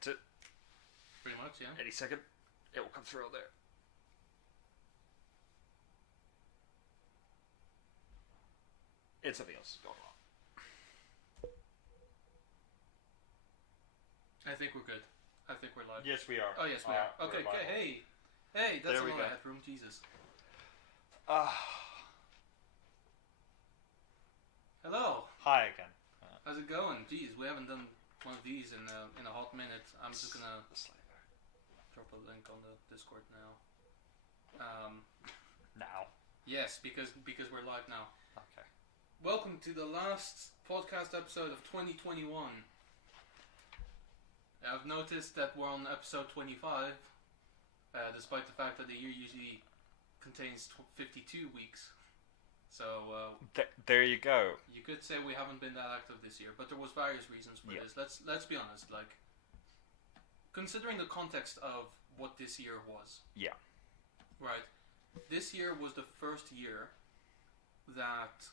That's it. Pretty much, yeah. Any second, it will come through there. It's something else going on. I think we're good. I think we're live. Yes, we are. Oh, yes, we are. Okay, hey. Hey, that's a lot of headroom, Jesus. Hello. Hi again. How's it going? Jeez, we haven't done one of these in a hot minute. I'm just gonna drop a link on the Discord now. Now. Yes, because we're live now. Okay. Welcome to the last podcast episode of 2021. I've noticed that we're on episode 25, despite the fact that the year usually contains 52 weeks. So there you go. You could say we haven't been that active this year, but there was various reasons for this. Let's be honest. Like, considering the context of what this year was. Yeah. Right. This year was the first year that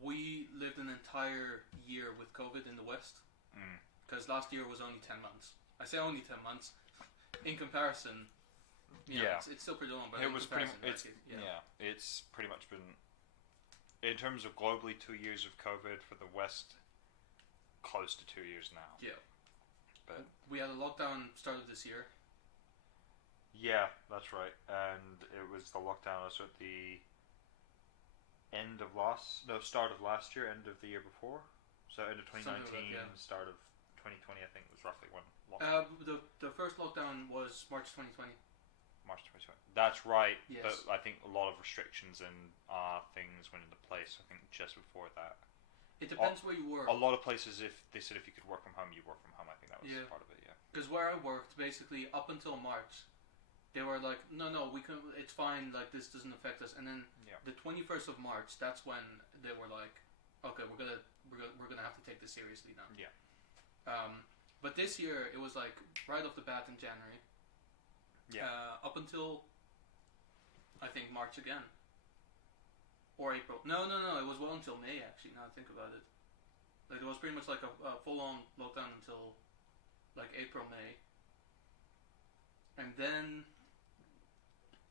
we lived an entire year with COVID in the West. Because last year was only 10 months. I say only 10 months. In comparison, it's still pretty long. But it was pretty. It's pretty much been, in terms of globally, 2 years of COVID. For the West, close to 2 years now. Yeah. But we had a lockdown started this year. Yeah, that's right. And it was the lockdown also at the start of last year, end of the year before. So end of 2019, start of 2020, I think, was roughly when lockdown. The first lockdown was March 2020. March 2020. That's right. Yes. But I think a lot of restrictions and things went into place. I think just before that. It depends where you were. A lot of places, if they said if you could work from home, you work from home. I think that was part of it. Yeah. Because where I worked, basically up until March, they were like, no, we can. It's fine. Like, this doesn't affect us. And then the 21st of March, that's when they were like, okay, we're gonna have to take this seriously now. Yeah. But this year it was like right off the bat in January. Yeah. Up until I think March again. Or April. No. It was well until May actually. Now I think about it. Like, it was pretty much like a full-on lockdown until like April, May. And then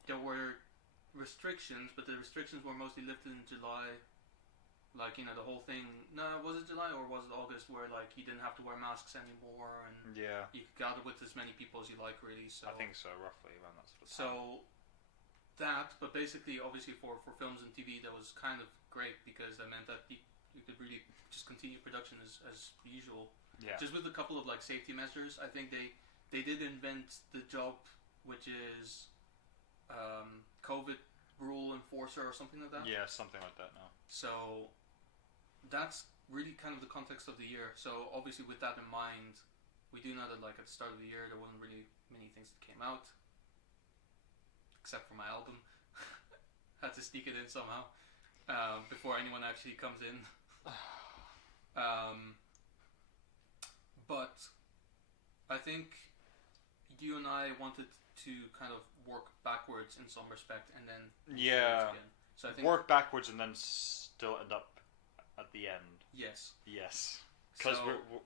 there were restrictions, but the restrictions were mostly lifted in July. Like, the whole thing. No, was it July or was it August? Where like you didn't have to wear masks anymore, and you could gather with as many people as you like, really. So I think so, roughly around that sort of time. So that, but basically, obviously for films and TV, that was kind of great because that meant that you could really just continue production as usual. Yeah. Just with a couple of like safety measures. I think they did invent the job, which is COVID rule enforcer or something like that. Yeah, something like that now. So that's really kind of the context of the year. So obviously with that in mind, we do know that like at the start of the year there wasn't really many things that came out, except for my album. Had to sneak it in somehow before anyone actually comes in. But I think you and I wanted to kind of work backwards in some respect, and then again. So I think work backwards and then still end up at the end. Yes. Because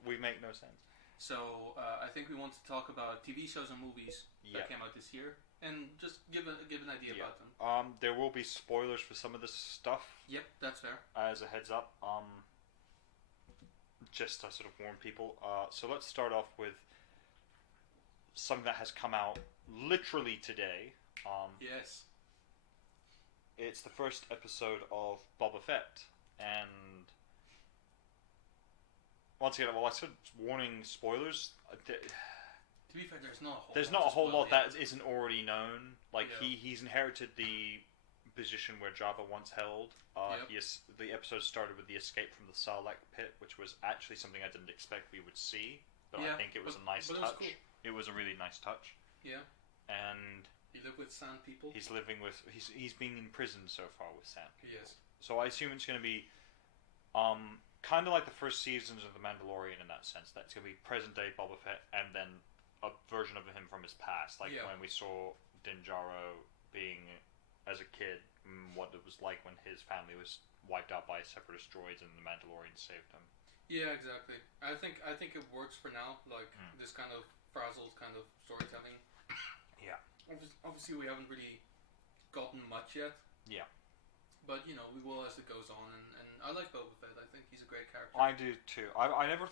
we make no sense. So I think we want to talk about TV shows and movies that came out this year, and just give an idea about them. There will be spoilers for some of this stuff. Yep, that's fair. As a heads up, just to sort of warn people. So let's start off with something that has come out literally today. Yes. It's the first episode of Boba Fett, and once again, I said warning spoilers. To be fair, there's not a whole lot that isn't already known. Like, he's inherited the position where Jabba once held. The episode started with the escape from the Sarlacc pit, which was actually something I didn't expect we would see, but I think it was a nice touch. Cool. It was a really nice touch. Yeah. And he lived with sand people. He's living with. He's been in prison so far with sand people. Yes. So I assume it's going to be, kind of like the first seasons of The Mandalorian in that sense. That it's going to be present day Boba Fett, and then a version of him from his past, like when we saw Din Djarin being as a kid, what it was like when his family was wiped out by separatist droids and the Mandalorian saved him. Yeah, exactly. I think it works for now. Like this kind of frazzled kind of storytelling. Yeah. Obviously, we haven't really gotten much yet. Yeah. But, you know, we will as it goes on, and I like Boba Fett. I think he's a great character. I do too. I never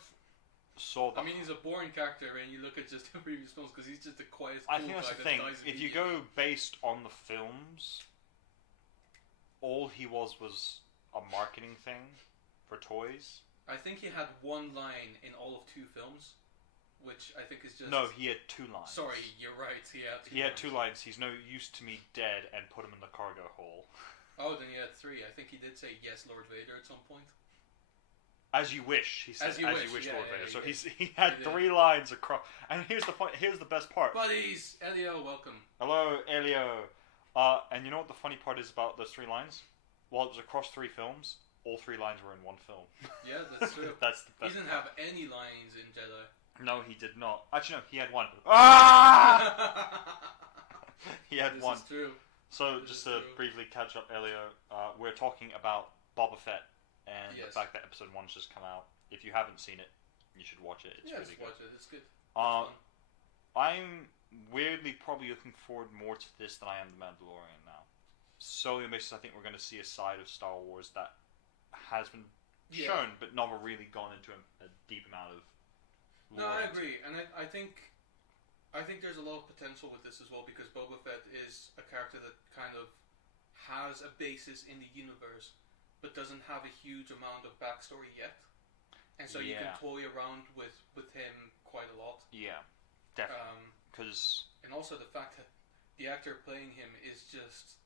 saw that. I mean, he's a boring character, and you look at just the previous films, because he's just the quiet, cool I think that's guy the thing. that dies If you immediately. go based on the films, all he was a marketing thing for toys. I think he had one line in all of 2 films, which I think is just... No, he had 2 lines. Sorry, you're right, he had 2 He had lines. 2 lines. He's no use to me dead, and put him in the cargo hole. Oh, then he had 3. I think he did say, yes, Lord Vader, at some point. As you wish, he said. As you wish, yeah, Lord yeah, Vader. So he he had did. 3 lines across. And here's the point. Here's the best part. Buddies! Elio, welcome. Hello, Elio. And you know what the funny part is about those 3 lines? Well, it was across 3 films. All 3 lines were in one film. Yeah, that's true. That's the He best. didn't have any lines in Jedi. No, he did not. Actually, no, he had 1. Ah! He had This 1. is true. So, This just is to true. briefly catch up, Elio, we're talking about Boba Fett and the Yes. fact that episode 1's just come out. If you haven't seen it, you should watch it. It's Yeah, really just good. watch it. It's good. It's Uh, fun. I'm weirdly probably looking forward more to this than I am The Mandalorian now. Solely on the basis I think we're going to see a side of Star Wars that has been Yeah. shown, but never really gone into a deep amount of lore. No, I agree, and I think there's a lot of potential with this as well, because Boba Fett is a character that kind of has a basis in the universe, but doesn't have a huge amount of backstory yet, and so you can Yeah. toy around with him quite a lot. Yeah, definitely. Because And also the fact that the actor playing him is just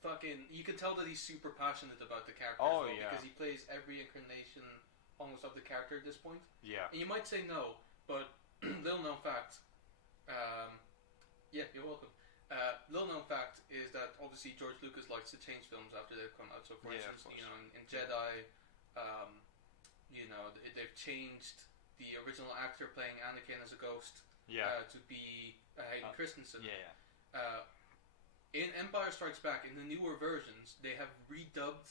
fucking... You can tell that he's super passionate about the character Oh, as well, yeah. because he plays every incarnation almost of the character at this point. yeah, And you might say no, but little known fact... yeah, you're welcome. Little known fact is that obviously George Lucas likes to change films after they've come out. So for Yeah, of instance, course. you know, in Jedi, they've changed the original actor playing Anakin as a ghost yeah, to be Hayden Christensen. yeah. In Empire Strikes Back, in the newer versions, they have redubbed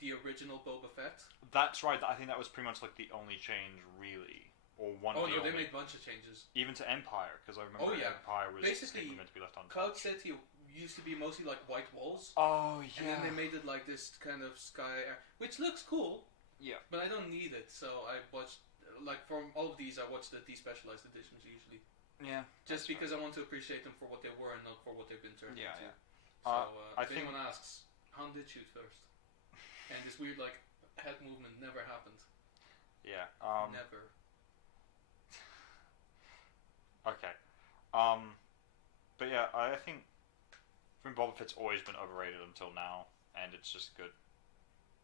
the original Boba Fett. That's right. I think that was pretty much like the only change, really, or one Oh of the no, they only. made a bunch of changes. Even to Empire, because I remember Oh, yeah. Empire was Basically, meant to be left Cloud untouched. City used to be mostly like white walls, Oh and then they made it like this kind of sky, which looks cool. Yeah. But I don't need it, so I watched, like, from all of these, I watched the despecialized editions usually. Yeah. Just because I want to appreciate them for what they were and not for what they've been turned Yeah, into. yeah. So, I if think- anyone asks, Han did shoot first. And this weird, like, head movement never happened. Yeah. Never. Okay. But yeah, I think Boba Fett's always been overrated until now, and it's just good.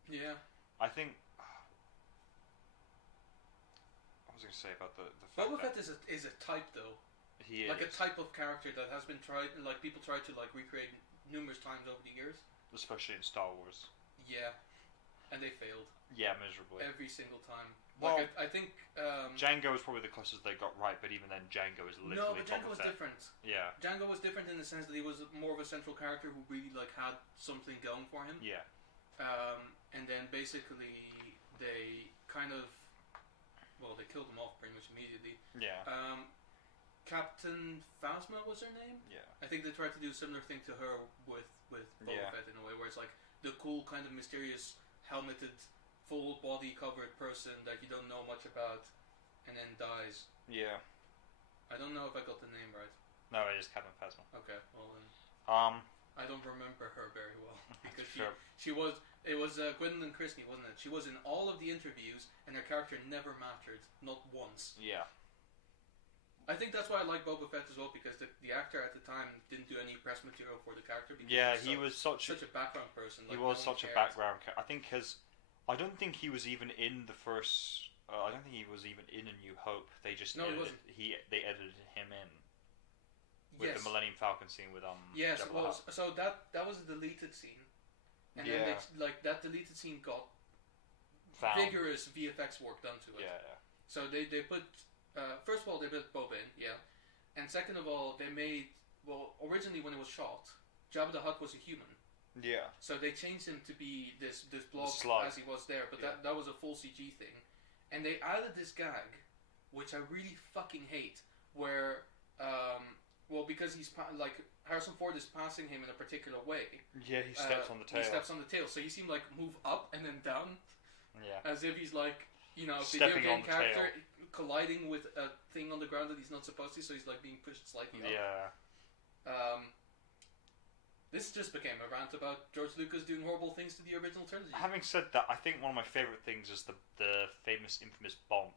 Yeah. I think. What was I going to say about the fact Boba that Fett is a type, though. he Like a is, type of character that has been tried, like, people tried to, like, recreate numerous times over the years. especially in Star Wars. Yeah. And they failed. Yeah, miserably. Every single time. Well, Like, I think... Django is probably the closest they got right, but even then, Django is no, literally but Django Boba was Fett. different. Yeah, Django was different in the sense that he was more of a central character who really, like, had something going for him. yeah, And then basically they kind of... Well, they killed him off pretty much immediately. yeah, Captain Phasma was her name? yeah. I think they tried to do a similar thing to her with Boba Yeah. Fett in a way, where it's like the cool kind of mysterious helmeted full body covered person that you don't know much about and then dies. Yeah. I don't know if I got the name right. No, it is Captain Phasma. Okay, well then I don't remember her very well because Sure. it was Gwendolyn Christie, wasn't it? She was in all of the interviews and her character never mattered, not once. Yeah. I think that's why I like Boba Fett as well, because the actor at the time didn't do any press material for the character. Because Yeah, he he was such such a background person. he Like, was no one such a cared. background character. I don't think he was even in the first. I don't think he was even in A New Hope. They just No, he edited, wasn't. they edited him in with Yes. the Millennium Falcon scene with Yes, Jabba the well, Hutt. so that was a deleted scene, and then Yeah. that deleted scene got Found. vigorous VFX work done to it. Yeah, yeah. So they put first of all they put Boba in, yeah, and second of all they made originally when it was shot, Jabba the Hutt was a human, Yeah. so they changed him to be this blob slug. as he was there, but Yeah. that was a full CG thing, and they added this gag, which I really fucking hate, where because he's Harrison Ford is passing him in a particular way. Yeah, he steps on the tail. He steps on the tail, so you see him like move up and then down. Yeah. As if he's like, a Stepping video game on the character tail. colliding with a thing on the ground that he's not supposed to, so he's like being pushed slightly up. Yeah. This just became a rant about George Lucas doing horrible things to the original trilogy. Having said that, I think one of my favourite things is the famous, infamous bonk.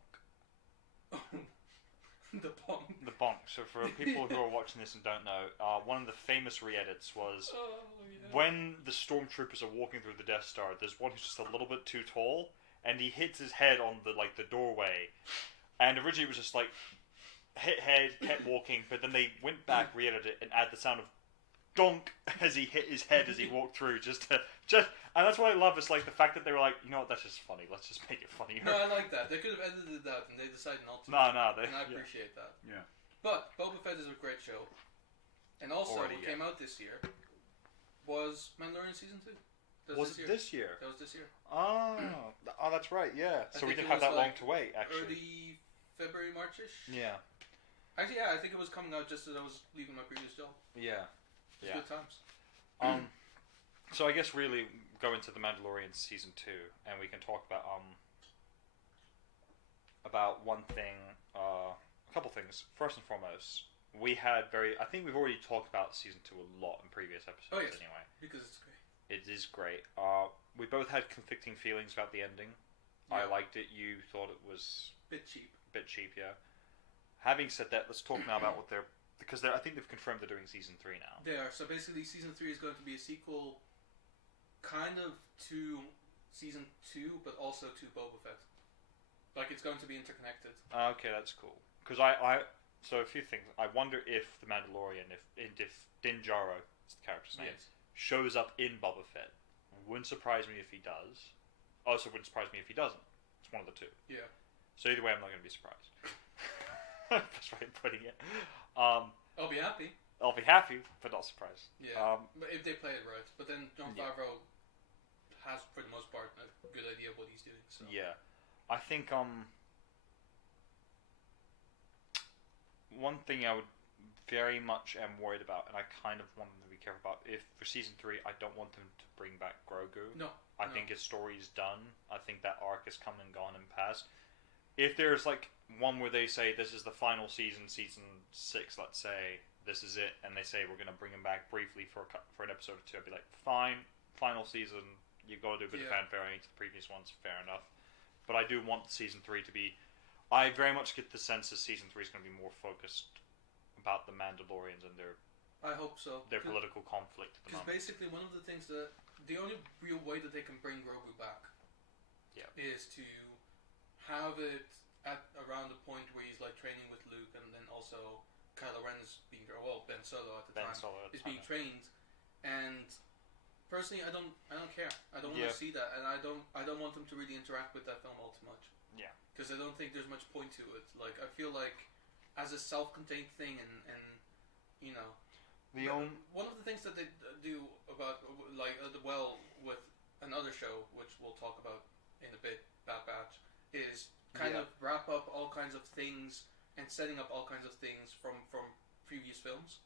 The bonk. The bonk. So for people who are watching this and don't know, one of the famous re-edits was when the stormtroopers are walking through the Death Star, there's one who's just a little bit too tall, and he hits his head on the doorway. And originally it was just like, hit head, kept walking, but then they went back, re-edited it, and add the sound of donk as he hit his head as he walked through, and that's what I love. It's like the fact that they were like, you know what, that's just funny. Let's just make it funnier. No, I like that. They could have edited that, and they decided not to. No, and I appreciate that. Yeah. But Boba Fett is a great show, and also what came out this year was Mandalorian season 2. Was it this year? That was this year. Oh, that's right. Yeah. So we didn't have that long to wait. Actually, early February, Marchish. Yeah. Actually, yeah, I think it was coming out just as I was leaving my previous job. Yeah. Good times. So I guess really go into the Mandalorian season 2, and we can talk about one thing, a couple things. First and foremost, I think we've already talked about season 2 a lot in previous episodes. Oh, yes. Anyway, because it's great. It is great. We both had conflicting feelings about the ending. Yeah. I liked it. You thought it was bit cheap. Yeah. Having said that, let's talk now about what they're. Because I think they've confirmed they're doing season 3 now. They are. So basically, season 3 is going to be a sequel, kind of to season 2, but also to Boba Fett. Like it's going to be interconnected. Okay, that's cool. Because so a few things. I wonder if the Mandalorian, if Din Djarin, is the character's name, shows up in Boba Fett. Wouldn't surprise me if he does. Also, wouldn't surprise me if he doesn't. It's one of the two. Yeah. So either way, I'm not going to be surprised. That's right, putting it. I'll be happy. I'll be happy, but not surprised. Yeah, but if they play it right. But then Jon Favreau has, for the most part, a good idea of what he's doing. So. Yeah, I think one thing I would very much am worried about, and I kind of want them to be careful about, if for season 3, I don't want them to bring back Grogu. No. I think his story's done. I think that arc has come and gone and passed. If there's like one where they say this is the final season 6, let's say, this is it, and they say we're going to bring him back briefly for an episode or 2, I'd be like, fine, final season, you've got to do a bit of fanfaring to the previous ones, fair enough. But I do want season 3 to be. I very much get the sense that season 3 is going to be more focused about the Mandalorians and their. I hope so. Their political conflict at the moment. Because basically, one of the things that the only real way that they can bring Grogu back, is to have it at around the point where he's like training with Luke, and then also Kylo Ren's being Ben Solo at the time is being trained, and personally, I don't care. I don't want to see that, and I don't want them to really interact with that film all too much. Yeah. Because I don't think there's much point to it. Like I feel like as a self-contained thing, and you know, one of the things that they do about with another show, which we'll talk about in a bit, Bad Batch, is kind of wrap up all kinds of things and setting up all kinds of things from previous films.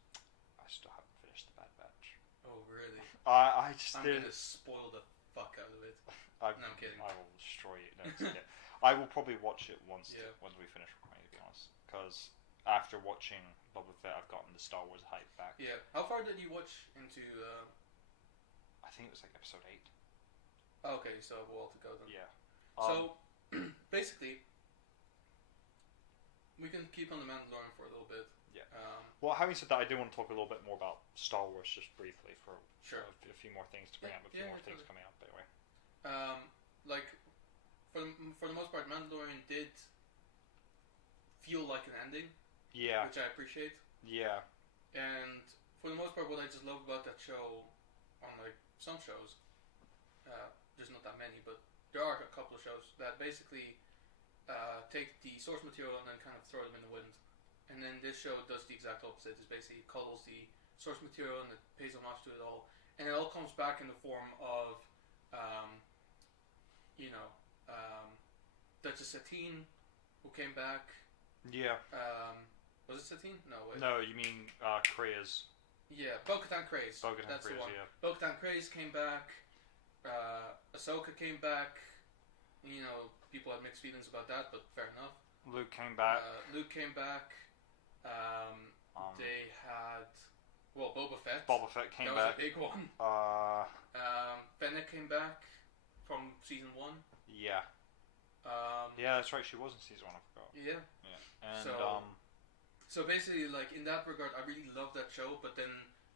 I still haven't finished the Bad Batch. Oh really? I'm gonna spoil the fuck out of it. No, I'm kidding. I will destroy it. No, I will probably watch it once we finish recording, to be honest. Because after watching Boba Fett, I've gotten the Star Wars hype back. Yeah. How far did you watch into? I think it was like episode 8. Oh, okay, so a while to go then. Yeah. So basically, we can keep on the Mandalorian for a little bit. Yeah. Well, having said that, I do want to talk a little bit more about Star Wars just briefly for a few more things to bring up. A few more things coming up, by the way. Like for the most part, Mandalorian did feel like an ending. Yeah. Which I appreciate. Yeah. And for the most part, what I just love about that show, on like some shows, there's not that many, but there are a couple of shows that basically take the source material and then kind of throw them in the wind. And then this show does the exact opposite. It basically cuddles the source material and it pays homage to it all. And it all comes back in the form of, Duchess Satine, who came back. Yeah. Was it Satine? No, wait. No, you mean Korea's. Yeah, Bo-Katan Kryze. That's the one. Yeah. Bo-Katan Kryze came back. Ahsoka came back. You know, people had mixed feelings about that, but fair enough. Luke came back. They had Boba Fett. Boba Fett came back. That was a big one. Fennec came back from season 1. Yeah. Yeah, that's right. She was in season 1. I forgot. Yeah. Yeah. And so basically, like in that regard, I really love that show. But then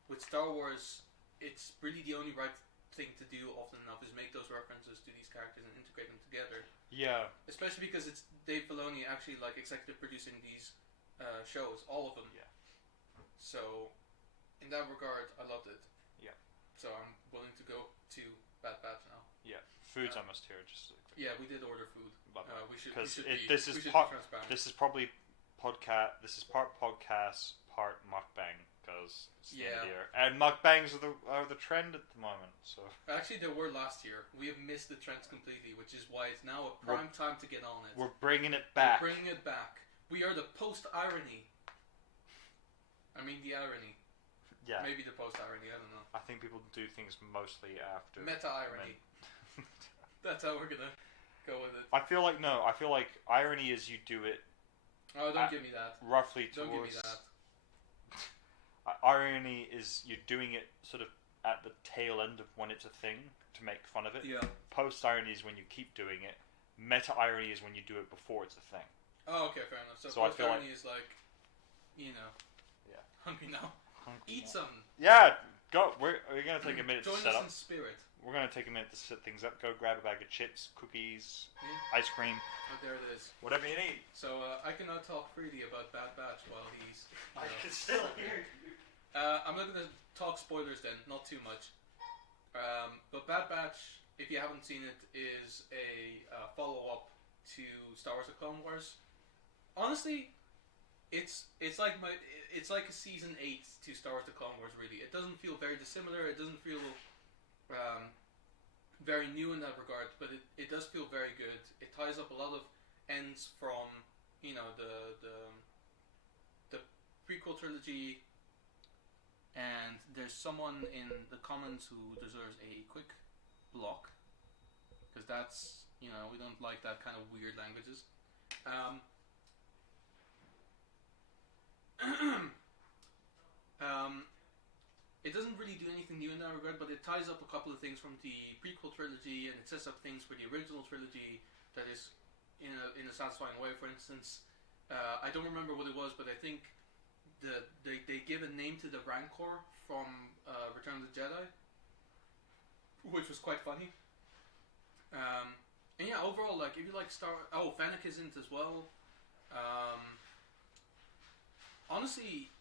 with Star Wars, it's really the only right thing to do often enough is make those references to these characters and integrate them together. Yeah. Especially because it's Dave Filoni actually like executive producing these shows, all of them. Yeah. So in that regard, I loved it. Yeah. So I'm willing to go to Bad Batch now. Yeah. Food's almost here. Just yeah, we did order food. We should be transparent. This is probably podcast. This is part podcast, part mukbang, because it's the idea. And mukbangs are the trend at the moment. So actually, they were last year. We have missed the trends completely, which is why it's now a prime time to get on it. We're bringing it back. We are the post-irony. I mean the irony. Yeah. Maybe the post-irony. I don't know. I think people do things mostly after meta-irony. That's how we're gonna go with it. I feel like irony is you do it. Oh, don't give me that. Roughly don't towards. Give me that. Irony is you're doing it sort of at the tail end of when it's a thing to make fun of it. Yeah. Post-irony is when you keep doing it. Meta-irony is when you do it before it's a thing. Oh, okay, fair enough. So post-irony is like, you know. Yeah. Hungry now. Eat some. Yeah, go. We're gonna take a minute to set up. Join us in spirit. We're gonna take a minute to set things up. Go grab a bag of chips, cookies, ice cream. Oh, there it is. Whatever you need. So I can now talk freely about Bad Batch while he's. I can still hear you. I'm not gonna talk spoilers then, not too much. But Bad Batch, if you haven't seen it, is a follow-up to Star Wars: The Clone Wars. Honestly, it's like a season 8 to Star Wars: The Clone Wars. Really, it doesn't feel very dissimilar. It doesn't feel very new in that regard, but it does feel very good. It ties up a lot of ends from the prequel trilogy, and there's someone in the comments who deserves a quick block because that's we don't like that kind of weird languages. It doesn't really do anything new in that regard, but it ties up a couple of things from the prequel trilogy, and it sets up things for the original trilogy that is in a satisfying way. For instance, I don't remember what it was, but I think they give a name to the Rancor from Return of the Jedi, which was quite funny. And yeah, overall, like if you like Fennec isn't as well. Honestly,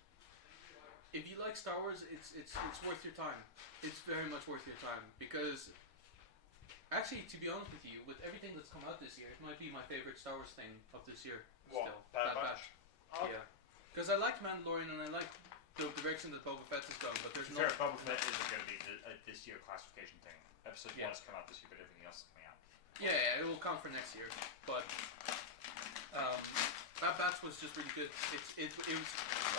if you like Star Wars, it's worth your time. It's very much worth your time because, actually, to be honest with you, with everything that's come out this year, it might be my favorite Star Wars thing of this year. What? Still, Bad Batch. Oh. Yeah, because I liked Mandalorian and I like the direction that Boba Fett has gone, but there's no. Boba Fett isn't going to be this year classification thing. Episode 1 has come out this year, but everything else is coming out. Yeah, it will count for next year, but. Bad Batch was just really good. It was.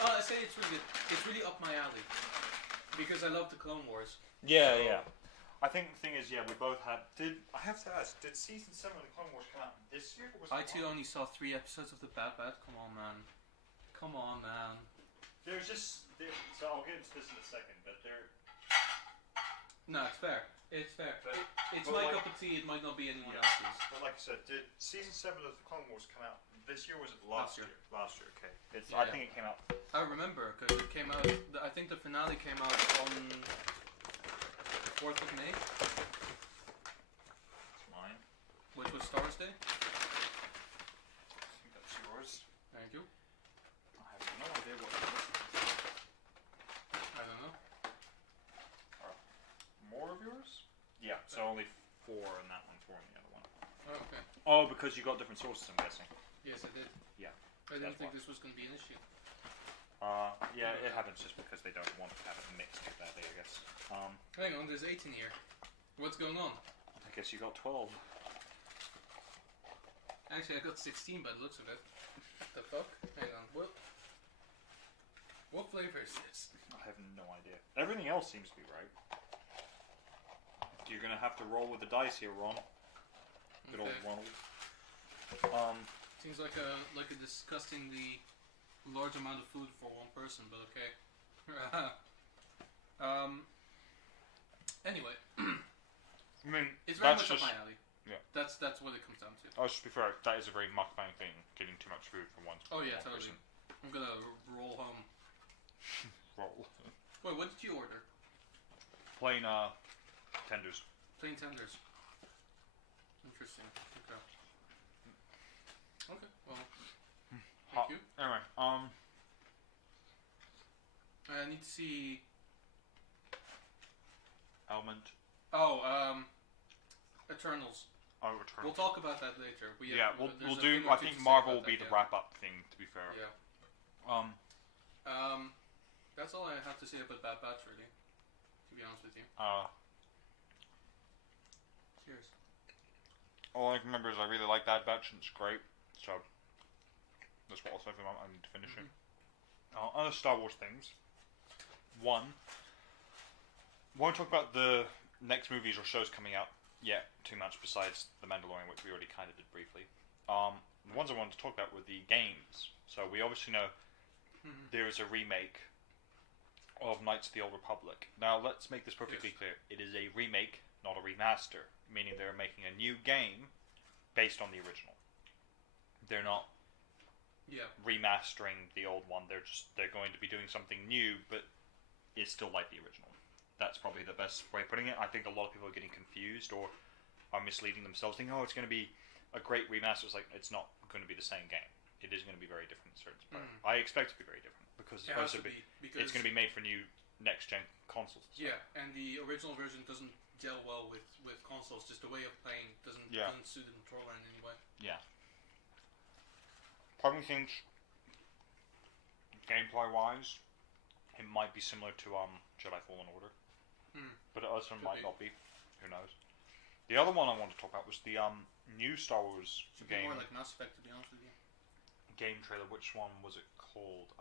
I say it's really good. It's really up my alley because I love the Clone Wars. Yeah, so, yeah. I think the thing is, we both had. I have to ask? Did season 7 of the Clone Wars come out this year? Or was I too only saw 3 episodes of the Bad Batch. Come on, man. There's just. So I'll get into this in a second, but there. No, it's fair. It's fair. It's my cup of tea. It might not be anyone else's. But like I said, did season 7 of the Clone Wars come out this year? Or was it last year? Last year. Okay. I think it came out. I remember because it came out. I think the finale came out on the 4th of May. That's mine. Which was Star Wars Day. I think that's yours. Thank you. I have no idea what it is. I don't know. More of yours? Yeah, so only 4 in that one, 4 in the other one. Oh, okay. Oh, because you got different sources, I'm guessing. Yes, I did. Yeah. I didn't think this was going to be an issue. Yeah, it happens just because they don't want to have it mixed with that, I guess. Hang on, there's 18 here. What's going on? I guess you got 12. Actually, I got 16 by the looks of it. What the fuck? Hang on, what? What flavor is this? I have no idea. Everything else seems to be right. You're gonna have to roll with the dice here, Ron. Good old Ronald. Seems like a disgustingly large amount of food for one person, but okay. Anyway. I mean, it's very much up my alley. Yeah. That's what it comes down to. Oh, just to be fair, that is a very mukbang thing, getting too much food for one. Oh yeah, totally. I'm gonna roll home. Roll. Wait, what did you order? Plain tenders. Plain tenders. Interesting. Okay. Okay. Well, thank you. Anyway, I need to see. Element. Oh, Eternals. Oh, Eternals. We'll talk about that later. We'll do. I think Marvel will be the wrap-up thing. To be fair. Yeah. That's all I have to say about Bad Batch, really. To be honest with you. Cheers. All I can remember is I really like Bad Batch and it's great. So that's what I'll say for the moment. I need to finish it. Other Star Wars things. One. Won't talk about the next movies or shows coming out yet too much besides The Mandalorian, which we already kind of did briefly. The ones I wanted to talk about were the games. So we obviously know there is a remake of Knights of the Old Republic. Now let's make this perfectly clear. It is a remake, not a remaster, meaning they're making a new game based on the original. They're not remastering the old one. They're going to be doing something new, but it's still like the original. That's probably the best way of putting it. I think a lot of people are getting confused or are misleading themselves, thinking, "Oh, it's going to be a great remaster." It's like it's not going to be the same game. It is going to be very different in certain parts. I expect it to be very different because it's supposed to be. It's going to be made for new next-gen consoles. Yeah, and the original version doesn't gel well with consoles. Just the way of playing doesn't suit the controller in any way. Yeah. Part of me thinks, gameplay-wise, it might be similar to Jedi Fallen Order. But it also might not be. Who knows? The other one I wanted to talk about was the new Star Wars game. More like Mass Effect, to be honest with you. Game trailer. Which one was it called?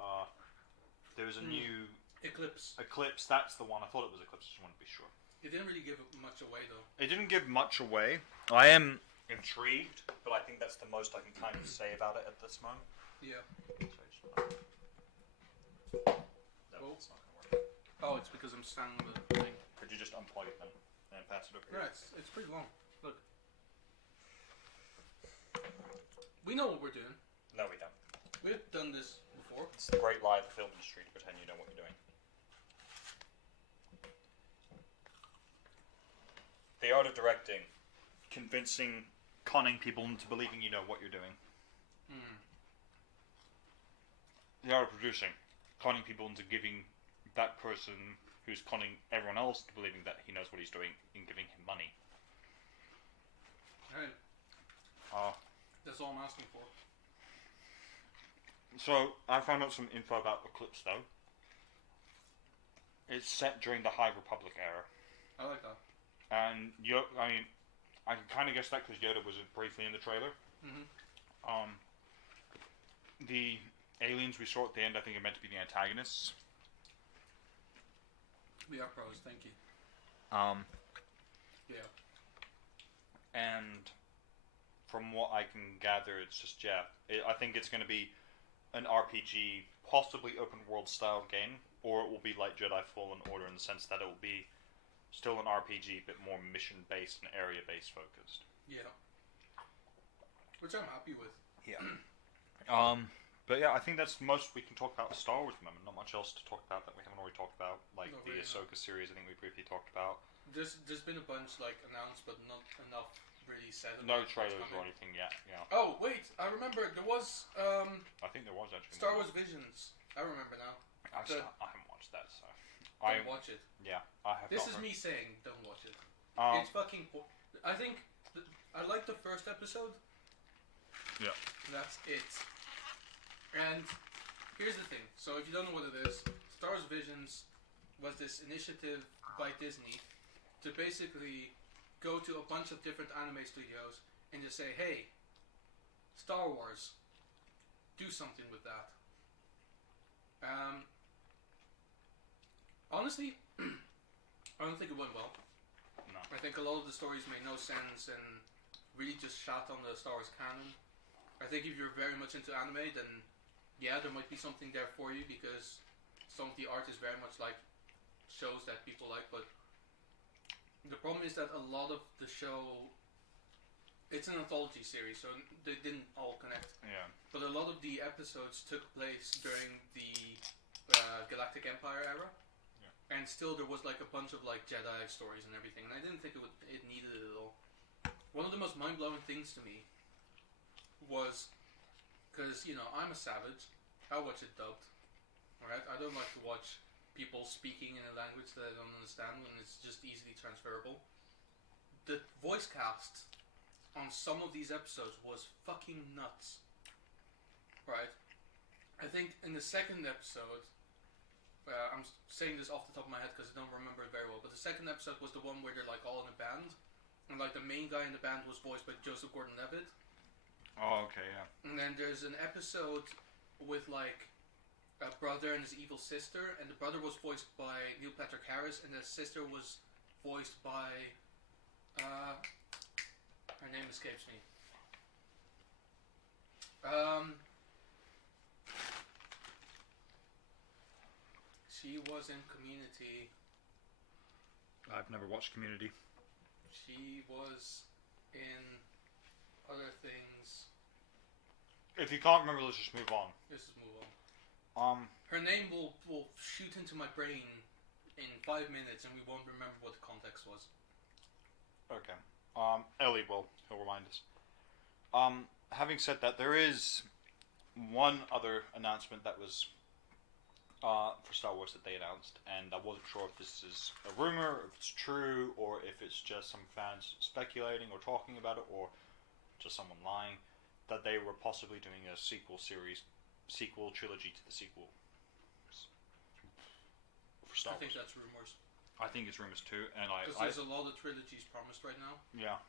There was a new Eclipse. Eclipse. That's the one. I thought it was Eclipse. Just wanted to be sure. It didn't really give much away, though. It didn't give much away. I am intrigued, but I think that's the most I can kind of say about it at this moment. Yeah. It's not going to work. Oh, it's because I'm standing on the thing. Could you just unplug it then and pass it over here? Yeah, it's pretty long. Look. We know what we're doing. No, we don't. We've done this before. It's the great lie of the film industry to pretend you know what you're doing. The art of directing. Convincing, conning people into believing you know what you're doing. The art of producing. Conning people into giving that person who's conning everyone else to believing that he knows what he's doing and giving him money. Right. That's all I'm asking for. So, I found out some info about Eclipse, though. It's set during the High Republic era. I like that. And, I can kind of guess that because Yoda was briefly in the trailer. The aliens we saw at the end, I think, are meant to be the antagonists. We are pros, thank you. Yeah. And from what I can gather, it's just, I think it's going to be an RPG, possibly open world style game, or it will be like Jedi Fallen Order in the sense that it will be still an RPG, but more mission based and area based focused. Yeah. Which I'm happy with. Yeah. But yeah, I think that's the most we can talk about Star Wars at the moment. Not much else to talk about that we haven't already talked about. Like the Ahsoka series, I think we briefly talked about. There's been a bunch announced, but not enough really said. No trailers or anything yet. Yeah. Oh wait, I remember there was. I think there was actually. Star Wars Visions. I remember now. I haven't watched that, so. Don't watch it. Yeah, I have. This is me saying, don't watch it. It's fucking. I think I liked the first episode. Yeah. That's it. And here's the thing. So if you don't know what it is, Star Wars Visions was this initiative by Disney to basically go to a bunch of different anime studios and just say, hey, Star Wars, do something with that. Honestly, I don't think it went well. No. I think a lot of the stories made no sense and really just shat on the Star Wars canon. I think if you're very much into anime, then yeah, there might be something there for you because some of the art is very much like shows that people like, but the problem is that a lot of the show, it's an anthology series, so they didn't all connect. Yeah. But a lot of the episodes took place during the Galactic Empire era. And still, there was like a bunch of like Jedi stories and everything, and I didn't think it needed it at all. One of the most mind blowing things to me was because I'm a savage. I watch it dubbed. Alright, I don't like to watch people speaking in a language that I don't understand when it's just easily transferable. The voice cast on some of these episodes was fucking nuts. Right? I think in the second episode. I'm saying this off the top of my head because I don't remember it very well, but the second episode was the one where they're like all in a band, and like the main guy in the band was voiced by Joseph Gordon-Levitt. Oh, okay, yeah. And then there's an episode with like a brother and his evil sister, and the brother was voiced by Neil Patrick Harris, and the sister was voiced by her name escapes me. She was in Community. I've never watched Community. She was in other things. If you can't remember, let's just move on. Let's just move on. Um, Her name will shoot into my brain in 5 minutes, and we won't remember what the context was. Okay. Ellie will. He'll remind us. Having said that, there is one other announcement that was for Star Wars that they announced, and I wasn't sure if this is a rumor, if it's true, or if it's just some fans speculating or talking about it, or just someone lying, that they were possibly doing a sequel trilogy to the sequel for Star Wars. I think that's rumors. I think it's rumors too, and because there's a lot of trilogies promised right now. Yeah,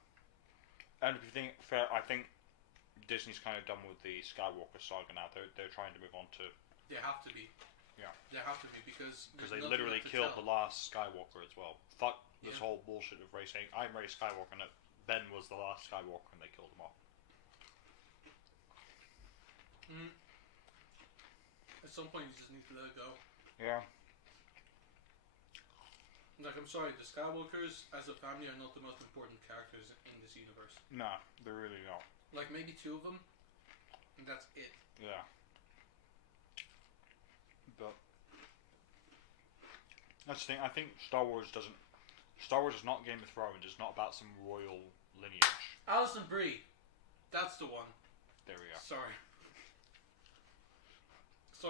and if you think fair, I think Disney's kind of done with the Skywalker saga now. They're trying to move on to. They have to be. Yeah. They have to be because they literally killed the last Skywalker as well. Fuck this whole bullshit of Rey saying I'm Rey Skywalker and that Ben was the last Skywalker and they killed him off. At some point you just need to let it go. Yeah. Like, I'm sorry, the Skywalkers as a family are not the most important characters in this universe. Nah, they're really not. Like maybe 2 of them, and that's it. Yeah. But that's the thing. I think Star Wars is not Game of Thrones. It's not about some royal lineage. Alison Brie, that's the one. There we go. Sorry,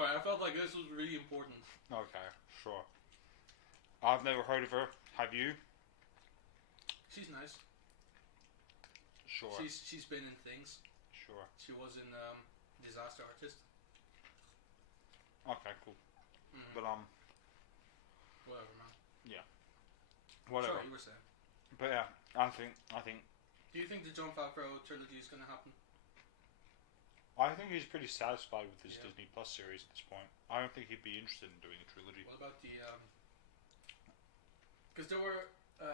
I felt like this was really important. Okay, sure. I've never heard of her. Have you? She's nice. Sure. She's been in things. Sure. She was in Disaster Artist. Okay, cool. Mm-hmm. But whatever, man. Yeah. Whatever. Sorry, you were saying. But yeah, I think. Do you think the Jon Favreau trilogy is going to happen? I think he's pretty satisfied with his Disney Plus series at this point. I don't think he'd be interested in doing a trilogy. What about the? Because there were 2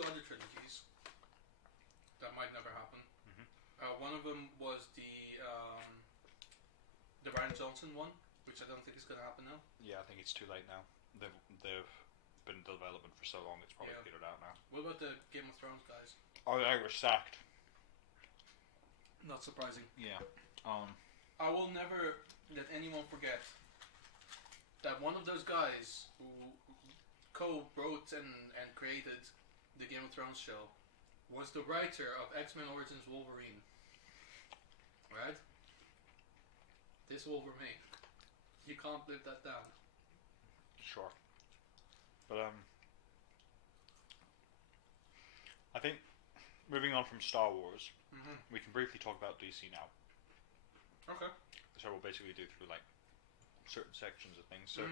other trilogies that might never happen. Mm-hmm. One of them was the Rian Johnson one, which I don't think is going to happen now. Yeah, I think it's too late now. They've been in development for so long, it's probably petered out now. What about the Game of Thrones guys? Oh, they were sacked. Not surprising. Yeah. I will never let anyone forget that one of those guys who co-wrote and created the Game of Thrones show was the writer of X-Men Origins Wolverine. Right? This will remain. You can't live that down. Sure. But I think moving on from Star Wars, we can briefly talk about DC now. Okay. So we'll basically do through like certain sections of things. So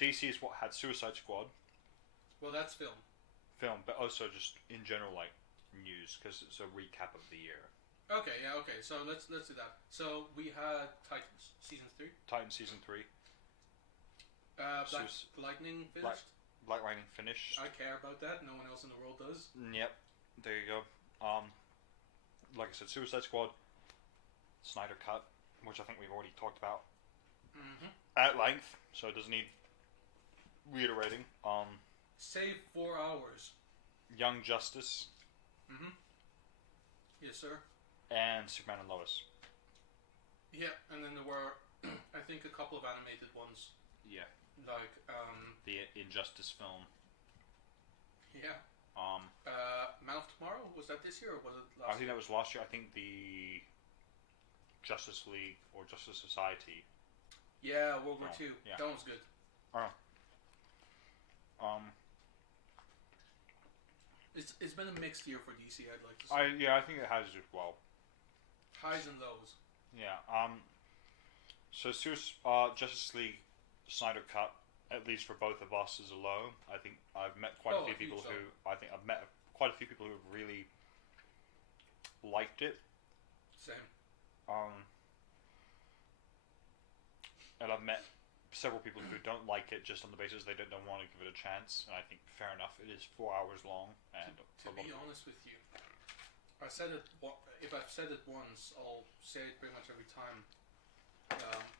DC is what had Suicide Squad. Well, that's film. But also just in general like news because it's a recap of the year. Okay, yeah, okay. So let's do that. So we had Titans season 3. Titans season 3. Black Lightning finished. Black Lightning finished. I care about that. No one else in the world does. Yep. There you go. Like I said, Suicide Squad, Snyder Cut, which I think we've already talked about at length, so it doesn't need reiterating. Save 4 hours. Young Justice. Yes, sir. And Superman and Lois. Yeah, and then there were, I think, a couple of animated ones. Yeah. Like, the Injustice film. Yeah. Man of Tomorrow, was that this year or was it last year? I think that was last year. I think the Justice League or Justice Society. Yeah, World War II. Yeah. That one's good. It's been a mixed year for DC, I'd like to say. I think it has as well. Highs and lows. Yeah. So Justice League Snyder Cut, at least for both of us, is a low. I think I've met quite a few people who have really liked it. Same. And I've met several people who don't like it just on the basis they don't want to give it a chance. And I think fair enough. It is 4 hours long. And to be honest with you, I said it. If I've said it once, I'll say it pretty much every time.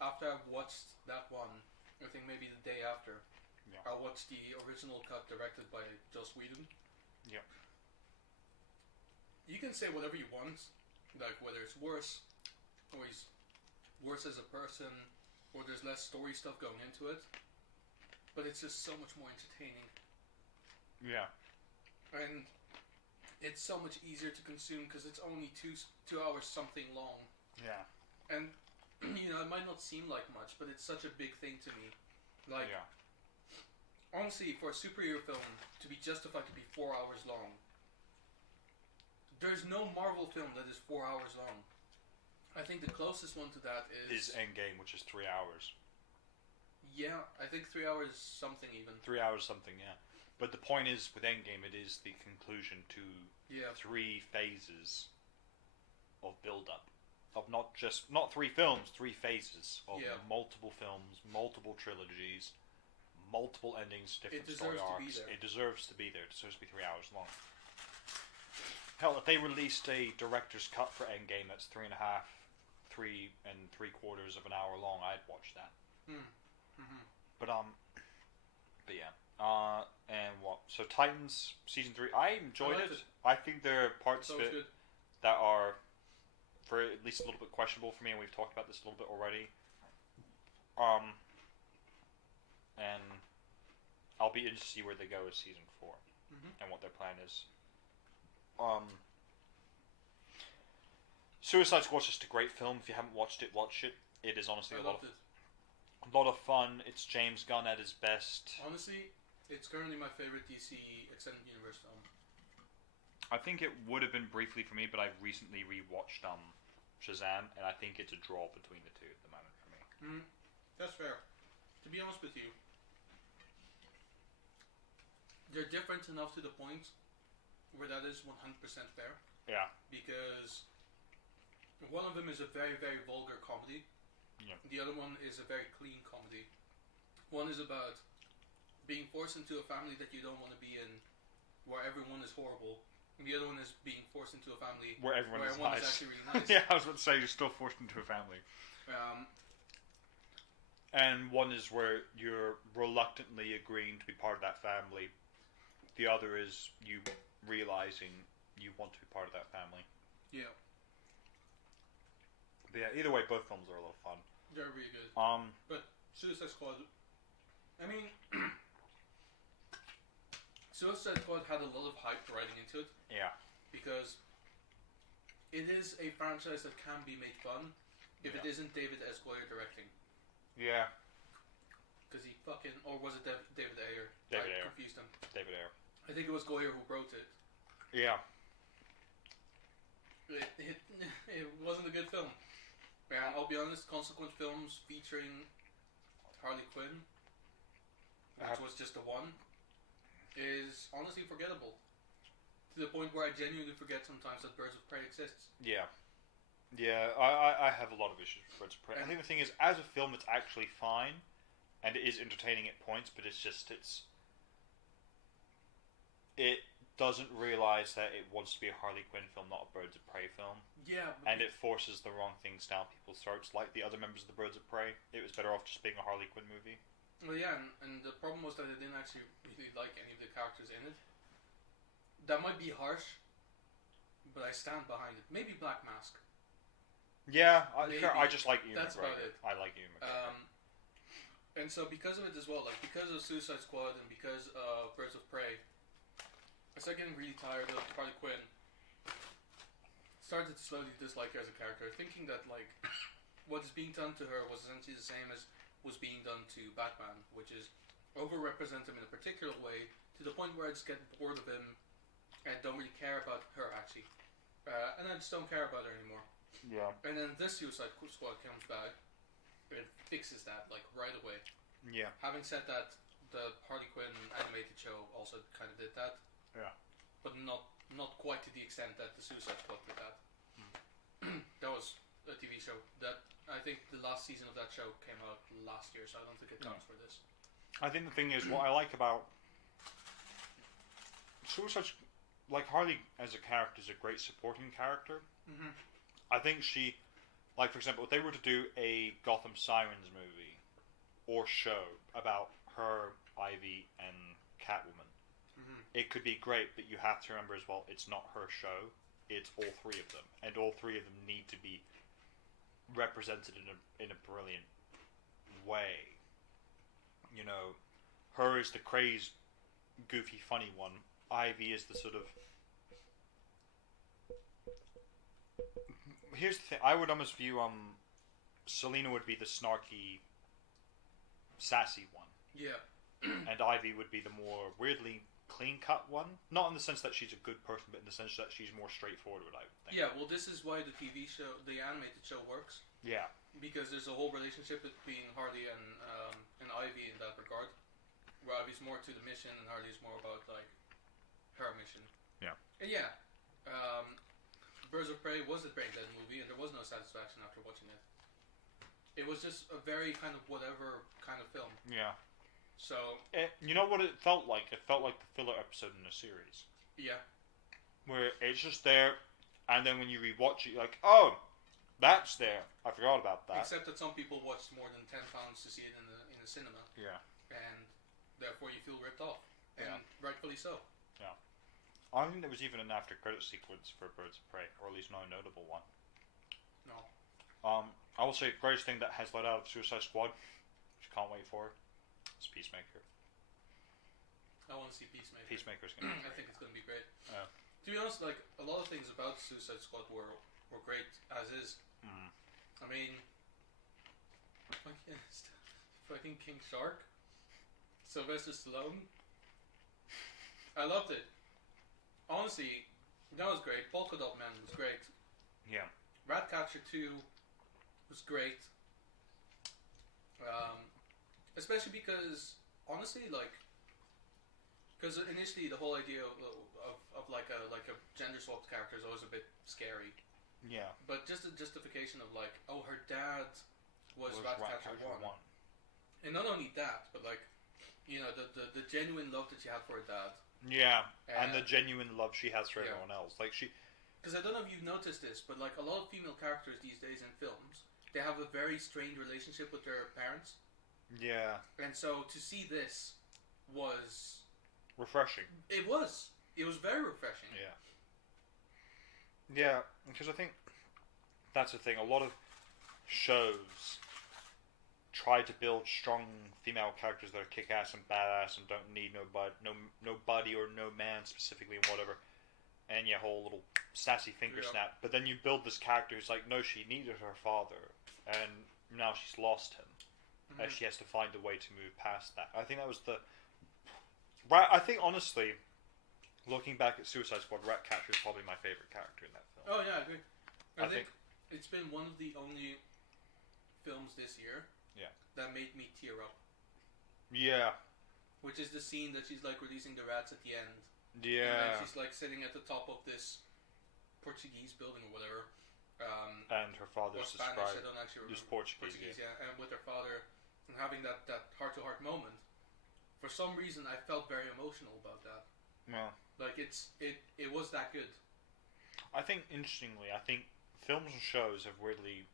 After I've watched that one, I think maybe the day after, I'll watch the original cut directed by Joss Whedon. Yeah. You can say whatever you want, like whether it's worse, or he's worse as a person, or there's less story stuff going into it, but it's just so much more entertaining. Yeah. And it's so much easier to consume because it's only 2 hours something long. Yeah. And it might not seem like much, but it's such a big thing to me. Like, honestly, for a superhero film to be justified to be 4 hours long, there's no Marvel film that is 4 hours long. I think the closest one to that is Endgame, which is 3 hours. Yeah, I think 3 hours something even. 3 hours something, yeah. But the point is, with Endgame, it is the conclusion to 3 phases of build-up. Of not 3 films, 3 phases of multiple films, multiple trilogies, multiple endings, different story arcs. It deserves to be there. It deserves to be 3 hours long. Hell, if they released a director's cut for Endgame that's 3 3/4 of an hour long, I'd watch that. But yeah. And what? So Titans season 3. I enjoyed it. I think there are parts of it that are, for at least a little bit questionable for me, and we've talked about this a little bit already. And I'll be interested to see where they go with season 4 and what their plan is. Suicide Squad is just a great film. If you haven't watched it, watch it. It is honestly a lot of fun. It's James Gunn at his best. Honestly, it's currently my favorite DC Extended Universe film. I think it would have been briefly for me, but I've recently rewatched Shazam, and I think it's a draw between the two at the moment for me. That's fair. To be honest with you, they're different enough to the point where that is 100% fair. Yeah. Because one of them is a very, very vulgar comedy. Yeah. The other one is a very clean comedy. One is about being forced into a family that you don't want to be in, where everyone is horrible. And the other one is being forced into a family where everyone is nice. Actually really nice. Yeah, I was about to say, you're still forced into a family. And one is where you're reluctantly agreeing to be part of that family. The other is you realizing you want to be part of that family. Yeah. But yeah, either way, both films are a lot of fun. They're really good. But Suicide Squad, I mean, Suicide Squad had a lot of hype riding into it. Yeah. Because it is a franchise that can be made fun if it isn't David S. Goyer directing. Yeah. Because he fucking... Or was it David Ayer? David Ayer. Confused him. David Ayer. I think it was Goyer who wrote it. Yeah. It wasn't a good film. I'll be honest, Consequent Films featuring Harley Quinn, which was just the one, is honestly forgettable. To the point where I genuinely forget sometimes that Birds of Prey exists. Yeah. Yeah, I have a lot of issues with Birds of Prey. I think the thing is, as a film, it's actually fine. and it is entertaining at points, but it doesn't realize that it wants to be a Harley Quinn film, not a Birds of Prey film. Yeah. And it forces the wrong things down people's throats, like the other members of the Birds of Prey. It was better off just being a Harley Quinn movie. Well, yeah, and the problem was that I didn't actually really like any of the characters in it. That might be harsh, but I stand behind it. Maybe Black Mask. Yeah, I just like Ian That's McGregor. about it. I like Ian McGregor. And so because of it as well, like because of Suicide Squad and because of Birds of Prey, I started getting really tired of Harley Quinn. Started to slowly dislike her as a character, thinking that like what is being done to her was essentially the same as was being done to Batman, which is overrepresent him in a particular way to the point where I just get bored of him and don't really care about her actually, and I just don't care about her anymore. Yeah. And then this Suicide Squad comes back, it fixes that like right away. Yeah. Having said that, the Harley Quinn animated show also kind of did that. Yeah. But not quite to the extent that the Suicide Squad did that. That was a TV show that I think the last season of that show came out last year, so I don't think it counts for this. I think the thing is, what I like about Suicide, like Harley as a character, is a great supporting character. Mm-hmm. I think she, like for example, if they were to do a Gotham Sirens movie or show about her, Ivy, and Catwoman, it could be great, but you have to remember as well, it's not her show, it's all three of them, and all three of them need to be represented in a brilliant way. You know, her is the crazed, goofy, funny one. Ivy is the sort of... Here's the thing, I would almost view, Selena would be the snarky, sassy one. Yeah. And Ivy would be the more weirdly clean-cut one. Not in the sense that she's a good person, but in the sense that she's more straightforward, I would think. Yeah, well, this is why the TV show, the animated show works. Yeah. Because there's a whole relationship between Harley and Ivy in that regard. Where Ivy's more to the mission and Harley's more about, like, her mission. Yeah. And yeah, Birds of Prey was a brain dead movie, and there was no satisfaction after watching it. It was just a very kind of whatever kind of film. Yeah. So... you know what it felt like? It felt like the filler episode in a series. Yeah. Where it's just there, and then when you rewatch it, you're like, oh, that's there. I forgot about that. Except that some people watched more than £10 to see it in the cinema. Yeah. And therefore you feel ripped off. And Yeah. rightfully so. Yeah. I think there was even an after credit sequence for Birds of Prey, or at least not a notable one. No. I will say the greatest thing that has let out of Suicide Squad, which I can't wait for, is Peacemaker. I want to see Peacemaker. Peacemaker's going to be I think it's going to be great. Yeah. To be honest, like, a lot of things about Suicide Squad were great as is. Mm. I mean, fucking King Shark, Sylvester Stallone. I loved it. Honestly, that was great. Polka Dot Man was great. Yeah. Ratcatcher 2 was great. Especially because, honestly, like, because initially the whole idea of like a gender swapped character is always a bit scary. Yeah. But just a justification of like, oh, her dad was Ratcatcher 1. And not only that, but like, you know, the genuine love that she had for her dad. Yeah, and the genuine love she has for everyone else. Like she... Because I don't know if you've noticed this, but like a lot of female characters these days in films, they have a very strained relationship with their parents. Yeah. And so to see this was... refreshing. It was. It was very refreshing. Yeah. Yeah, because I think that's the thing. A lot of shows try to build strong female characters that are kick-ass and badass and don't need nobody or no man specifically and whatever. And yeah, whole little sassy finger snap. But then you build this character who's like, no, she needed her father, and now she's lost him. And she has to find a way to move past that. I think that was the... Right, I think, honestly, looking back at Suicide Squad, Ratcatcher is probably my favorite character in that film. Oh, yeah, I agree. I think it's been one of the only films this year that made me tear up. Yeah. Which is the scene that she's, like, releasing the rats at the end. Yeah. And then she's, like, sitting at the top of this Portuguese building or whatever. And her father's Spanish, I don't actually remember. Portuguese, yeah. And with her father and having that heart-to-heart moment, for some reason I felt very emotional about that. Yeah. Like it was that good. I think, interestingly, films and shows have weirdly,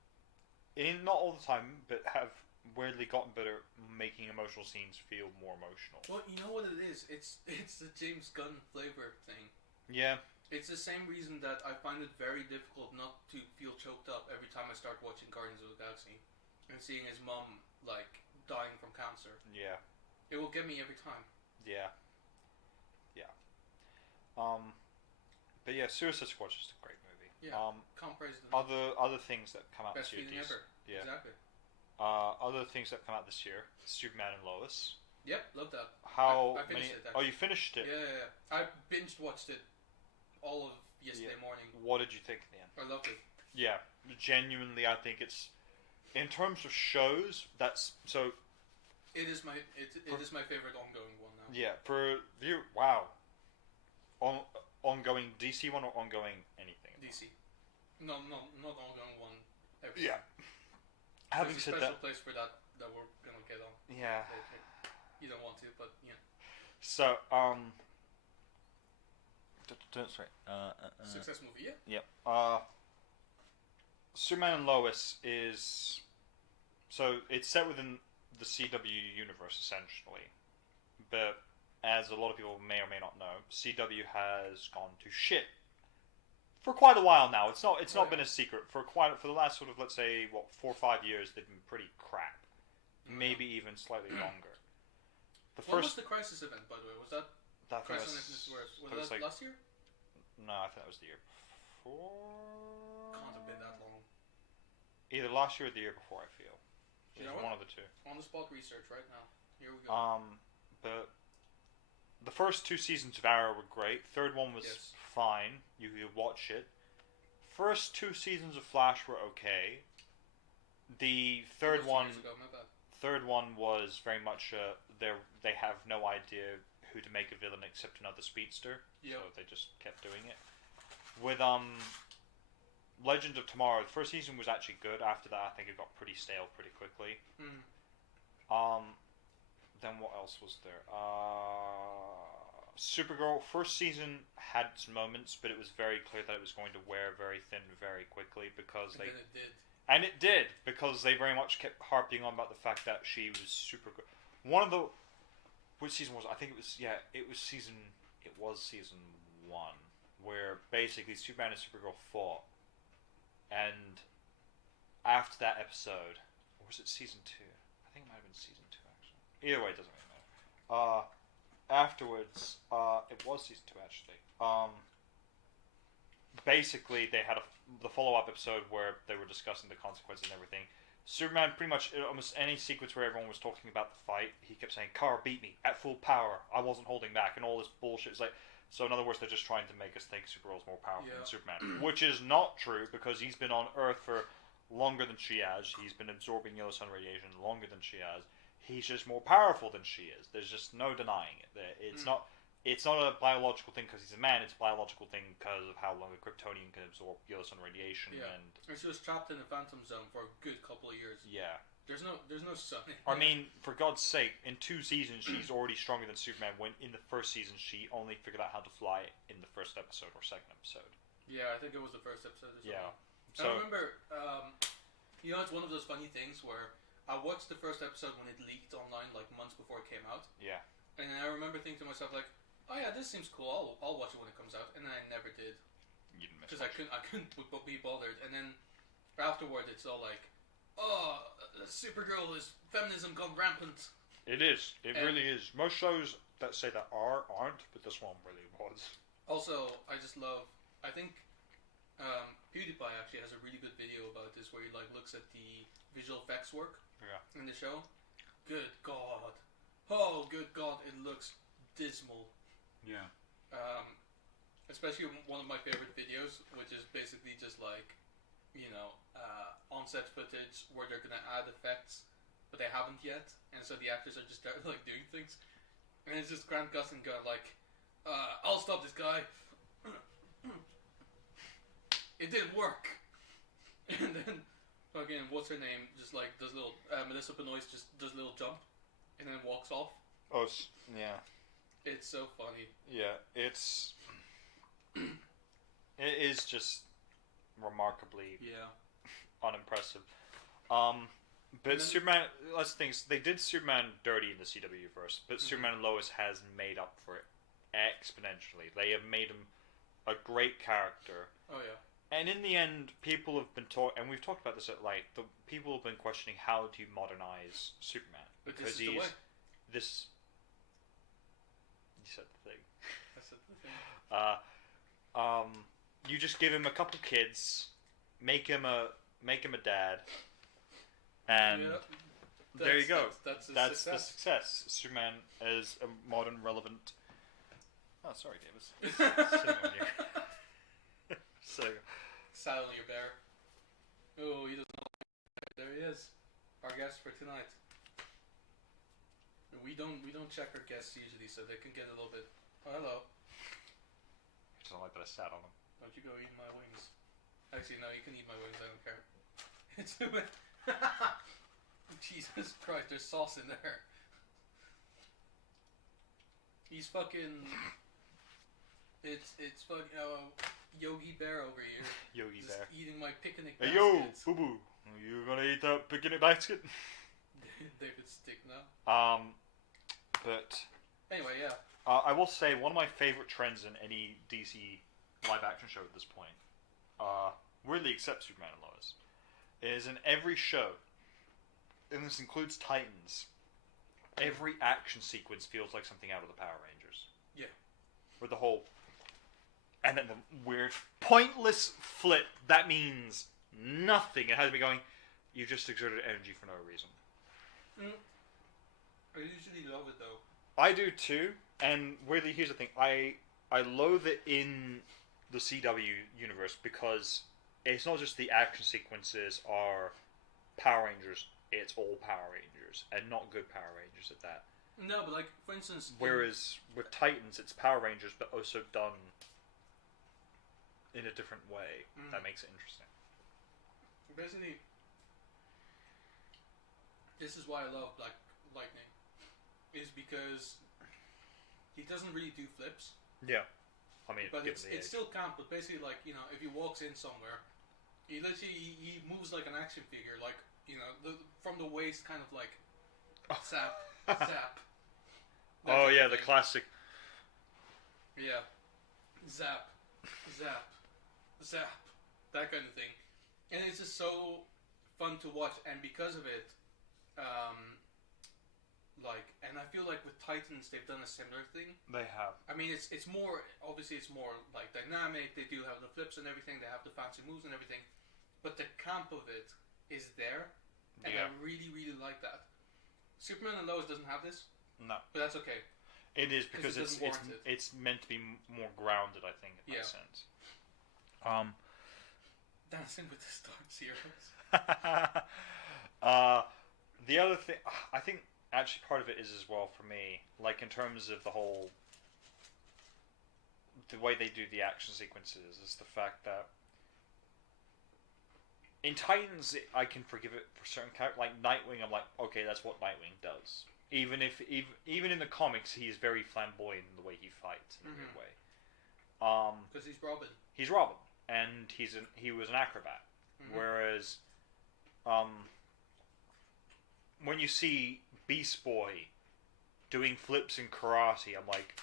not all the time, but have weirdly gotten better making emotional scenes feel more emotional. Well, you know what it is? It's the James Gunn flavor thing. Yeah. It's the same reason that I find it very difficult not to feel choked up every time I start watching Guardians of the Galaxy and seeing his mom, like, dying from cancer. Yeah. It will get me every time. Yeah. Yeah. But yeah, Suicide Squad is just a great movie. Yeah. Can't praise it enough. Other things that come out Best this year. feeling ever. Yeah. Exactly. Other things that come out this year: Superman and Lois. Yep, love that. How I finished many? it. Actually. Oh, you finished it? Yeah. I binge watched it all of yesterday morning. What did you think in the end? I loved it. Yeah, genuinely, I think it's, in terms of shows, that's so. It is my favorite ongoing one now. Yeah, ongoing DC one or ongoing anything? DC. No, not ongoing one. Yeah. Having said that, there's a special place for that we're gonna get on. Yeah. You don't want to, but yeah. So sorry. Success movie, yeah. Yep. Superman and Lois is, so it's set within the CW universe essentially, but as a lot of people may or may not know, CW has gone to shit for quite a while now. It's not been a secret for the last sort of, let's say, 4 or 5 years. They've been pretty crap, maybe even slightly longer. What was the Crisis event, by the way? Was that Crisis on Infinite Earths? Was that last year? No, I think that was the year before. Can't have been that long. Either last year or the year before, I feel. It was one of the two. On the spot research right now. Here we go. But the first 2 seasons of Arrow were great. Third one was fine. You could watch it. First 2 seasons of Flash were okay. The third one was very much they have no idea who to make a villain except another speedster. Yep. So they just kept doing it. With Legend of Tomorrow, the first season was actually good. After that, I think it got pretty stale pretty quickly. Then what else was there? Supergirl, first season had some moments, but it was very clear that it was going to wear very thin very quickly because then it did. And it did, because they very much kept harping on about the fact that she was Supergirl. Which season was it? I think it was season 1, where basically Superman and Supergirl fought, and after that episode, or was it season 2? I think it might have been season 2 actually. Either way, it doesn't really matter. Afterwards, it was season 2 actually. Basically, they had the follow-up episode where they were discussing the consequences and everything. Superman, pretty much almost any sequence where everyone was talking about the fight, he kept saying, "Kara beat me at full power. I wasn't holding back," and all this bullshit. It's like, so in other words, they're just trying to make us think Supergirl's more powerful than Superman, which is not true, because he's been on Earth for longer than she has. He's been absorbing yellow sun radiation longer than she has. He's just more powerful than she is. There's just no denying it. It's not a biological thing because he's a man. It's a biological thing because of how long a Kryptonian can absorb yellow sun radiation. Yeah. And she was trapped in the Phantom Zone for a good couple of years. Yeah. There's no sun. I mean, for God's sake, in 2 seasons she's already stronger than Superman. When in the first season she only figured out how to fly in the first episode or second episode. Yeah, I think it was the first episode as well. Yeah. So I remember, it's one of those funny things where I watched the first episode when it leaked online, like months before it came out. Yeah. And I remember thinking to myself, like, oh yeah, this seems cool. I'll watch it when it comes out, and then I never did. You didn't miss because I couldn't be bothered. And then afterward, it's all like, oh, Supergirl is feminism gone rampant. It is. It really is. Most shows that say that aren't, but this one really was. Also, I just love. I think PewDiePie actually has a really good video about this, where he looks at the visual effects work in the show. Good God. Oh, good God, it looks dismal. Yeah. Especially one of my favorite videos, which is basically just on-set footage where they're gonna add effects, but they haven't yet, and so the actors are just doing things, and it's just Grant Gustin going I'll stop this guy. It didn't work, and then fucking what's her name just like does a little Melissa Benoist just does a little jump and then walks off. Oh yeah. It's so funny. Yeah, it is just remarkably unimpressive. But Superman, let's think. They did Superman dirty in the CW verse, but Superman and Lois has made up for it exponentially. They have made him a great character. Oh yeah. And in the end, people have been and we've talked about this at length. The people have been questioning how do you modernize Superman because he's this. You said the thing. I said the thing. You just give him a couple kids, make him a dad, and there you go. That's the success. Superman is a modern, relevant. Oh, sorry, Davis. Sitting on you. So. Sat on your bear. Oh, he doesn't know. There he is. Our guest for tonight. We don't check our guests usually, so they can get a little bit. Oh, hello. I just don't like that I sat on them. Don't you go eat my wings? Actually, no, you can eat my wings. I don't care. It's Jesus Christ, there's sauce in there. He's fucking. It's fucking Yogi Bear over here. Yogi Bear eating my picnic baskets. Hey yo, boo boo, you gonna eat that picnic basket? David's stick now. But anyway, yeah. I will say one of my favorite trends in any DC live action show at this point, weirdly except Superman and Lois, is in every show, and this includes Titans, every action sequence feels like something out of the Power Rangers. Yeah. With the whole, and then the weird, pointless flip that means nothing. It has me going, you just exerted energy for no reason. I usually love it though. I do too, and weirdly, here's the thing: I loathe it in the CW universe because it's not just the action sequences are Power Rangers; it's all Power Rangers, and not good Power Rangers at that. No, but like for instance, whereas with Titans, it's Power Rangers, but also done in a different way. That makes it interesting. Basically, this is why I love Black Lightning, is because he doesn't really do flips. Yeah, I mean, but it's still camp. But basically, like if he walks in somewhere, he literally he moves like an action figure, like from the waist, kind of like zap, zap. Oh yeah, the classic. Yeah, zap, zap, zap, that kind of thing, and it's just so fun to watch. And because of it, and I feel like with Titans they've done a similar thing. They have. I mean, it's more obviously it's more like dynamic. They do have the flips and everything. They have the fancy moves and everything, but the camp of it is there, and I really really like that. Superman and Lois doesn't have this. No, but that's okay. It is because it's meant to be more grounded. I think in that sense. Dancing with the Stars heroes. The other thing, I think, actually part of it is as well for me, like in terms of the way they do the action sequences, is the fact that in Titans, I can forgive it for certain characters. Like Nightwing, I'm like, okay, that's what Nightwing does. Even in the comics, he is very flamboyant in the way he fights in a weird way. Because he's Robin. He's Robin, and he was an acrobat. Whereas, when you see Beast Boy doing flips in karate, I'm like,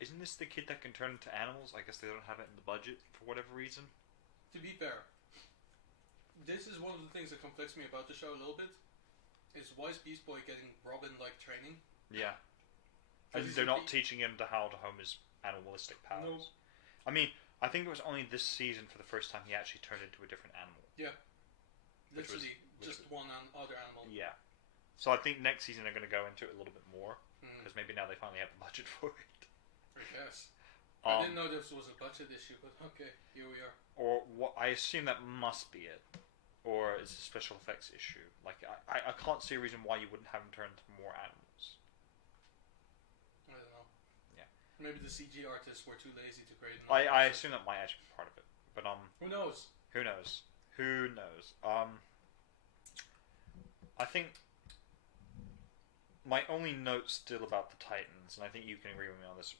isn't this the kid that can turn into animals? I guess they don't have it in the budget for whatever reason. To be fair, this is one of the things that conflicts me about the show a little bit. Is why is Beast Boy getting Robin-like training? Yeah. And they're not teaching him how to hone his animalistic powers. No. I mean, I think it was only this season for the first time he actually turned into a different animal. Yeah. Literally, just one other animal. Yeah. So I think next season they're going to go into it a little bit more. Because maybe now they finally have the budget for it. I guess. I didn't know this was a budget issue, but okay, here we are. Or what? I assume that must be it. Or it's a special effects issue. Like, I can't see a reason why you wouldn't have him turn into more animals. I don't know. Yeah. Maybe the CG artists were too lazy to create. I assume that might actually be part of it, but who knows? Who knows? Who knows? I think my only note still about the Titans, and I think you can agree with me on this.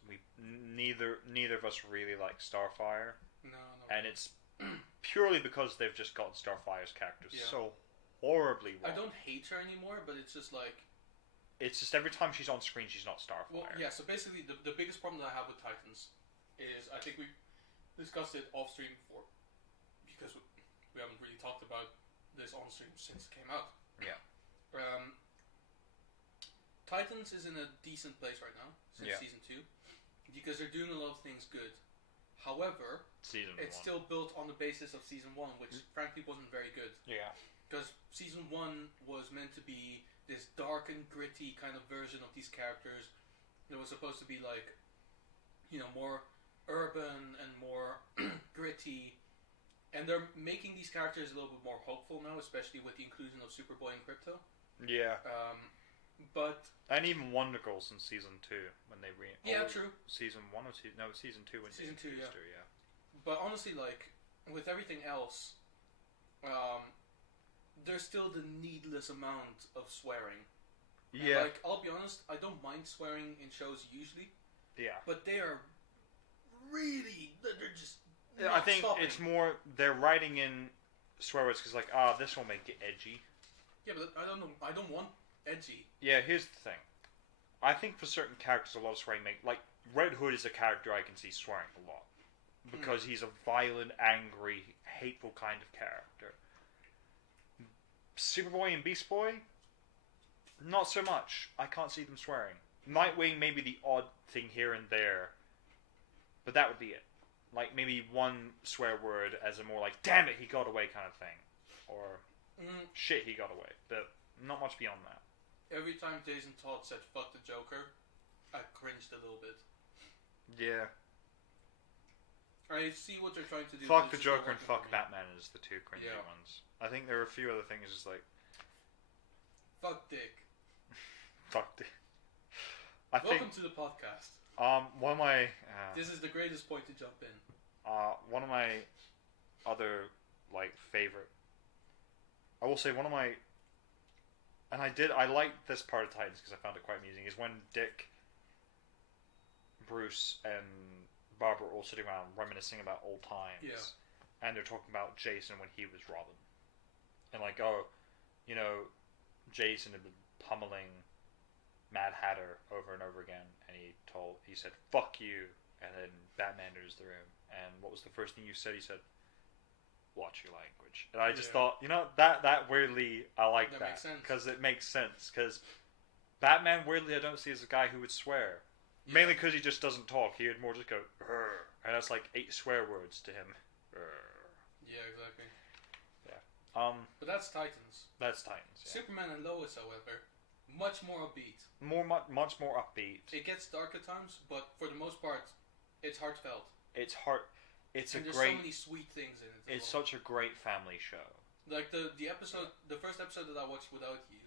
Neither of us really like Starfire. No. And it's purely because they've just gotten Starfire's character so horribly wrong. I don't hate her anymore, but it's just like... It's just every time she's on screen, she's not Starfire. Well, yeah, so basically the biggest problem that I have with Titans is, I think we discussed it off stream before, because we haven't really talked about this on stream since it came out. Yeah. Titans is in a decent place right now, since Season 2, because they're doing a lot of things good. However, it's still built on the basis of Season 1, which frankly wasn't very good. Yeah. Because Season 1 was meant to be this dark and gritty kind of version of these characters. It was supposed to be like, more urban and more gritty. And they're making these characters a little bit more hopeful now, especially with the inclusion of Superboy and Crypto. Yeah. And even Wonder Girls in Season 2 when they true. Season 1 or Season 2 when Season 2, yeah. But honestly, like with everything else, there's still the needless amount of swearing. Yeah. And, like, I'll be honest, I don't mind swearing in shows usually. Yeah. But they are really, they're just. I think stopping. It's more they're writing in swear words because this will make it edgy. Yeah, but I don't know. I don't want edgy. Yeah, here's the thing. I think for certain characters, a lot of swearing like Red Hood is a character I can see swearing a lot because he's a violent, angry, hateful kind of character. Superboy and Beast Boy, not so much. I can't see them swearing. Nightwing, maybe the odd thing here and there, but that would be it. Like maybe one swear word as a more like "damn it, he got away" kind of thing, or "shit, he got away." But not much beyond that. Every time Jason Todd said "fuck the Joker," I cringed a little bit. Yeah. I see what they're trying to do. Fuck the Joker and fuck Batman is the two cringy ones. I think there are a few other things just like fuck Dick. Fuck Dick. Welcome to the podcast. One of my this is the greatest point to jump in. One of my other favorite. I will say one of my. And I liked this part of Titans because I found it quite amusing. Is when Dick, Bruce, and Barbara are all sitting around reminiscing about old times. Yeah. And they're talking about Jason when he was Robin. And Jason had been pummeling Mad Hatter over and over again. And he said, "Fuck you." And then Batman enters the room. And what was the first thing you said? He said, "Watch your language." And I just thought, that weirdly, I like that. Because it makes sense. Because Batman, weirdly, I don't see as a guy who would swear. Yeah. Mainly because he just doesn't talk. He would more just go, "Rrr," and that's like 8 swear words to him. Rrr. Yeah, exactly. Yeah. But that's Titans. That's Titans. Yeah. Superman and Lois, however, much more upbeat. Much more upbeat. It gets dark at times, but for the most part, it's heartfelt. It's heart. It's and a there's great. So many sweet things in it. It's such a great family show. Like the episode, the first episode that I watched without you,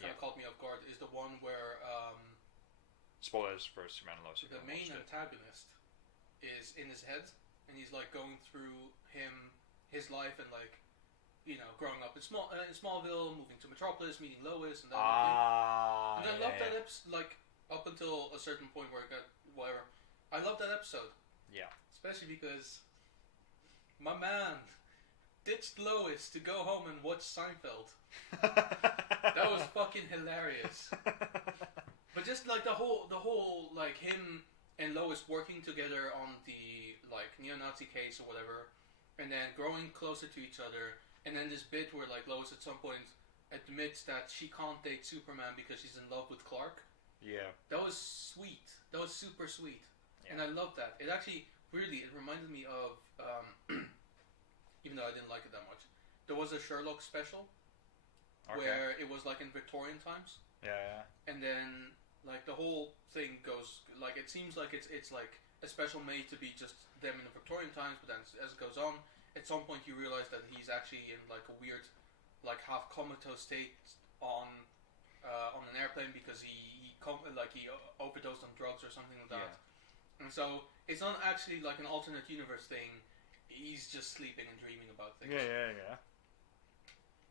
kind of caught me off guard. Is the one where spoilers for Superman and Lois. The main antagonist is in his head, and he's like going through his life, and growing up in Smallville, moving to Metropolis, meeting Lois, and that. And I loved that episode. Up until a certain point where it got whatever. I loved that episode. Yeah. Especially because my man ditched Lois to go home and watch Seinfeld. That was fucking hilarious. But just the whole him and Lois working together on the neo-Nazi case or whatever, and then growing closer to each other, and then this bit where Lois at some point admits that she can't date Superman because she's in love with Clark. Yeah. That was sweet. That was super sweet. Yeah. And I loved that. It actually, weirdly, it reminded me of, even though I didn't like it that much, there was a Sherlock special where it was in Victorian times. Yeah. And then the whole thing goes it seems like it's a special made to be just them in the Victorian times, but then as it goes on, at some point you realize that he's actually in a weird half comatose state on an airplane because he overdosed on drugs or something like that. And so it's not actually an alternate universe thing. He's just sleeping and dreaming about things. Yeah.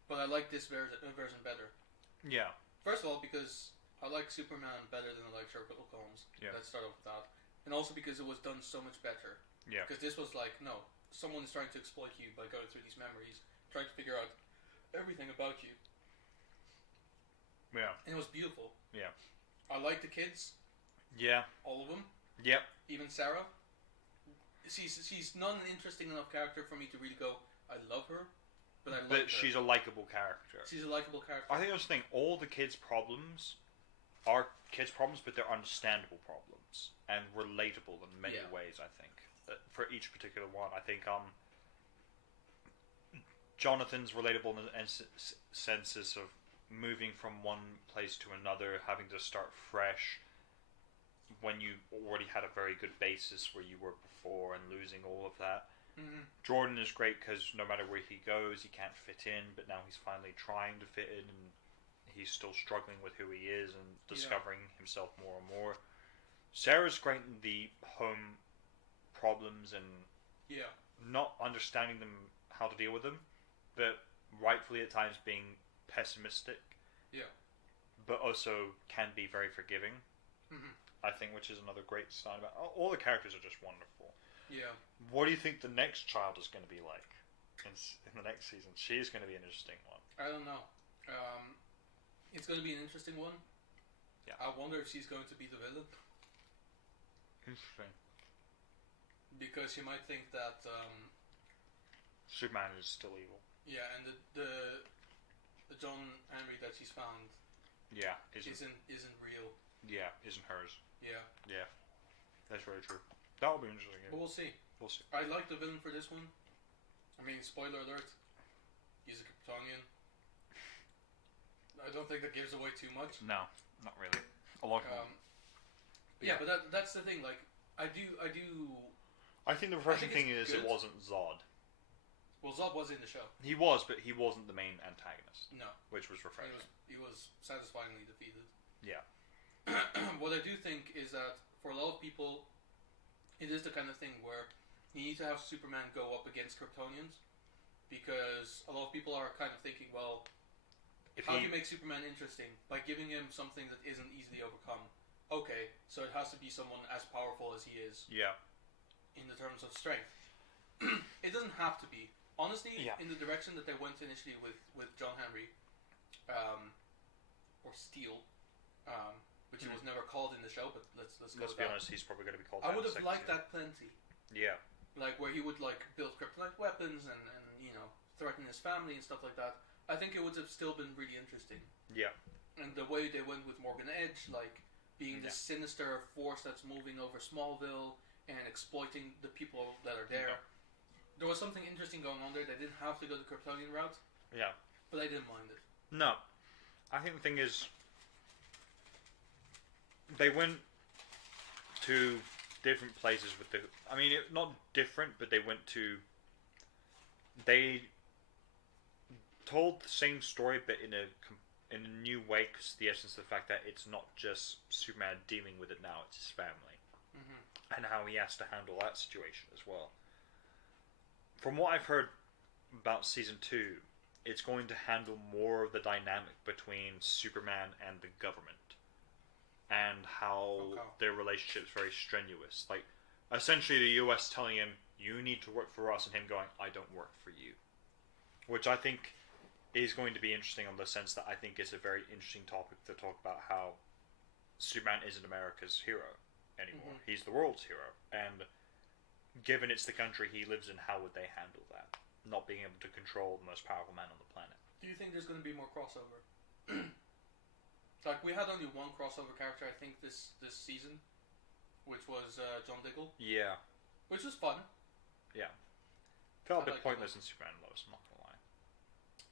But I like this version better. Yeah. First of all, because I like Superman better than I like Sherlock Holmes. Yeah. Let's start off with that. And also because it was done so much better. Yeah. Because this was like, no, someone is trying to exploit you by going through these memories, trying to figure out everything about you. Yeah. And it was beautiful. Yeah. I like the kids. Yeah. All of them. Yep. Even Sarah. She's not an interesting enough character for me to really go, I love her, but I like her. But she's a likable character. She's a likable character. I think that's the thing. All the kids' problems are kids' problems, but they're understandable problems and relatable in many ways, I think. For each particular one. I think Jonathan's relatable in the senses of moving from one place to another, having to start fresh when you already had a very good basis where you were before, and losing all of that. Mm-hmm. Jordan is great because no matter where he goes, he can't fit in, but now he's finally trying to fit in, and he's still struggling with who he is and discovering himself more and more. Sarah's great in the home problems and not understanding them, how to deal with them, but rightfully at times being pessimistic, but also can be very forgiving. Mm-hmm. I think, which is another great sign about all the characters are just wonderful. Yeah. What do you think the next child is going to be like in the next season? She's going to be an interesting one. I don't know. It's going to be an interesting one. Yeah. I wonder if she's going to be the villain. Interesting. Because she might think that Superman is still evil. Yeah, and the John Henry that she's found isn't real. Yeah, isn't hers. Yeah. Yeah. That's very true. That will be interesting. Yeah. But we'll see. We'll see. I like the villain for this one. I mean, spoiler alert, he's a Kryptonian. I don't think that gives away too much. No, not really. A lot more. Yeah, but that's the thing. Like, I think the refreshing thing is it wasn't Zod. Well, Zod was in the show. He was, but he wasn't the main antagonist. No. Which was refreshing. He was satisfyingly defeated. Yeah. What I do think is that for a lot of people, it is the kind of thing where you need to have Superman go up against Kryptonians, because a lot of people are kind of thinking, well, how do you make Superman interesting? By giving him something that isn't easily overcome. Okay, so it has to be someone as powerful as he is. Yeah. In the terms of strength. It doesn't have to be. Honestly, in the direction that they went initially with John Henry, or Steel, which it was never called in the show, but let's be honest, he's probably going to be called. I would have liked that plenty. Yeah. Like where he would build kryptonite weapons and threaten his family and stuff like that. I think it would have still been really interesting. Yeah. And the way they went with Morgan Edge, being this sinister force that's moving over Smallville and exploiting the people that are there. Yeah. There was something interesting going on there. They didn't have to go the Kryptonian route. Yeah. But I didn't mind it. No. I think the thing is, they went to different places with the... I mean, not different, but they went to... They told the same story, but in a new way, because the essence of the fact that it's not just Superman dealing with it now, it's his family. Mm-hmm. And how he has to handle that situation as well. From what I've heard about Season 2, it's going to handle more of the dynamic between Superman and the government. And how their relationship is very strenuous. Essentially the US telling him, you need to work for us, and him going, I don't work for you. Which I think is going to be interesting on the sense that I think it's a very interesting topic to talk about how Superman isn't America's hero anymore. Mm-hmm. He's the world's hero. And given it's the country he lives in, how would they handle that? Not being able to control the most powerful man on the planet. Do you think there's going to be more crossover? We had only one crossover character, I think, this season, which was John Diggle. Yeah. Which was fun. Yeah. Felt a bit pointless in Superman and Lois, I'm not gonna lie.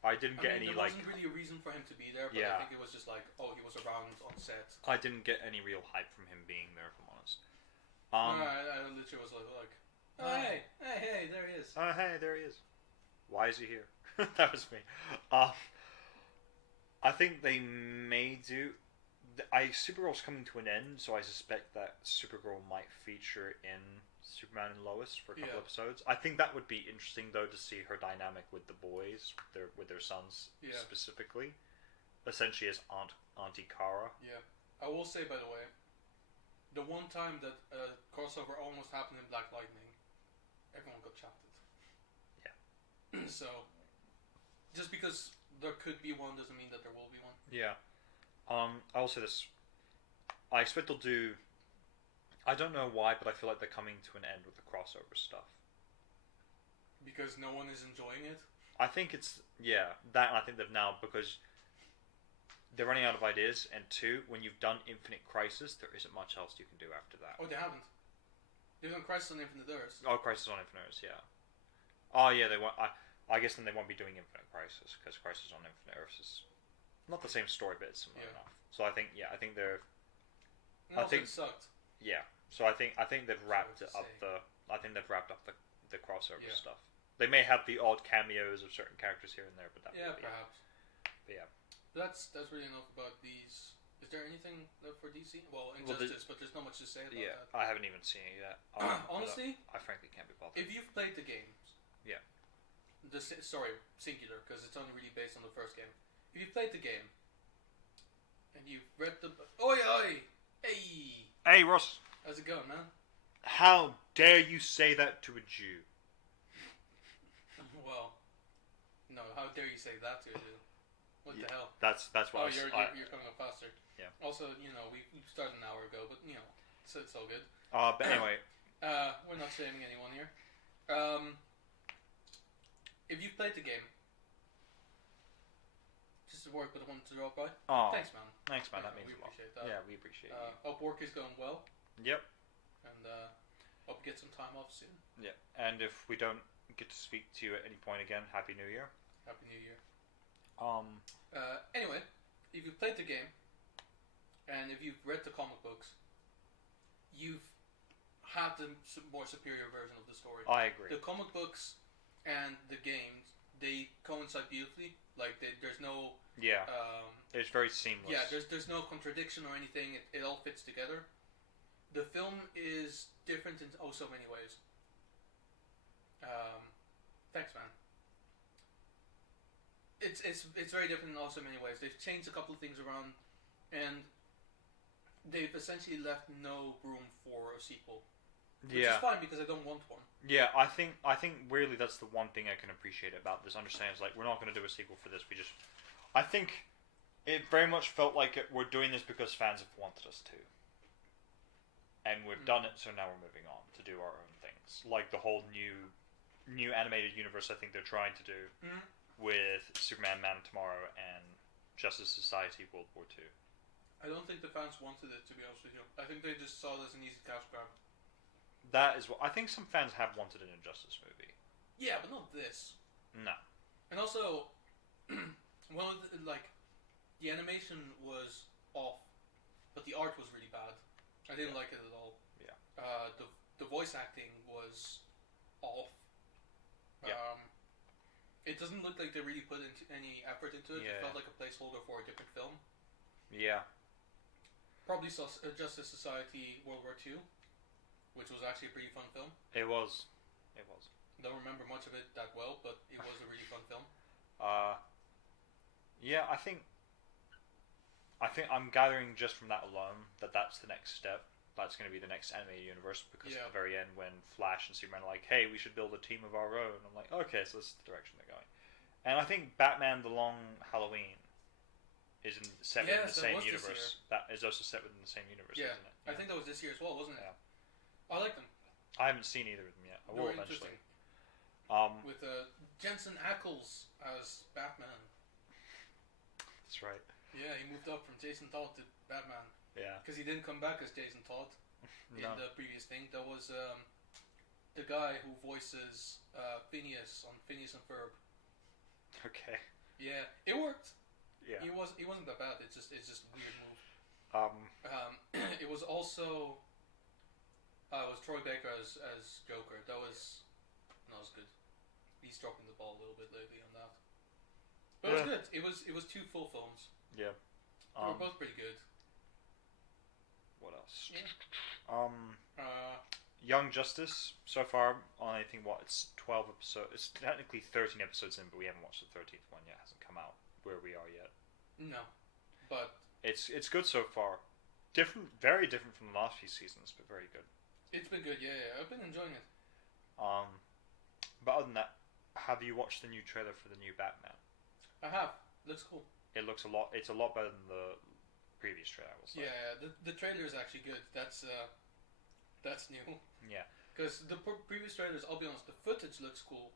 I didn't get any, there wasn't really a reason for him to be there, but I think it was just he was around on set. I didn't get any real hype from him being there, if I'm honest. I literally was like, oh, hey, there he is. Oh, hey, there he is. Why is he here? That was me. I think they may do... Supergirl's coming to an end, so I suspect that Supergirl might feature in Superman and Lois for a couple episodes. I think that would be interesting though to see her dynamic with the boys, with their sons specifically. Essentially as Auntie Kara. Yeah. I will say, by the way, the one time that a crossover almost happened in Black Lightning, everyone got shafted. Yeah. So, just because there could be one doesn't mean that there will be one. Yeah. I will say this. I expect they'll do... I don't know why, but I feel like they're coming to an end with the crossover stuff. Because no one is enjoying it? I think it's... Yeah, that I think they've now... Because they're running out of ideas, and two, when you've done Infinite Crisis, there isn't much else you can do after that. Oh, they haven't? They've done Crisis on Infinite Earths. Oh, Crisis on Infinite Earths, yeah. Oh, yeah, they won't... I guess then they won't be doing Infinite Crisis, because Crisis on Infinite Earths is not the same story, but it's similar enough. So I think they're... And also it sucked. Yeah. So I think they've wrapped up the crossover stuff. They may have the odd cameos of certain characters here and there, but that perhaps. But yeah. That's really enough about these. Is there anything left for DC? Well, Injustice, but there's not much to say about that. I haven't even seen it yet. Honestly, I frankly can't be bothered. If you've played the games, singular, because it's only really based on the first game. If you've played the game and you've read the Hey Ross, how's it going, man? How dare you say that to a Jew? Well, no. How dare you say that to a Jew? What the hell? That's why. You're coming up faster. Yeah. Also, we started an hour ago, but so it's all good. But anyway, we're not shaming anyone here. If you've played the game, just a word, but I wanted to drop by. Oh, thanks, man. Thanks, man. That means we a lot. Appreciate that. Yeah, we appreciate it. Hope work is going well. Yep. And hope you get some time off soon. Yeah. And if we don't get to speak to you at any point again, Happy New Year. Happy New Year. Anyway, if you've played the game and if you've read the comic books, you've had the more superior version of the story. I agree. The comic books and the games, they coincide beautifully. Like there's no it's very seamless. Yeah, there's no contradiction or anything. It all fits together. The film is different in so many ways. Thanks, man. It's very different in also many ways. They've changed a couple of things around, and they've essentially left no room for a sequel. Which is fine because I don't want one. Yeah, I think really that's the one thing I can appreciate about this. Understand is like we're not going to do a sequel for this. I think it very much felt like we're doing this because fans have wanted us to, and we've done it. So now we're moving on to do our own things, like the whole new animated universe. I think they're trying to do. With Superman, Man of Tomorrow, and Justice Society World War II. I don't think the fans wanted it, to be honest with you. I think they just saw it as an easy cash grab. That is what I think some fans have wanted an Injustice movie. Yeah, but not this. No. And also, the animation was off, but the art was really bad. I didn't like it at all. Yeah. The voice acting was off. Yeah. It doesn't look like they really put any effort into it. Yeah. It felt like a placeholder for a different film. Yeah. Probably saw Justice Society World War II, which was actually a pretty fun film. It was. Don't remember much of it that well, but it was a really fun film. Yeah, I think I'm gathering just from that alone that that's the next step. That's going to be the next animated universe because at the very end when Flash and Superman are like, hey, we should build a team of our own. I'm like, okay, so this is the direction they're going. And I think Batman The Long Halloween is set within the same universe. That is also set within the same universe, isn't it? I think that was this year as well, wasn't it? Yeah. I like them. I haven't seen either of them yet. I will eventually. With Jensen Ackles as Batman. That's right. Yeah, he moved up from Jason Todd to Batman. Yeah. Because he didn't come back as Jason Todd in the previous thing. That was the guy who voices Phineas on Phineas and Ferb. Okay. Yeah, it worked. Yeah. He wasn't that bad. It's just a weird move. It was also it was Troy Baker as Joker. That was good. He's dropping the ball a little bit lately on that. But it was good. It was two full films. Yeah. They were both pretty good. What else? Yeah. Young Justice so far. I think it's 12 episodes. It's technically 13 episodes in, but we haven't watched the 13th one yet. It hasn't come out where we are yet. No, but it's good so far. Different, very different from the last few seasons, but very good. It's been good. Yeah, I've been enjoying it. But other than that, have you watched the new trailer for the new Batman? I have. Looks cool. It looks a lot. It's a lot better than the previous trailer, I will say. Yeah, the trailer is actually good. That's new. Yeah. Because the previous trailers, I'll be honest, the footage looks cool,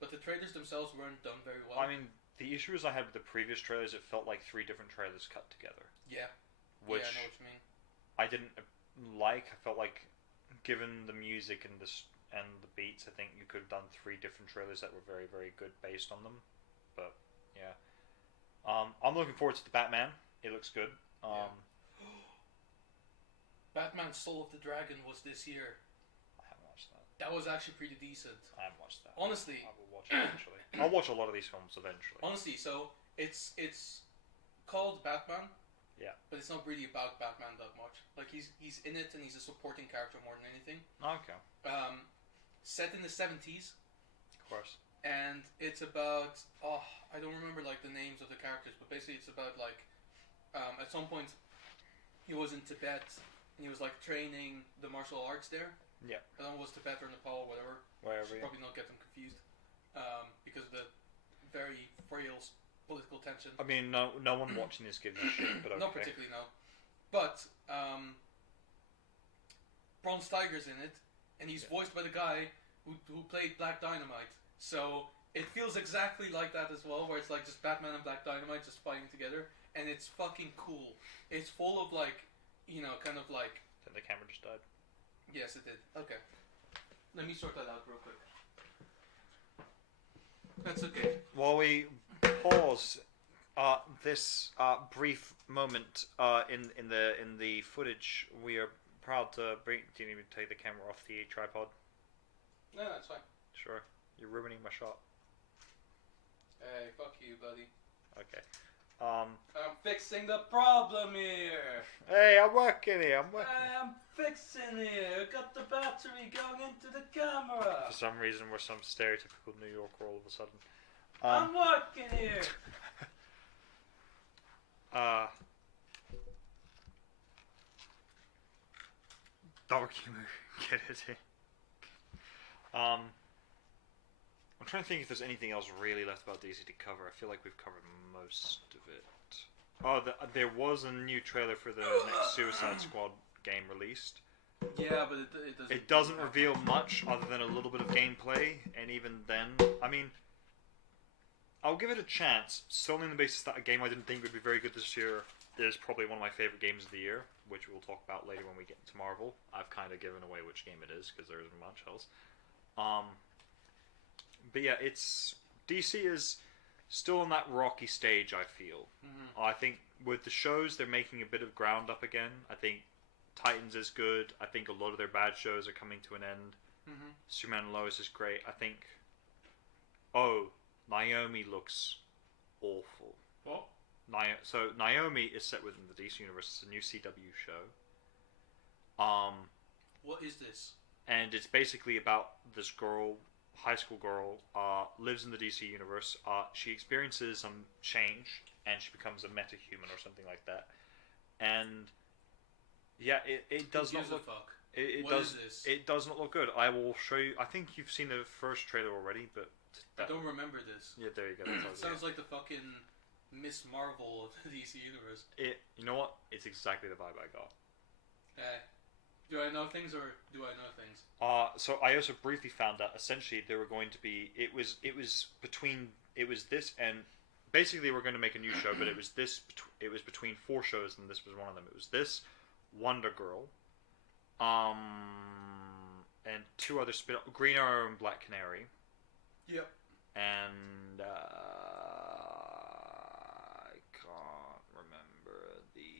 but the trailers themselves weren't done very well. I mean, the issues I had with the previous trailers, it felt like 3 different trailers cut together. Yeah. Which I know what you mean. I didn't like. I felt like, given the music and the beats, I think you could have done 3 different trailers that were very, very good based on them. But yeah, I'm looking forward to the Batman. It looks good. Batman: Soul of the Dragon was this year. I haven't watched that. That was actually pretty decent. I haven't watched that. Honestly, I will watch it eventually. I'll watch a lot of these films eventually. Honestly, so it's called Batman. Yeah. But it's not really about Batman that much. Like he's in it and he's a supporting character more than anything. Okay. Set in the 70s. Of course. And it's about I don't remember like the names of the characters, but basically it's about like at some point he was in Tibet and he was like training the martial arts there. Yeah. I don't know if it was Tibet or Nepal or whatever. Wherever. Should probably not get them confused. Because of the very frail political tension. I mean, no one watching this gives a shit, but okay. Not particularly, no. But Bron Steiger's in it, and he's voiced by the guy who played Black Dynamite. So it feels exactly like that as well, where it's like just Batman and Black Dynamite just fighting together, and it's fucking cool. It's full of like, kind of like. Then the camera just died. Yes, it did. Okay. Let me sort that out real quick. That's okay. While we pause this brief moment in the footage, we are proud to bring. Do you need me to take the camera off the tripod? No, that's fine. Sure. You're ruining my shot. Hey, fuck you, buddy. Okay. I'm fixing the problem here. Hey, I'm working here. I'm fixing here. Got the battery going into the camera. For some reason, we're some stereotypical New Yorker all of a sudden. I'm working here. Dark humor. Get it in. I'm trying to think if there's anything else really left about DC to cover. I feel like we've covered most of it. Oh, there was a new trailer for the next Suicide Squad game released. Yeah, but it doesn't reveal much other than a little bit of gameplay, and even then, I mean, I'll give it a chance, solely on the basis that a game I didn't think would be very good this year is probably one of my favorite games of the year, which we'll talk about later when we get to Marvel. I've kind of given away which game it is, because there isn't much else. But yeah, DC is still on that rocky stage, I feel. Mm-hmm. I think with the shows, they're making a bit of ground up again. I think Titans is good. I think a lot of their bad shows are coming to an end. Mm-hmm. Superman and Lois is great. I think... Naomi looks awful. What? So Naomi is set within the DC universe. It's a new CW show. What is this? And it's basically about this girl, high school girl, lives in the DC universe. She experiences some change, and she becomes a metahuman or something like that. And yeah, it does not look. Fuck? What is this? It does not look good. I will show you. I think you've seen the first trailer already, but I don't remember this. Yeah, there you go. It sounds like the fucking Miss Marvel of the DC universe. You know what? It's exactly the vibe I got. Do I know things or do I know things? So I also briefly found out essentially they were going to be. It was this and basically we're going to make a new show, but it was this. It was between 4 shows, and this was one of them. It was this, Wonder Girl, and 2 other Green Arrow and Black Canary. Yep. And I can't remember the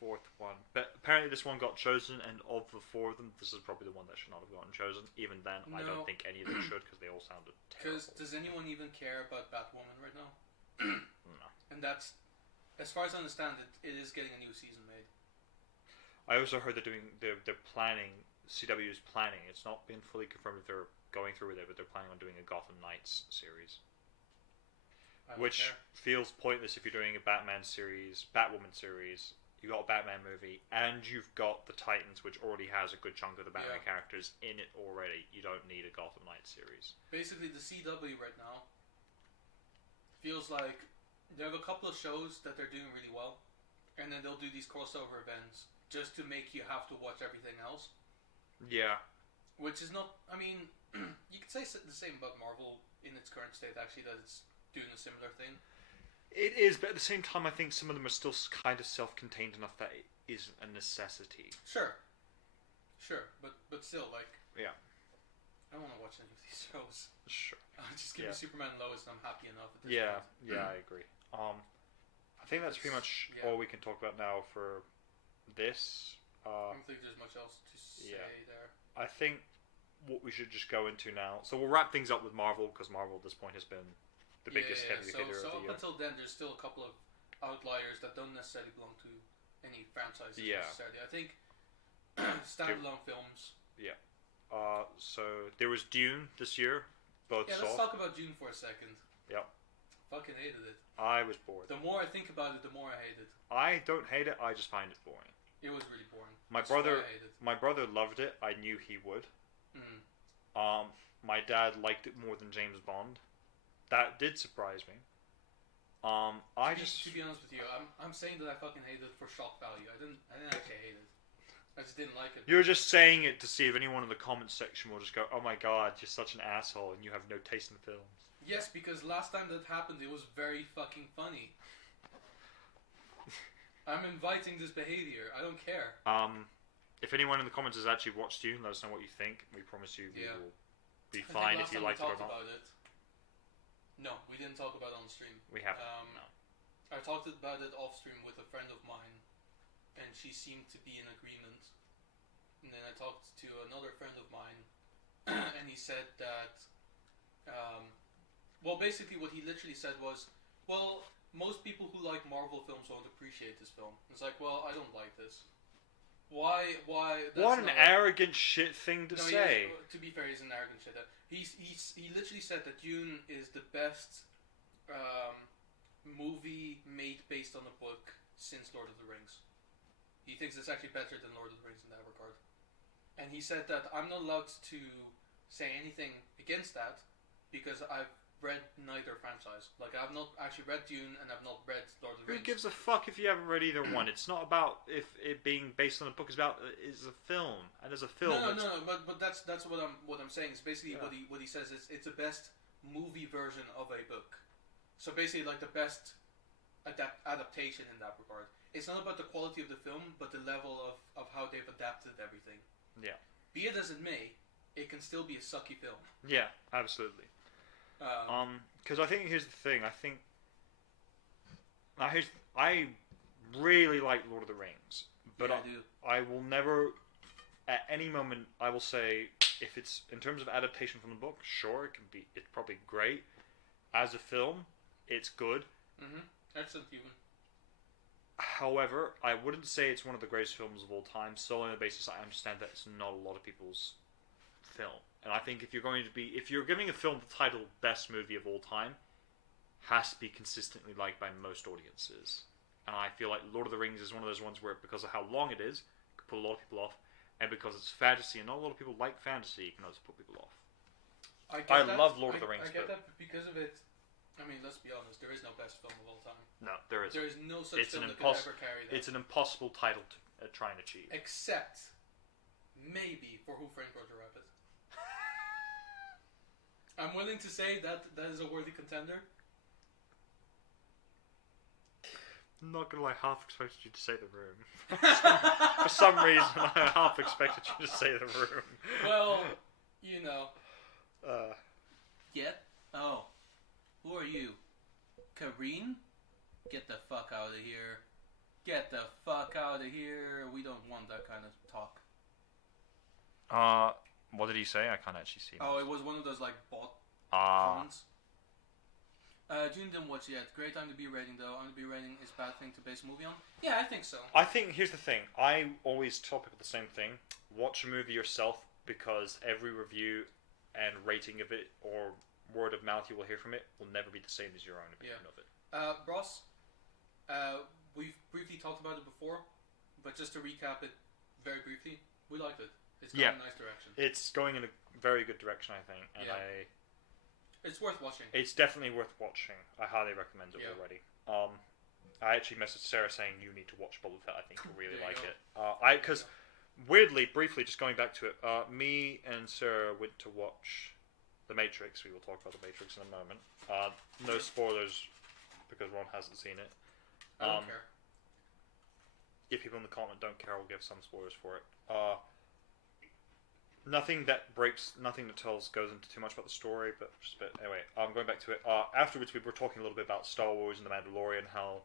4th one, but apparently this one got chosen, and of the 4 of them, this is probably the one that should not have gotten chosen. Even then, no. I don't think any of them should, because they all sounded terrible. Because does anyone even care about Batwoman right now? No. And that's, as far as I understand it, it is getting a new season made. I also heard they're planning CW is planning. It's not been fully confirmed if they're going through with it, but they're planning on doing a Gotham Knights series. Which feels pointless if you're doing a Batman series, Batwoman series. You got a Batman movie, and you've got the Titans, which already has a good chunk of the Batman characters in it already. You don't need a Gotham Knights series. Basically, the CW right now feels like they have a couple of shows that they're doing really well, and then they'll do these crossover events just to make you have to watch everything else. Yeah. Which is not... I mean, you could say the same about Marvel in its current state, actually, that it's doing a similar thing. It is, but at the same time, I think some of them are still kind of self-contained enough that it isn't a necessity. Sure, but still, like... Yeah. I don't want to watch any of these shows. Sure. Just give me Superman and Lois and I'm happy enough at this point. I agree. I think that's pretty much all we can talk about now for this. I don't think there's much else to say there. I think what we should just go into now... So we'll wrap things up with Marvel, because Marvel at this point has been the biggest heavy hitter of the year. So up until then, there's still a couple of outliers that don't necessarily belong to any franchises necessarily. I think standalone films. Yeah. So there was Dune this year. Let's talk about Dune for a second. Yep. Fucking hated it. I was bored. The more I think about it, the more I hate it. I don't hate it. I just find it boring. It was really boring. My brother loved it. I knew he would. Mm. My dad liked it more than James Bond. That did surprise me. To be honest with you, I'm saying that I fucking hated it for shock value. I didn't actually hate it. I just didn't like it. You're just saying it to see if anyone in the comments section will just go, "Oh my god, you're such an asshole and you have no taste in films." Yes, because last time that happened, it was very fucking funny. I'm inviting this behavior. I don't care. If anyone in the comments has actually watched you, let us know what you think. We promise you we will be fine if you like it or not. No, we didn't talk about it on stream. We haven't. No. I talked about it off stream with a friend of mine, and she seemed to be in agreement. And then I talked to another friend of mine, and he said that, basically what he literally said was, well, most people who like Marvel films won't appreciate this film. It's like, well, I don't like this. Why? What an arrogant shit thing to say. To be fair, he's an arrogant shit. He literally said that Dune is the best movie made based on a book since Lord of the Rings. He thinks it's actually better than Lord of the Rings in that regard. And he said that I'm not allowed to say anything against that because I've read neither franchise. Like, I've not actually read Dune and I've not read Lord of the Rings. Who gives a fuck if you haven't read either one? It's not about if it being based on a book. It's about it's a film, and as a film. No. But that's what I'm saying. It's basically what he says is it's the best movie version of a book. So basically, like the best adaptation in that regard. It's not about the quality of the film, but the level of how they've adapted everything. Yeah. Be it as it may, it can still be a sucky film. Yeah, absolutely. Because I think here's the thing. I really like Lord of the Rings, but I do. I will never, at any moment, I will say if it's in terms of adaptation from the book, sure, it's probably great. As a film, it's good. Excellent, even. However, I wouldn't say it's one of the greatest films of all time, solely on the basis I understand that it's not a lot of people's film. And I think if you're giving a film the title "Best Movie of All Time," has to be consistently liked by most audiences. And I feel like Lord of the Rings is one of those ones where, because of how long it is, it can put a lot of people off, and because it's fantasy, and not a lot of people like fantasy, it can also put people off. I love Lord of the Rings. I get that, but because of it, I mean, let's be honest, there is no best film of all time. No, there isn't. There is no such film that could ever carry that. It's an impossible title to try and achieve. Except, maybe, for Who Framed Roger Rabbit. I'm willing to say that is a worthy contender. I'm not gonna lie, half expected you to say The Room. For some reason, I half expected you to say The Room. Well, you know. Oh. Who are you? Kareen? Get the fuck out of here. Get the fuck out of here. We don't want that kind of talk. What did he say? I can't actually see. Oh, it was one of those, like, bot comments. June didn't watch it yet. Great IMDb rating though. IMDb rating is a bad thing to base a movie on. Yeah, I think so. I think here's the thing. I always tell people the same thing. Watch a movie yourself because every review and rating of it or word of mouth you will hear from it will never be the same as your own opinion of it. Ross, we've briefly talked about it before, but just to recap it very briefly, we liked it. It's going in a nice direction. It's going in a very good direction, I think, and it's worth watching. It's definitely worth watching. I highly recommend it already. I actually messaged Sarah saying you need to watch Boba Fett. I think you'll really like it. Because weirdly, briefly, just going back to it, me and Sarah went to watch The Matrix. We will talk about The Matrix in a moment. No spoilers because Ron hasn't seen it. I don't care. If people in the comment don't care, I'll give some spoilers for it. Nothing that goes into too much about the story, but anyway, going back to it. Afterwards, we were talking a little bit about Star Wars and The Mandalorian, how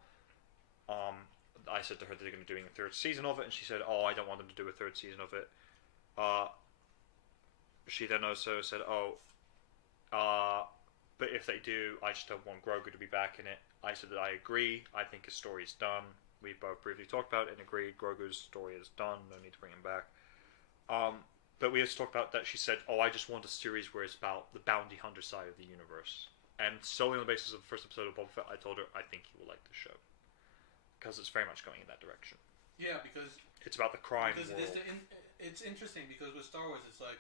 I said to her that they're going to be doing a third season of it, and she said, "Oh, I don't want them to do a third season of it." She then also said, but if they do, I just don't want Grogu to be back in it. I said that I agree. I think his story is done. We both briefly talked about it and agreed Grogu's story is done. No need to bring him back. But we also talked about that. She said, "Oh, I just want a series where it's about the bounty hunter side of the universe." And solely on the basis of the first episode of Boba Fett, I told her I think you will like the show because it's very much going in that direction. Yeah, because it's about the crime world. It's interesting because with Star Wars, it's like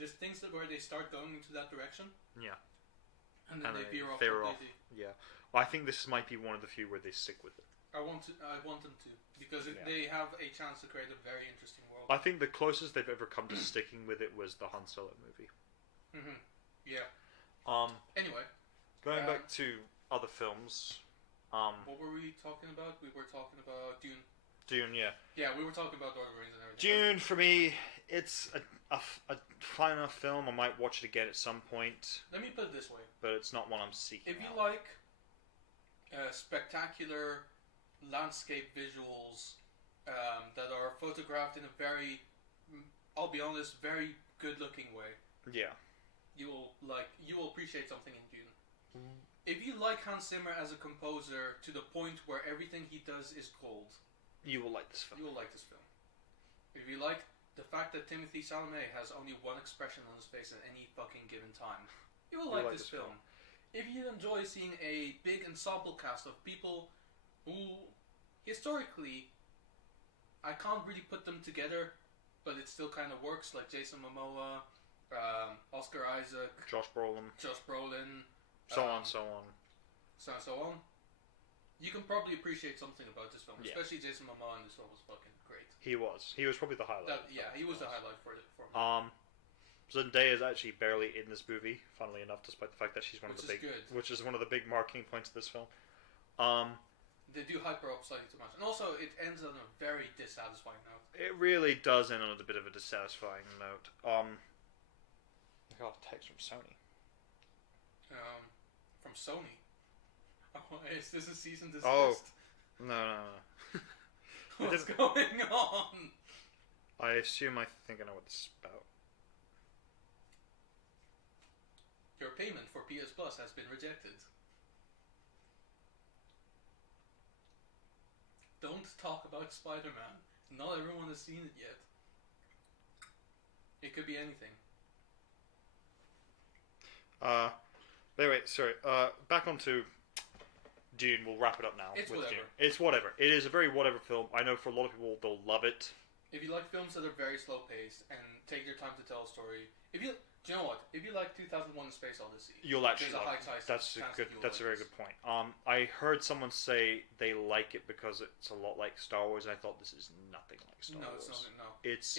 there's things where they start going into that direction. Yeah. And then they veer off completely. Yeah. Well, I think this might be one of the few where they stick with it. I want them to because they have a chance to create a very interesting world. I think the closest they've ever come to sticking with it was the Han Solo movie. Mm-hmm. Yeah. Anyway, going back to other films. What were we talking about? We were talking about Dune. Dune, yeah. Yeah, we were talking about Lord of the Rings and everything. Dune, for me, it's a fine enough film. I might watch it again at some point. Let me put it this way. But it's not one I'm seeking If you like spectacular landscape visuals that are photographed in a very, I'll be honest, very good-looking way. Yeah. You will appreciate something in Dune. If you like Hans Zimmer as a composer to the point where everything he does is gold, you will like this film. You will like this film. If you like the fact that Timothée Chalamet has only one expression on his face at any fucking given time, you will like this film. If you enjoy seeing a big ensemble cast of people who, historically, I can't really put them together, but it still kind of works, like Jason Momoa, Oscar Isaac, Josh Brolin, so on. You can probably appreciate something about this film, especially Jason Momoa in this film was fucking great. He was probably the highlight. He was the highlight for me. Zendaya is actually barely in this movie, funnily enough, despite the fact that she's which is one of the big marketing points of this film. They do hype her up slightly too much, and also it ends on a very dissatisfying note. It really does end on a bit of a dissatisfying note. I got a text from Sony. From Sony. Oh, is this a cease and desist? Oh, no. What's going on? I assume I think I know what this is about. Your payment for PS Plus has been rejected. Don't talk about Spider-Man. Not everyone has seen it yet. It could be anything. Anyway, sorry. Back onto Dune. We'll wrap it up now. It's whatever. Dune. It's whatever. It is a very whatever film. I know for a lot of people they'll love it. If you like films that are very slow paced and take your time to tell a story, do you know what? If you like 2001: A Space Odyssey, you'll actually like it. That's a very good point. I heard someone say they like it because it's a lot like Star Wars, and I thought this is nothing like Star Wars. No, it's not. No, it's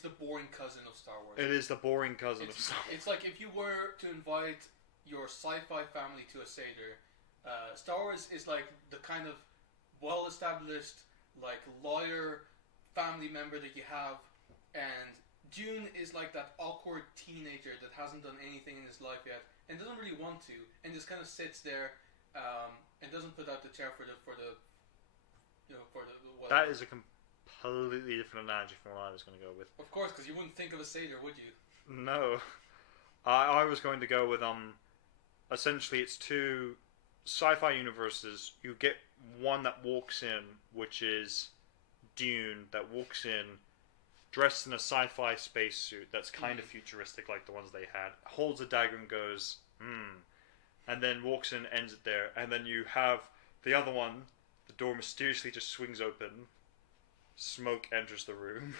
the boring cousin of Star Wars. It is the boring cousin of Star Wars. It's like if you were to invite your sci-fi family to a Seder. Star Wars is like the kind of well-established like lawyer family member that you have, and Dune is like that awkward teenager that hasn't done anything in his life yet and doesn't really want to, and just kind of sits there and doesn't put out the chair for the whatever. That is a completely different analogy from what I was going to go with. Of course, because you wouldn't think of a Seder, would you? No, I was going to go with essentially it's two sci-fi universes. You get one that walks in, which is Dune, that walks in dressed in a sci-fi spacesuit that's kind of futuristic like the ones they had, holds a dagger and goes, and then walks in, ends it there. And then you have the other one, the door mysteriously just swings open, smoke enters the room,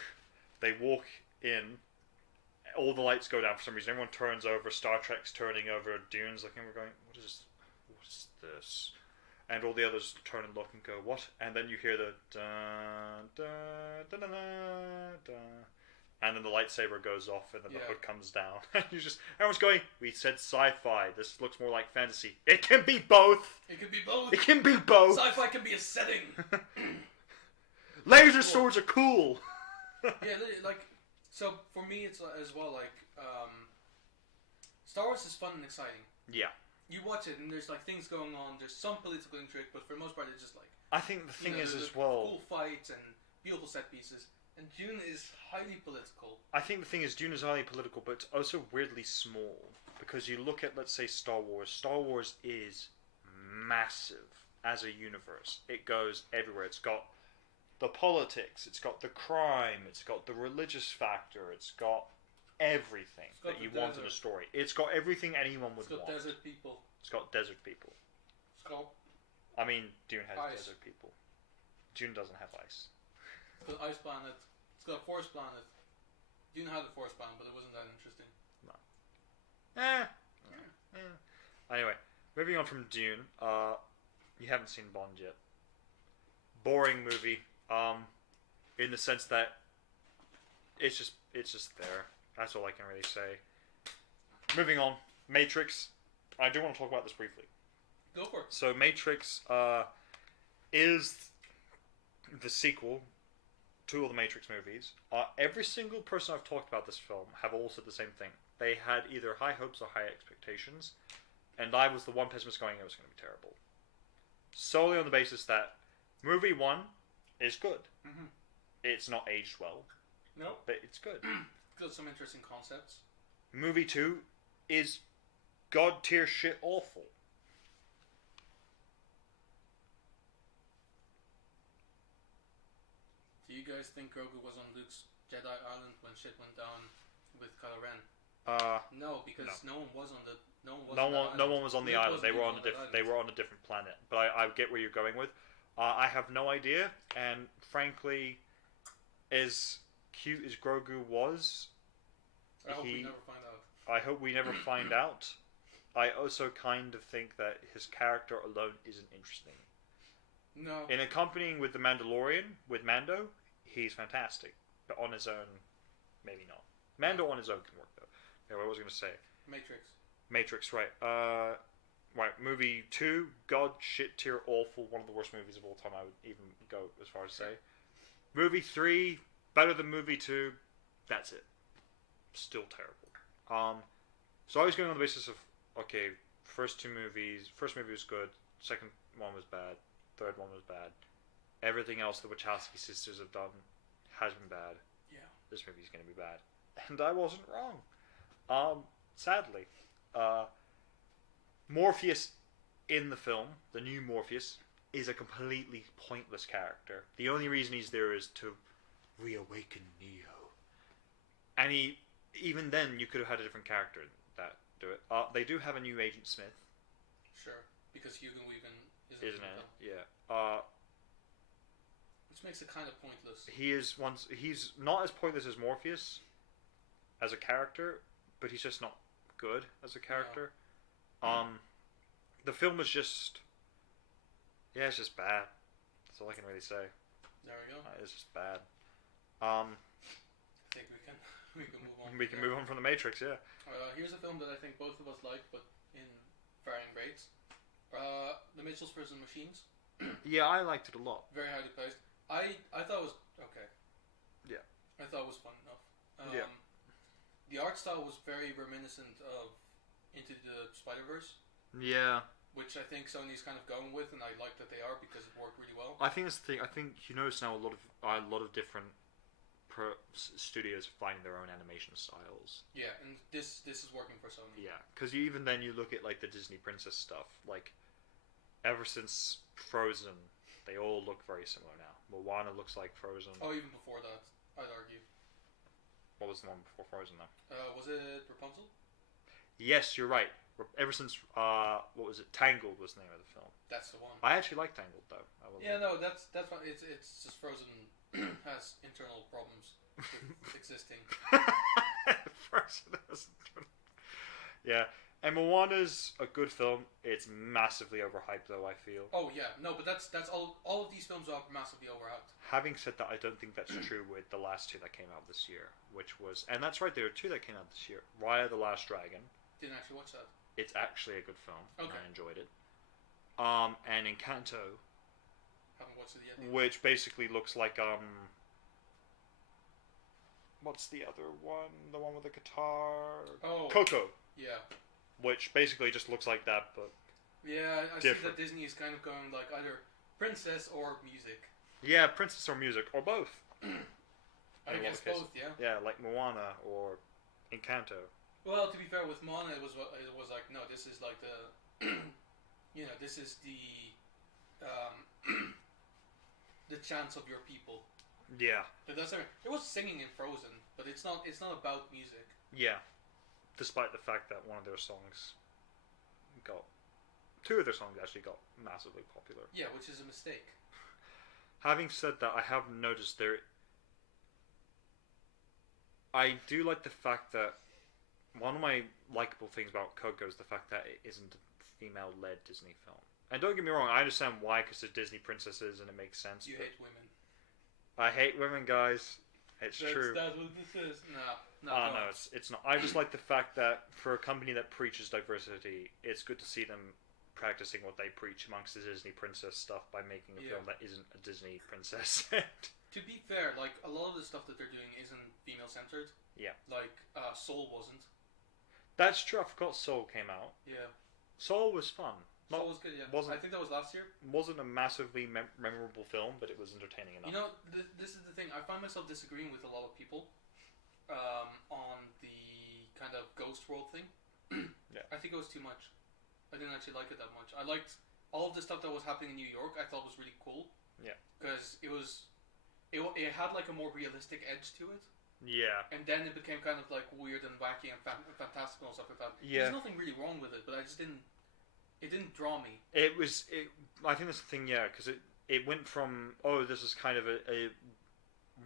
they walk in, all the lights go down for some reason, everyone turns over, Star Trek's turning over, Dune's looking, we're going, what is this? And all the others turn and look and go, what? And then you hear the dun, dun, dun, dun, dun, dun. And then the lightsaber goes off and then the hood comes down. And you just, everyone's going, we said sci-fi, this looks more like fantasy. It can be both! It can be both! It can be both! Sci-fi can be a setting! Laser swords are cool! Yeah, like, so for me it's as well, like, Star Wars is fun and exciting. Yeah. You watch it and there's like things going on, there's some political intrigue, but for the most part it's just like... I think the thing is as well... cool fights and beautiful set pieces. And Dune is highly political. I think the thing is, Dune is highly political, but it's also weirdly small. Because you look at, let's say, Star Wars. Star Wars is massive as a universe. It goes everywhere. It's got the politics, it's got the crime, it's got the religious factor, it's got everything that you want in a story. It's got everything anyone would want. It's got desert people. It's got desert people. It's got... I mean, Dune has ice. desert people. Dune doesn't have ice. It's got ice planet. It's got a forest planet. Dune had a forest planet, but it wasn't that interesting. No. Anyway, moving on from Dune. You haven't seen Bond yet. Boring movie. In the sense that it's just there. That's all I can really say. Moving on, Matrix. I do want to talk about this briefly. Go for it. So Matrix is the sequel to all the Matrix movies. Every single person I've talked about this film have all said the same thing. They had either high hopes or high expectations, and I was the one pessimist going, it was going to be terrible. Solely on the basis that movie 1 is good. Mm-hmm. It's not aged well. No. But it's good. It's got some interesting concepts. Movie 2 is god tier shit awful. Do you guys think Grogu was on Luke's Jedi Island when shit went down with Kylo Ren? No, because no one was on the no one was on the island. They were on a different planet. But I get where you're going with. I have no idea, and frankly, as cute as Grogu was, I hope we never find out. I hope we never find out. I also kind of think that his character alone isn't interesting. No. In accompanying with the Mandalorian, with Mando, he's fantastic. But on his own, maybe not. Mando on his own can work though. Yeah, what was I going to say? Matrix, right. Right, movie 2, god shit tier awful, one of the worst movies of all time, I would even go as far as say. Movie 3, better than movie 2, that's it. Still terrible. So I was going on the basis of, okay, first movie was good, second one was bad, third one was bad. Everything else the Wachowski sisters have done has been bad. Yeah. This movie's going to be bad. And I wasn't wrong. Sadly. Morpheus in the film, the new Morpheus, is a completely pointless character. The only reason he's there is to reawaken Neo. And even then, you could have had a different character that do it. They do have a new Agent Smith. Sure, because Hugo Weaving isn't it? Yeah. Which makes it kind of pointless. He's not as pointless as Morpheus as a character, but he's just not good as a character. No. The film was just... Yeah, it's just bad. That's all I can really say. There we go. It's just bad. I think we can move on. We can move on from The Matrix, yeah. Here's a film that I think both of us like, but in varying rates. The Mitchells vs. Machines. Yeah, I liked it a lot. Very highly praised. I thought it was okay. Yeah. I thought it was fun enough. Yeah. The art style was very reminiscent of Into the Spider-Verse. Yeah. Which I think Sony's kind of going with, and I like that they are because it worked really well. I think that's the thing. I think you notice now a lot of different studios finding their own animation styles. Yeah, and this is working for Sony. Yeah, because even then you look at like the Disney princess stuff. Like, ever since Frozen, they all look very similar now. Moana looks like Frozen. Oh, even before that, I'd argue. What was the one before Frozen though? Was it Rapunzel? Yes, you're right. Ever since what was it? Tangled was the name of the film. That's the one. I actually like Tangled though. Yeah, no, that's fine. It's just Frozen has internal problems with existing. Frozen has. Yeah, and Moana's a good film. It's massively overhyped though, I feel. Oh yeah, no, but that's all of these films are massively overhyped. Having said that, I don't think that's true with the last two that came out this year, which was, and that's right, there are two that came out this year. Raya the Last Dragon. Didn't actually watch that. It's actually a good film. Okay. I enjoyed it. And Encanto. Haven't watched it yet. Which basically looks like what's the other one? The one with the guitar. Oh. Coco. Yeah. Which basically just looks like that, but yeah, I see different. that Disney is kind of going like either princess or music. Yeah, princess or music or both. I guess both. Yeah. Yeah, like Moana or Encanto. Well, to be fair, with Moana, it was like no, this is like the, this is the, the chants of your people. Yeah. But that's it was singing in Frozen, but it's not about music. Yeah. Despite the fact that one of their songs two of their songs actually got massively popular. Yeah, which is a mistake. Having said that, I have noticed I do like the fact that one of my likable things about Coco is the fact that it isn't a female-led Disney film. And don't get me wrong, I understand why, because they're Disney princesses and it makes sense. You hate women. I hate women, guys. It's true. That's what this is. No, it's not. I just like the fact that for a company that preaches diversity, it's good to see them practicing what they preach amongst the Disney princess stuff by making a film that isn't a Disney princess. To be fair, like a lot of the stuff that they're doing isn't female-centered. Yeah. Like Soul wasn't. That's true. I forgot Soul came out. Yeah. Soul was fun. Soul was good. Yeah. I think that was last year. Wasn't a massively memorable film, but it was entertaining enough. You know, this is the thing. I find myself disagreeing with a lot of people on the kind of Ghost World thing. Yeah. I think it was too much. I didn't actually like it that much. I liked all of the stuff that was happening in New York. I thought was really cool. Yeah. Because it had like a more realistic edge to it. Yeah. And then it became kind of like weird and wacky and fantastical and stuff like that. Yeah. There's nothing really wrong with it, but I just didn't. It didn't draw me. I think that's the thing. Yeah, because it went from this is kind of a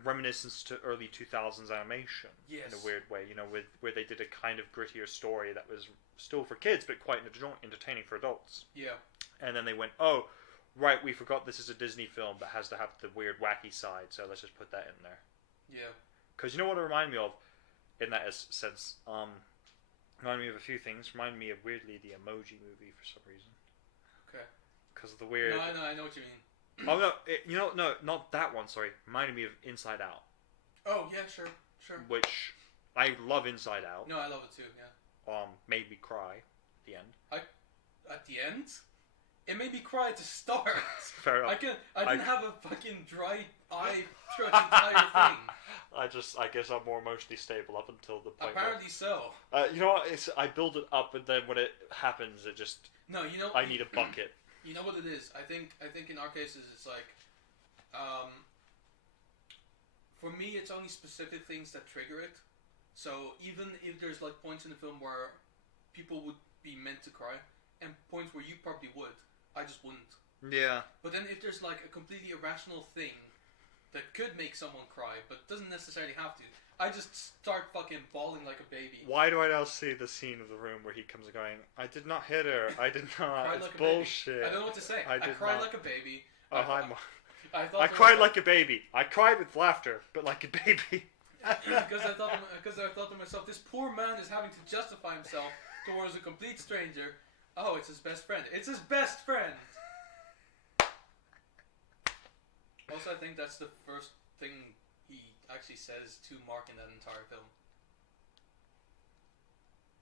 reminiscence to early 2000s animation. Yes. In a weird way, where they did a kind of grittier story that was still for kids but quite entertaining for adults. Yeah. And then they went, oh, right, we forgot this is a Disney film that has to have the weird wacky side, so let's just put that in there. Yeah. Because you know what it reminded me of, in that sense, reminded me of a few things. Reminded me of weirdly the Emoji Movie for some reason. Okay. Because of the weird. No, I know what you mean. Oh no, no, not that one. Sorry, reminded me of Inside Out. Oh yeah, sure. Which I love Inside Out. No, I love it too. Yeah. Made me cry at the end. At the end, it made me cry to start. Fair enough. I didn't have a fucking dry eye throughout the entire thing. I guess I'm more emotionally stable up until the point. Apparently so. You know what? I build it up, and then when it happens, it just. No, you know. I need a bucket. You know what it is? I think in our cases it's like, for me it's only specific things that trigger it. So even if there's like points in the film where people would be meant to cry, and points where you probably would, I just wouldn't. Yeah. But then if there's like a completely irrational thing that could make someone cry, but doesn't necessarily have to, I just start fucking bawling like a baby. Why do I now see the scene of the room where he comes going, I did not hit her, I did not, it's like bullshit. I don't know what to say. I cried like a baby. Oh, hi, Mom. I cried like a baby. I cried with laughter, but like a baby. Because I thought to myself, this poor man is having to justify himself towards a complete stranger. Oh, it's his best friend. It's his best friend! Also, I think that's the first thing he actually says to Mark in that entire film.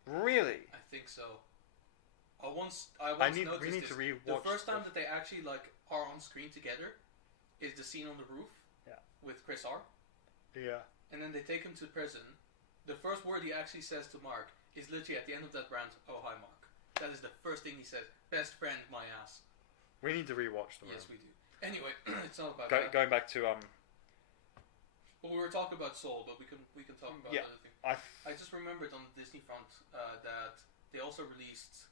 Really? I think so. I once we noticed need this. to rewatch The first time stuff. that they actually like are on screen together is the scene on the roof. Yeah. With Chris R. Yeah. and then they take him to prison. The first word he actually says to Mark is literally at the end of that rant, "Oh, hi, Mark." That is the first thing he says. "Best friend, my ass." We need to rewatch them. Yes, we do. Anyway, it's not about that. Going back to Well, we were talking about Soul, but we can talk about other things. I just remembered on the Disney front that they also released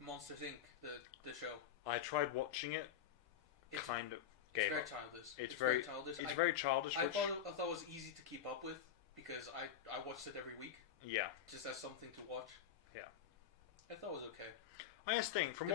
Monsters Inc. the show. I tried watching it. It's kind of very gave up. childish. It's very childish. It's very childish. I thought it was easy to keep up with because I watched it every week. Yeah. Just as something to watch. Yeah. I thought it was okay. I just think they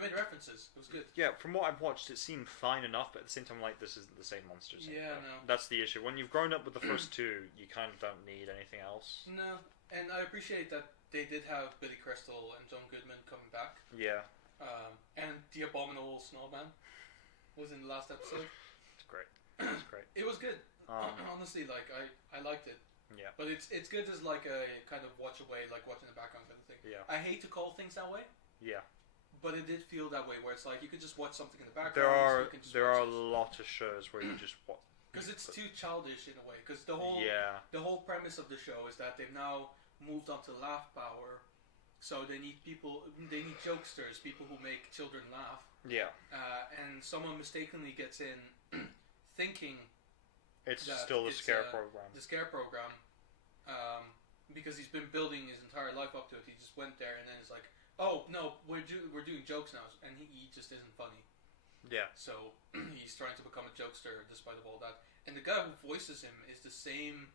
made references. It was good. Yeah, from what I've watched, it seemed fine enough, but at the same time, like, this isn't the same Monsters. Yeah, no. That's the issue. When you've grown up with the first two, you kind of don't need anything else. No, and I appreciate that they did have Billy Crystal and John Goodman coming back. Yeah. And the Abominable Snowman was in the last episode. It's great. It's great. It was good. Honestly, like I liked it. Yeah. But it's good as like a kind of watch away, like watching the background kind of thing. Yeah. I hate to call things that way. Yeah. But it did feel that way, where it's like you could just watch something in the background. There are a lot of shows where you just watch. Because it's too childish in a way. Because the whole premise of the show is that they've now moved on to laugh power, so they need jokesters, people who make children laugh. Yeah. And someone mistakenly gets in, thinking it's still the Scare program. The Scare program, because he's been building his entire life up to it. He just went there and then it's like, oh no, we're doing jokes now, and he just isn't funny. Yeah. So he's trying to become a jokester despite of all that. And the guy who voices him is the same,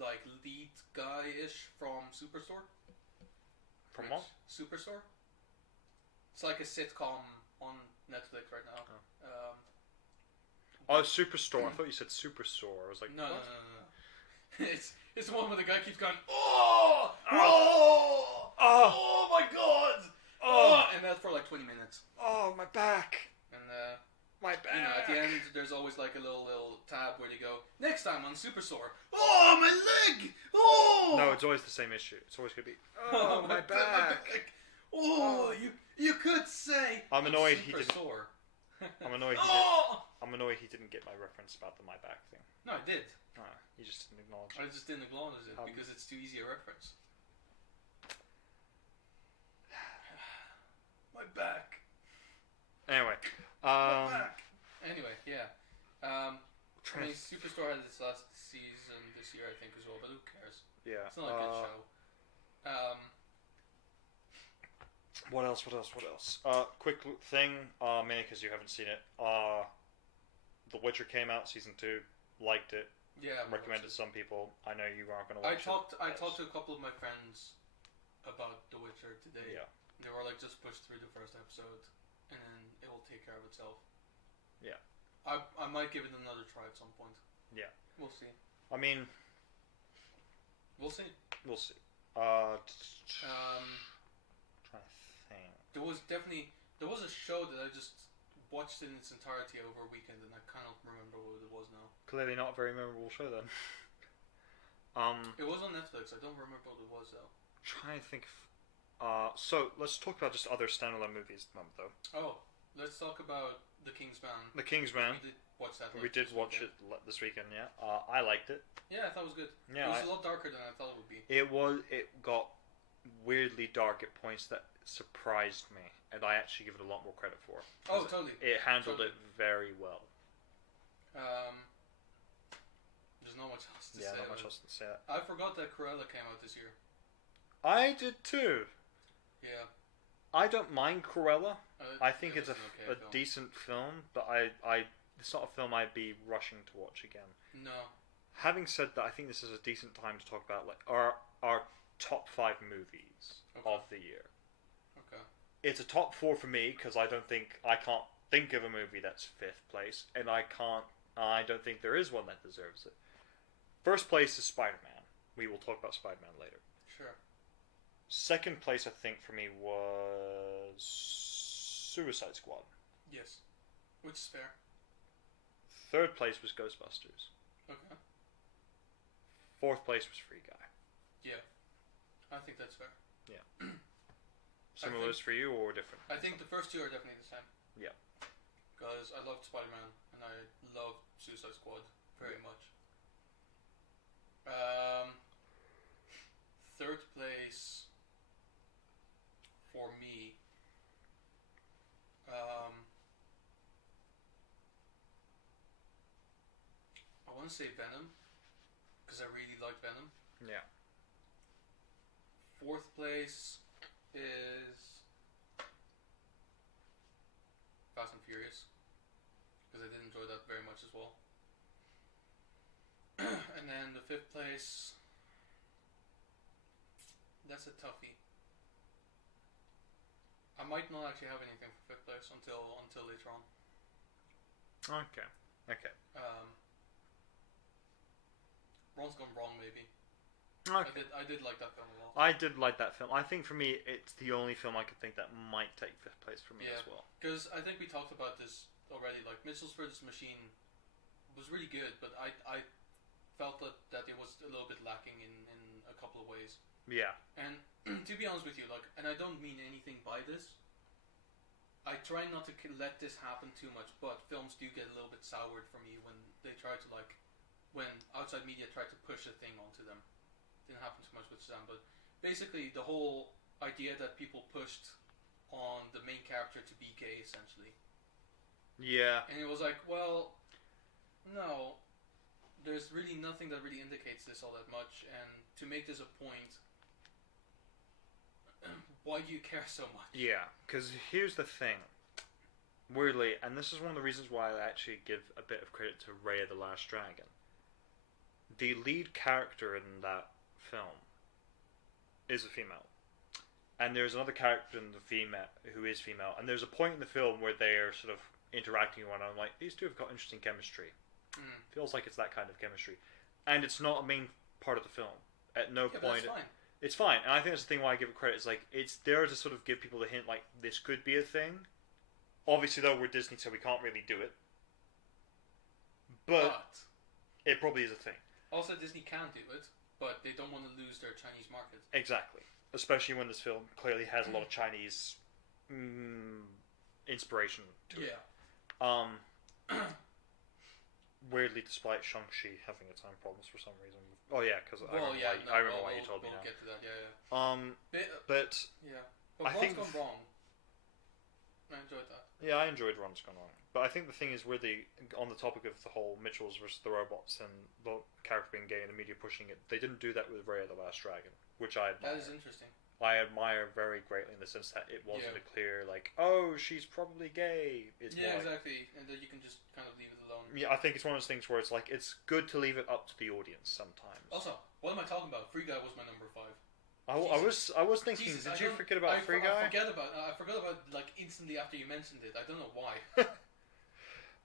like, lead guy-ish from Superstore. From what? Superstore. It's like a sitcom on Netflix right now. Superstore. I thought you said Superstore. I was like, no. It's the one where the guy keeps going, oh my god! And that's for like 20 minutes. Oh, my back. And my back. You know, at the end, there's always like a little tab where you go, next time on Superstore, oh, my leg! Oh! No, it's always the same issue. It's always going to be, oh, my back. Oh, you could say, I'm annoyed he didn't. Sore. I'm annoyed he didn't get my reference about the my back thing. No, I did. You just didn't acknowledge it. I just didn't acknowledge it because it's too easy a reference. My back. Anyway. My back. Anyway, yeah. I mean, Superstore had its last season this year, I think, as well, but who cares? Yeah. It's not a good show. What else? Quick thing, mainly because you haven't seen it. The Witcher came out, season 2. Liked it. Yeah, recommended to some people. I know you aren't going to watch it. I talked to a couple of my friends about The Witcher today. Yeah. They were like, just push through the first episode, and then it will take care of itself. Yeah. I might give it another try at some point. Yeah. We'll see. I mean, we'll see. We'll see. Trying to think. There was a show that I just watched in its entirety over a weekend, and I cannot remember what it was now. Clearly not a very memorable show then. It was on Netflix. I don't remember what it was though. Trying to think. So let's talk about just other standalone movies at the moment, though. Oh, let's talk about The Kingsman. The Kingsman. We did watch that. We did watch it this weekend. Yeah. I liked it. Yeah, I thought it was good. Yeah, it was a lot darker than I thought it would be. It got weirdly dark at points that surprised me, and I actually give it a lot more credit for. Oh, totally. It handled it very well. There's not much else to say. Yeah, not much else to say. I forgot that Cruella came out this year. I did too. Yeah. I don't mind Cruella. I think it's a decent film, but it's not a film I'd be rushing to watch again. No. Having said that, I think this is a decent time to talk about like our top 5 movies of the year. Okay. It's a top 4 for me because I can't think of a movie that's 5th place, and I don't think there is one that deserves it. First place is Spider-Man. We will talk about Spider-Man later. Sure. Second place, I think, for me was Suicide Squad. Yes. Which is fair. Third place was Ghostbusters. Okay. Fourth place was Free Guy. Yeah. I think that's fair. Yeah. Similar for you or different? I think the first two are definitely the same. Yeah. because I loved Spider-Man and I loved Suicide Squad very much. Third place for me. I want to say Venom because I really like Venom. Yeah. Fourth place is Fast and Furious because I did enjoy that very much as well. And then the fifth place, that's a toughie. I might not actually have anything for fifth place until later on. Okay. Ron's Gone Wrong, maybe. Okay. I did like that film a lot. I did like that film. I think for me, it's the only film I could think that might take fifth place for me as well. Because I think we talked about this already. Like Mitchell's vs. Machine was really good, but I felt that it was a little bit lacking in a couple of ways. Yeah. And to be honest with you, like, and I don't mean anything by this. I try not to let this happen too much, but films do get a little bit soured for me when they try to when outside media try to push a thing onto them. Didn't happen too much with Sam, but basically the whole idea that people pushed on the main character to be gay, essentially. Yeah. And it was like, well, no, there's really nothing that really indicates this all that much, and to make this a point, why do you care so much? Yeah, because here's the thing. Weirdly, and this is one of the reasons why I actually give a bit of credit to Raya the Last Dragon. The lead character in that film is a female. And there's another character in the female who is female, and there's a point in the film where they are sort of interacting with one another. I'm like, these two have got interesting chemistry. Feels like it's that kind of chemistry. And it's not a main part of the film. At no point. That's fine. It's fine. And I think that's the thing why I give it credit. Is like, it's there to sort of give people the hint, like, this could be a thing. Obviously, though, we're Disney, so we can't really do it. But it probably is a thing. Also, Disney can do it, but they don't want to lose their Chinese market. Exactly. Especially when this film clearly has a lot of Chinese inspiration to it. Weirdly, despite Shang-Chi having its own problems for some reason. Oh yeah, because I remember why you told me now. We'll get to that, But I think Ron's Gone Wrong. I enjoyed that. Yeah, I enjoyed Ron's Gone Wrong. But I think the thing is, really, on the topic of the whole Mitchells versus the robots and the character being gay and the media pushing it, they didn't do that with Raya the Last Dragon, which I admire. That is interesting. I admire very greatly in the sense that it wasn't a clear, like, oh, she's probably gay. It's more exactly. And that you can just kind of leave it alone. Yeah, I think it's one of those things where it's like, it's good to leave it up to the audience sometimes. Also, what am I talking about? Free Guy was my number 5. I was thinking, did you forget about Free Guy? I forgot about like instantly after you mentioned it. I don't know why.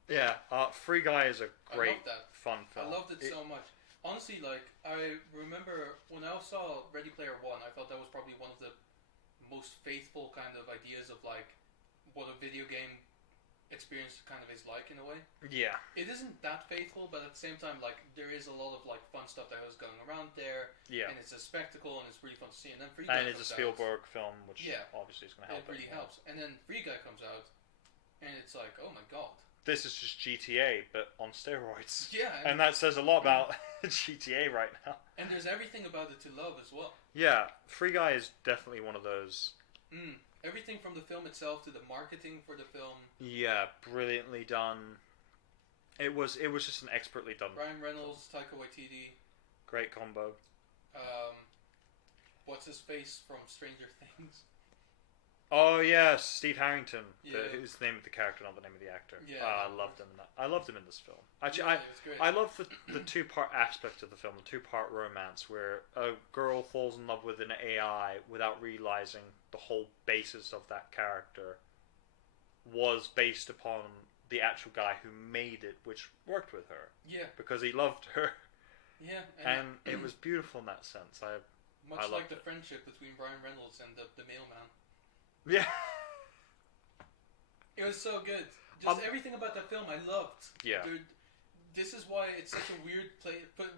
Yeah, Free Guy is a great, fun film. I loved it so much. Honestly, like, I remember when I saw Ready Player One, I thought that was probably one of the most faithful kind of ideas of, like, what a video game experience kind of is like, in a way. Yeah. It isn't that faithful, but at the same time, like, there is a lot of, like, fun stuff that was going around there. Yeah. And it's a spectacle, and it's really fun to see. And then Free Guy comes out. And it's a Spielberg film, which obviously is going to help. It really helps. And then Free Guy comes out, and it's like, oh my god. This is just GTA, but on steroids. Yeah. And that says a lot about GTA right now. And there's everything about it to love as well. Yeah, Free Guy is definitely one of those. Everything from the film itself to the marketing for the film. Yeah, brilliantly done. It was just an expertly done. Ryan Reynolds, Taika Waititi. Great combo. What's his face from Stranger Things? Oh yes, Steve Harrington. Yeah. Who's the name of the character, not the name of the actor. Yeah, I loved him in that. I loved him in this film. Actually, I love the two-part aspect of the film, the two-part romance, where a girl falls in love with an AI without realizing the whole basis of that character was based upon the actual guy who made it, which worked with her. Yeah. Because he loved her. Yeah. And it was beautiful in that sense. Much like the friendship between Brian Reynolds and the mailman. Yeah. It was so good. Just everything about that film I loved. Yeah. Dude, this is why it's such a weird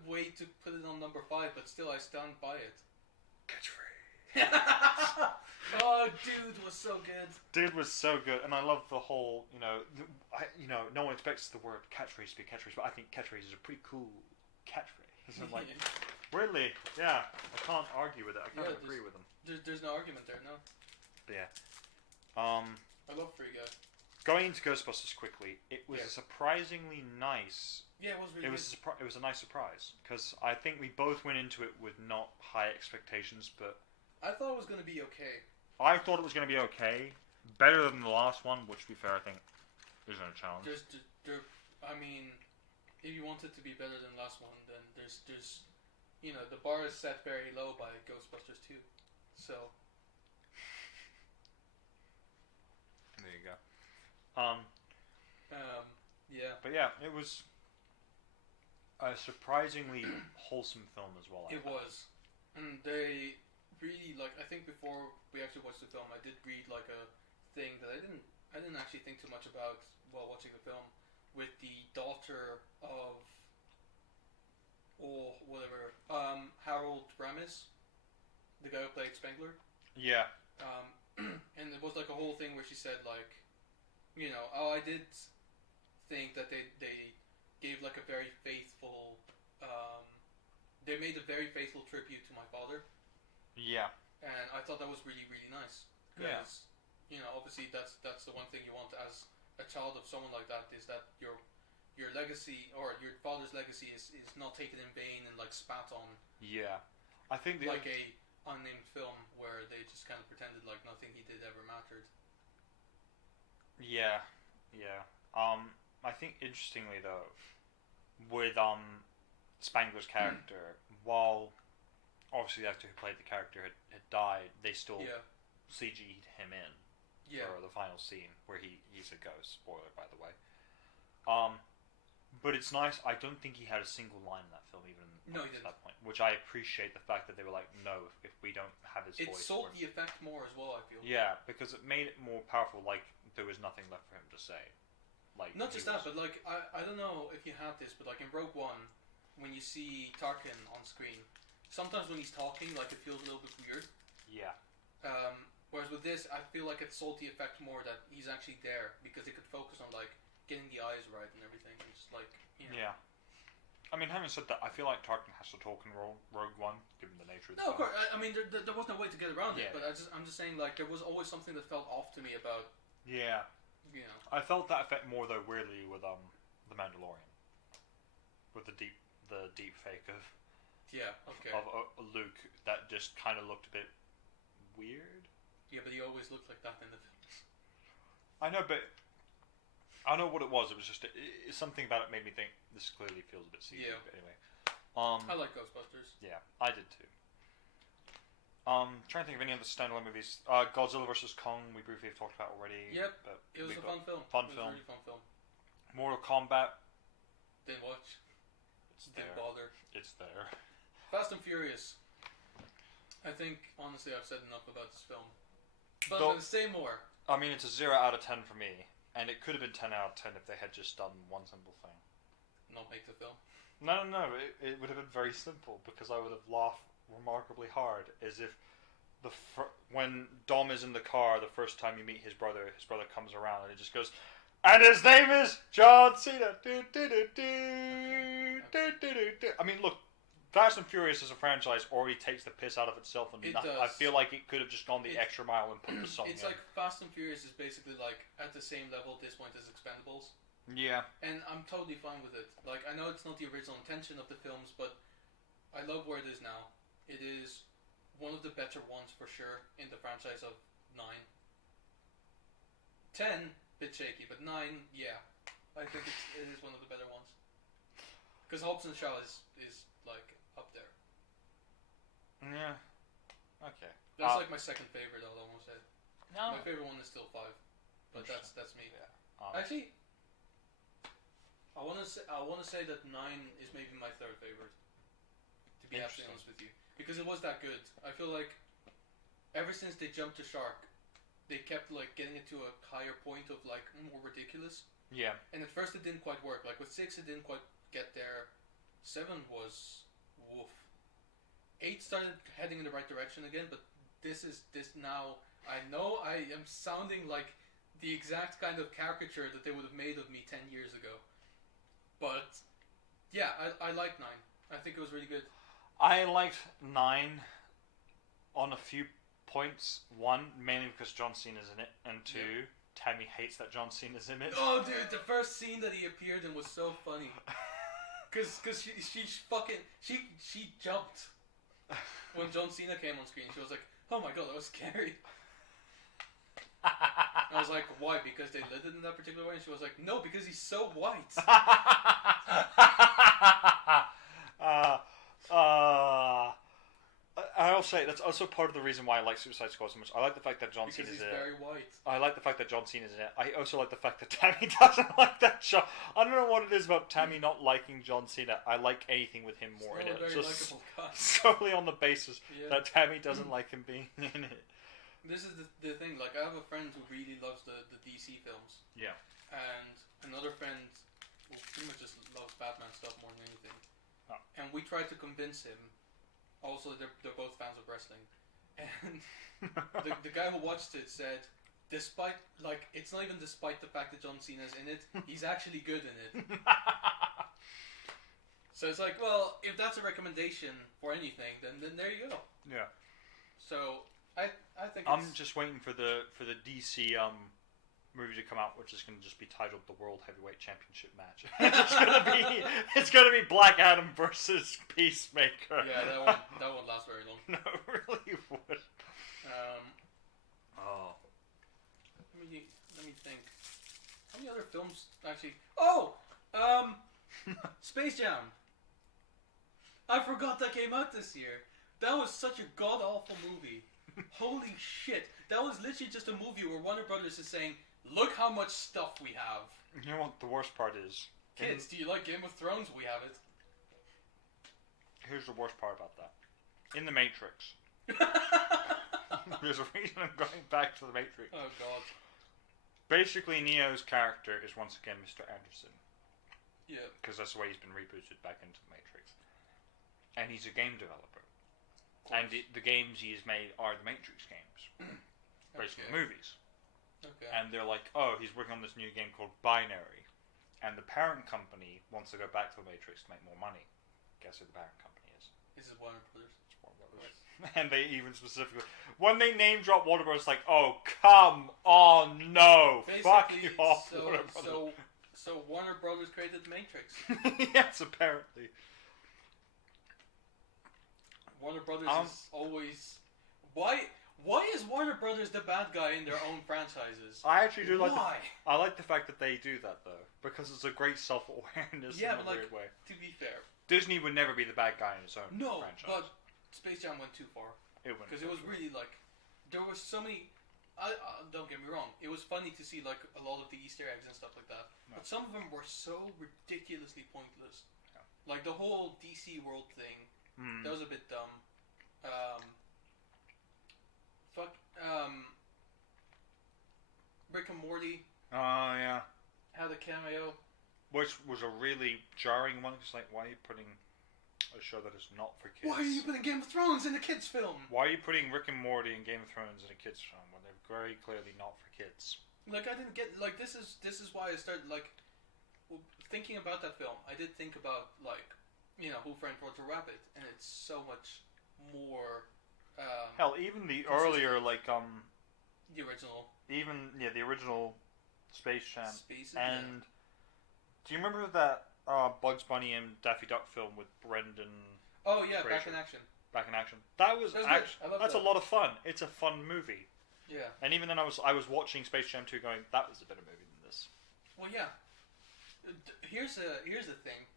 way to put it on number 5, but still I stand by it. Catch free. Oh, dude was so good. Dude was so good, and I love the whole, no one expects the word catchphrase to be a catchphrase, but I think catchphrase is a pretty cool catchphrase. I'm like, really? Yeah, I can't argue with it. I can't agree with them. There's no argument there, no. But yeah. I love Free Guy. Going into Ghostbusters quickly, it was a surprisingly nice. Yeah, it was really. It was a nice surprise because I think we both went into it with not high expectations, but I thought it was going to be okay. I thought it was going to be okay, better than the last one, which to be fair, I think isn't a challenge. I mean, if you want it to be better than the last one, then there's, the bar is set very low by Ghostbusters 2, so. There you go. Yeah. But yeah, it was a surprisingly wholesome film as well. It was, and they really I think before we actually watched the film, I did read a thing that I didn't actually think too much about while watching the film, with the daughter of Harold Ramis, the guy who played Spengler. Yeah. And it was a whole thing where she said I did think that they gave a very faithful they made a very faithful tribute to my father. Yeah. And I thought that was really, really nice. Because, obviously that's the one thing you want as a child of someone like that, is that your legacy, or your father's legacy, is not taken in vain and spat on. Yeah. I think a unnamed film where they just kind of pretended like nothing he did ever mattered. Yeah. Yeah. I think interestingly though, with Spangler's character, while obviously the actor who played the character had died, they still CG'd him in for the final scene where he's a ghost. Spoiler, by the way. But it's nice. I don't think he had a single line in that film, even at that point. Which I appreciate the fact that they were like, no, if we don't have his voice. It sold the effect more as well, I feel. Yeah, because it made it more powerful. There was nothing left for him to say. Not just that, but I don't know if you have this, but in Rogue One, when you see Tarkin on screen, sometimes when he's talking, it feels a little bit weird. Yeah. Whereas with this, I feel like it sold the effect more that he's actually there, because they could focus on getting the eyes right and everything. And just Yeah. I mean, having said that, I feel like Tarkin has to talk in Rogue One, given the nature of the film. No, of film. course. I mean, there was no way to get around it, but I'm just saying, there was always something that felt off to me about. Yeah. I felt that effect more though, weirdly, with the Mandalorian, with the deep fake of Luke that just kind of looked a bit weird. Yeah, but he always looked like that in the films. I know, but I don't know what it was. It was just something about it made me think this clearly feels a bit CG. Yeah. But anyway, I like Ghostbusters. Yeah, I did too. Trying to think of any other standalone movies. Godzilla vs. Kong, we briefly have talked about already. Yep, but it was a fun film. It was a really fun film. Mortal Kombat. Didn't watch. Didn't there. bother. It's there. Fast and Furious. I think, honestly, I've said enough about this film. But I'm going to say more. I mean, it's a 0 out of 10 for me. And it could have been 10 out of 10 if they had just done one simple thing. Not make the film? No. It would have been very simple, because I would have laughed remarkably hard, as if when Dom is in the car the first time you meet his brother comes around and it just goes, and his name is John Cena. I mean, look, Fast and Furious as a franchise already takes the piss out of itself, and I feel like it could have just gone the extra mile and put the song in. It's like Fast and Furious is basically at the same level at this point as Expendables. Yeah. And I'm totally fine with it. I know it's not the original intention of the films, but I love where it is now. It is one of the better ones for sure in the franchise of 9. 10, bit shaky, but 9, yeah. I think it is one of the better ones. Because Hobbs and Shaw is up there. Yeah. Okay. That's my second favorite, I'll almost say. No. My favorite one is still 5. But that's me. Yeah. Actually, I want to say that 9 is maybe my third favorite. To be absolutely honest with you, because it was that good. I feel like ever since they jumped the shark, they kept getting it to a higher point of more ridiculous. Yeah. And at first it didn't quite work. With 6 it didn't quite get there. 7 was woof. 8 started heading in the right direction again, but this now I know I am sounding like the exact kind of caricature that they would have made of me 10 years ago. But, yeah, I like 9. I think it was really good. I liked 9 on a few points. 1, mainly because John Cena's in it. And 2, Tammy hates that John Cena's in it. Oh, dude, the first scene that he appeared in was so funny. Because she jumped when John Cena came on screen. She was like, oh my god, that was scary. I was like, why? Because they lit it in that particular way? And she was like, no, because he's so white. I'll say that's also part of the reason why I like Suicide Squad so much. I like the fact that John Cena's in it. Because he's very white. I like the fact that John Cena's in it. I also like the fact that Tammy doesn't like that show. I don't know what it is about Tammy not liking John Cena. I like anything with him more in it. Just solely on the basis that Tammy doesn't like him being in it. This is the thing. Like, I have a friend who really loves the DC films. Yeah. And another friend who pretty much just loves Batman stuff more than anything. Oh. And we tried to convince him. Also, they're both fans of wrestling, and the guy who watched it said, despite, like, it's not even despite the fact that John Cena's in it, he's actually good in it. So it's like, well, if that's a recommendation for anything, then there you go. Yeah. So I think I'm just waiting for the DC movie to come out, which is going to just be titled the World Heavyweight Championship match. It's gonna be Black Adam versus Peacemaker. Yeah, that won't last very long. No, it really would. Let me think. How many other films actually? Oh, Space Jam. I forgot that came out this year. That was such a god awful movie. Holy shit! That was literally just a movie where Warner Brothers is saying, look how much stuff we have. You know what the worst part is? Kids, do you like Game of Thrones? We have it. Here's the worst part about that. In The Matrix. There's a reason I'm going back to The Matrix. Oh god. Basically, Neo's character is once again Mr. Anderson. Yeah. Because that's the way he's been rebooted back into The Matrix. And he's a game developer. And the games he has made are the Matrix games. Basically movies. Okay. And they're like, oh, he's working on this new game called Binary. And the parent company wants to go back to the Matrix to make more money. Guess who the parent company is? Is it Warner Brothers? It's Warner Brothers. And they even specifically... When they name drop Warner Brothers, like, oh, come on, no. Basically, fuck you off, Warner Brothers. So Warner Brothers created the Matrix. Yes, apparently. Warner Brothers is always... Why is Warner Brothers the bad guy in their own franchises? I actually do like. Why? I like the fact that they do that though, because it's a great self-awareness in a weird way. To be fair, Disney would never be the bad guy in its own franchise. But Space Jam went too far. It went because it was really like there was so many. Don't get me wrong. It was funny to see like a lot of the Easter eggs and stuff like that, but some of them were so ridiculously pointless. Yeah. Like the whole DC World thing. That was a bit dumb. Rick and Morty. Oh, yeah. Had a cameo. Which was a really jarring one, because, like, why are you putting a show that is not for kids? Why are you putting Game of Thrones in a kids' film? Why are you putting Rick and Morty and Game of Thrones in a kids' film when they're very clearly not for kids? Like, I didn't get... Like, this is why I started, like... Thinking about that film, I did think about, like, you know, Who Framed Roger Rabbit, and it's so much more... Hell, even the earlier, like, the original. Even, yeah, the original Space Jam. Space and do you remember that Bugs Bunny and Daffy Duck film with Brendan? Oh, yeah, Fraser? Back in Action. Back in Action. That was actually... That's a lot of fun. It's a fun movie. Yeah. And even then I was watching Space Jam 2 going, that was a better movie than this. Well, yeah. Here's the thing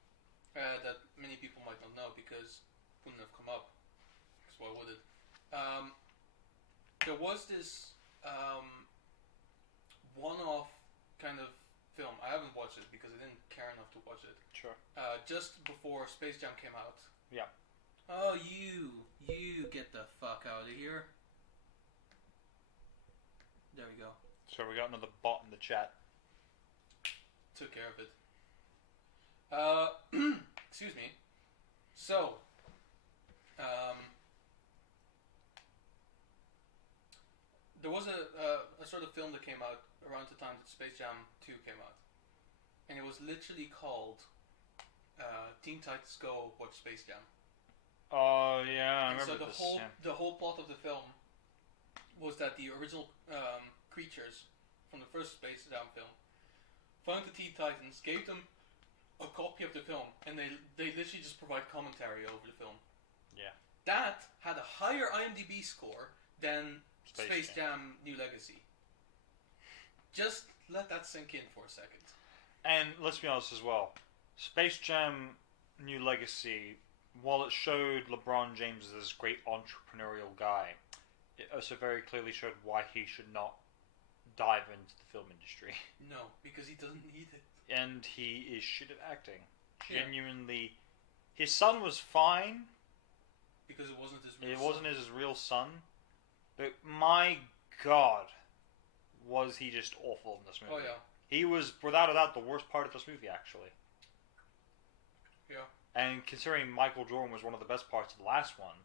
that many people might not know because it wouldn't have come up. Because why would it? There was this one-off kind of film. I haven't watched it because I didn't care enough to watch it. Sure. Just before Space Jam came out. Yeah. Oh, you get the fuck out of here. There we go. So we got another bot in the chat. Took care of it. Excuse me. So, there was a sort of film that came out around the time that Space Jam 2 came out, and it was literally called Teen Titans Go Watch Space Jam. Oh yeah, I and remember so this. the whole plot of the film was that the original creatures from the first Space Jam film found the Teen Titans, gave them a copy of the film, and they literally just provide commentary over the film. Yeah. That had a higher IMDb score than Space Jam New Legacy. Just let that sink in for a second. And let's be honest as well, Space Jam New Legacy, while it showed LeBron James as this great entrepreneurial guy, it also very clearly showed why he should not dive into the film industry. No, because he doesn't need it. And he is shit at acting. Yeah. Genuinely. His son was fine. Because it wasn't his real son. It wasn't his real son. But my God, was he just awful in this movie. Oh yeah. He was, without a doubt, the worst part of this movie, actually. Yeah. And considering Michael Jordan was one of the best parts of the last one,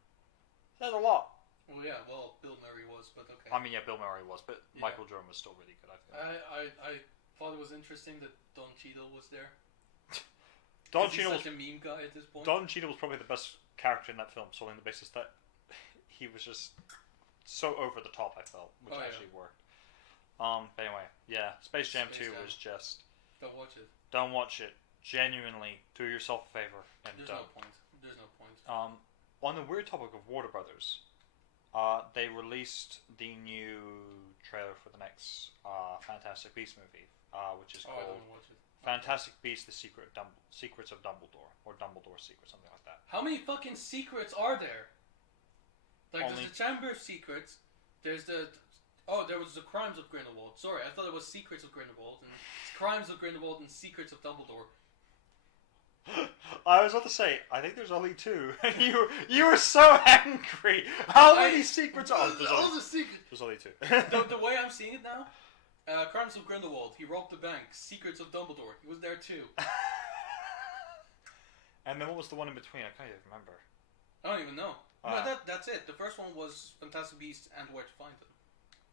that's a lot. Well, yeah. Well, Bill Murray was, but okay. I mean, yeah, Bill Murray was, but Yeah. Michael Jordan was still really good, I think. I thought it was interesting that Don Cheadle was there. Don Cheadle was such a meme guy at this point. Don Cheadle was probably the best character in that film, solely on the basis that he was just so over the top, I felt, which actually worked. But anyway, yeah, Space Jam 2 was just... Don't watch it. Don't watch it. Genuinely, do yourself a favor and There's don't. no point. There's no point. On the weird topic of Warner Brothers, they released the new trailer for the next Fantastic Beasts movie, which is I called don't watch it. Fantastic Beasts: The Secrets of Dumbledore, or Dumbledore's Secrets, something like that. How many fucking secrets are there? Like, Only... there's the Chamber of Secrets. There's the... Oh, there was the Crimes of Grindelwald. Sorry, I thought it was Secrets of Grindelwald. And it's Crimes of Grindelwald and Secrets of Dumbledore. I was about to say, I think there's only two. And you were so angry. How many secrets are there? All the secrets. There's only two. the way I'm seeing it now, Crimes of Grindelwald, he robbed the bank. Secrets of Dumbledore, he was there too. And then what was the one in between? I can't even remember. I don't even know. No, that's it. The first one was Fantastic Beasts and Where to Find Them.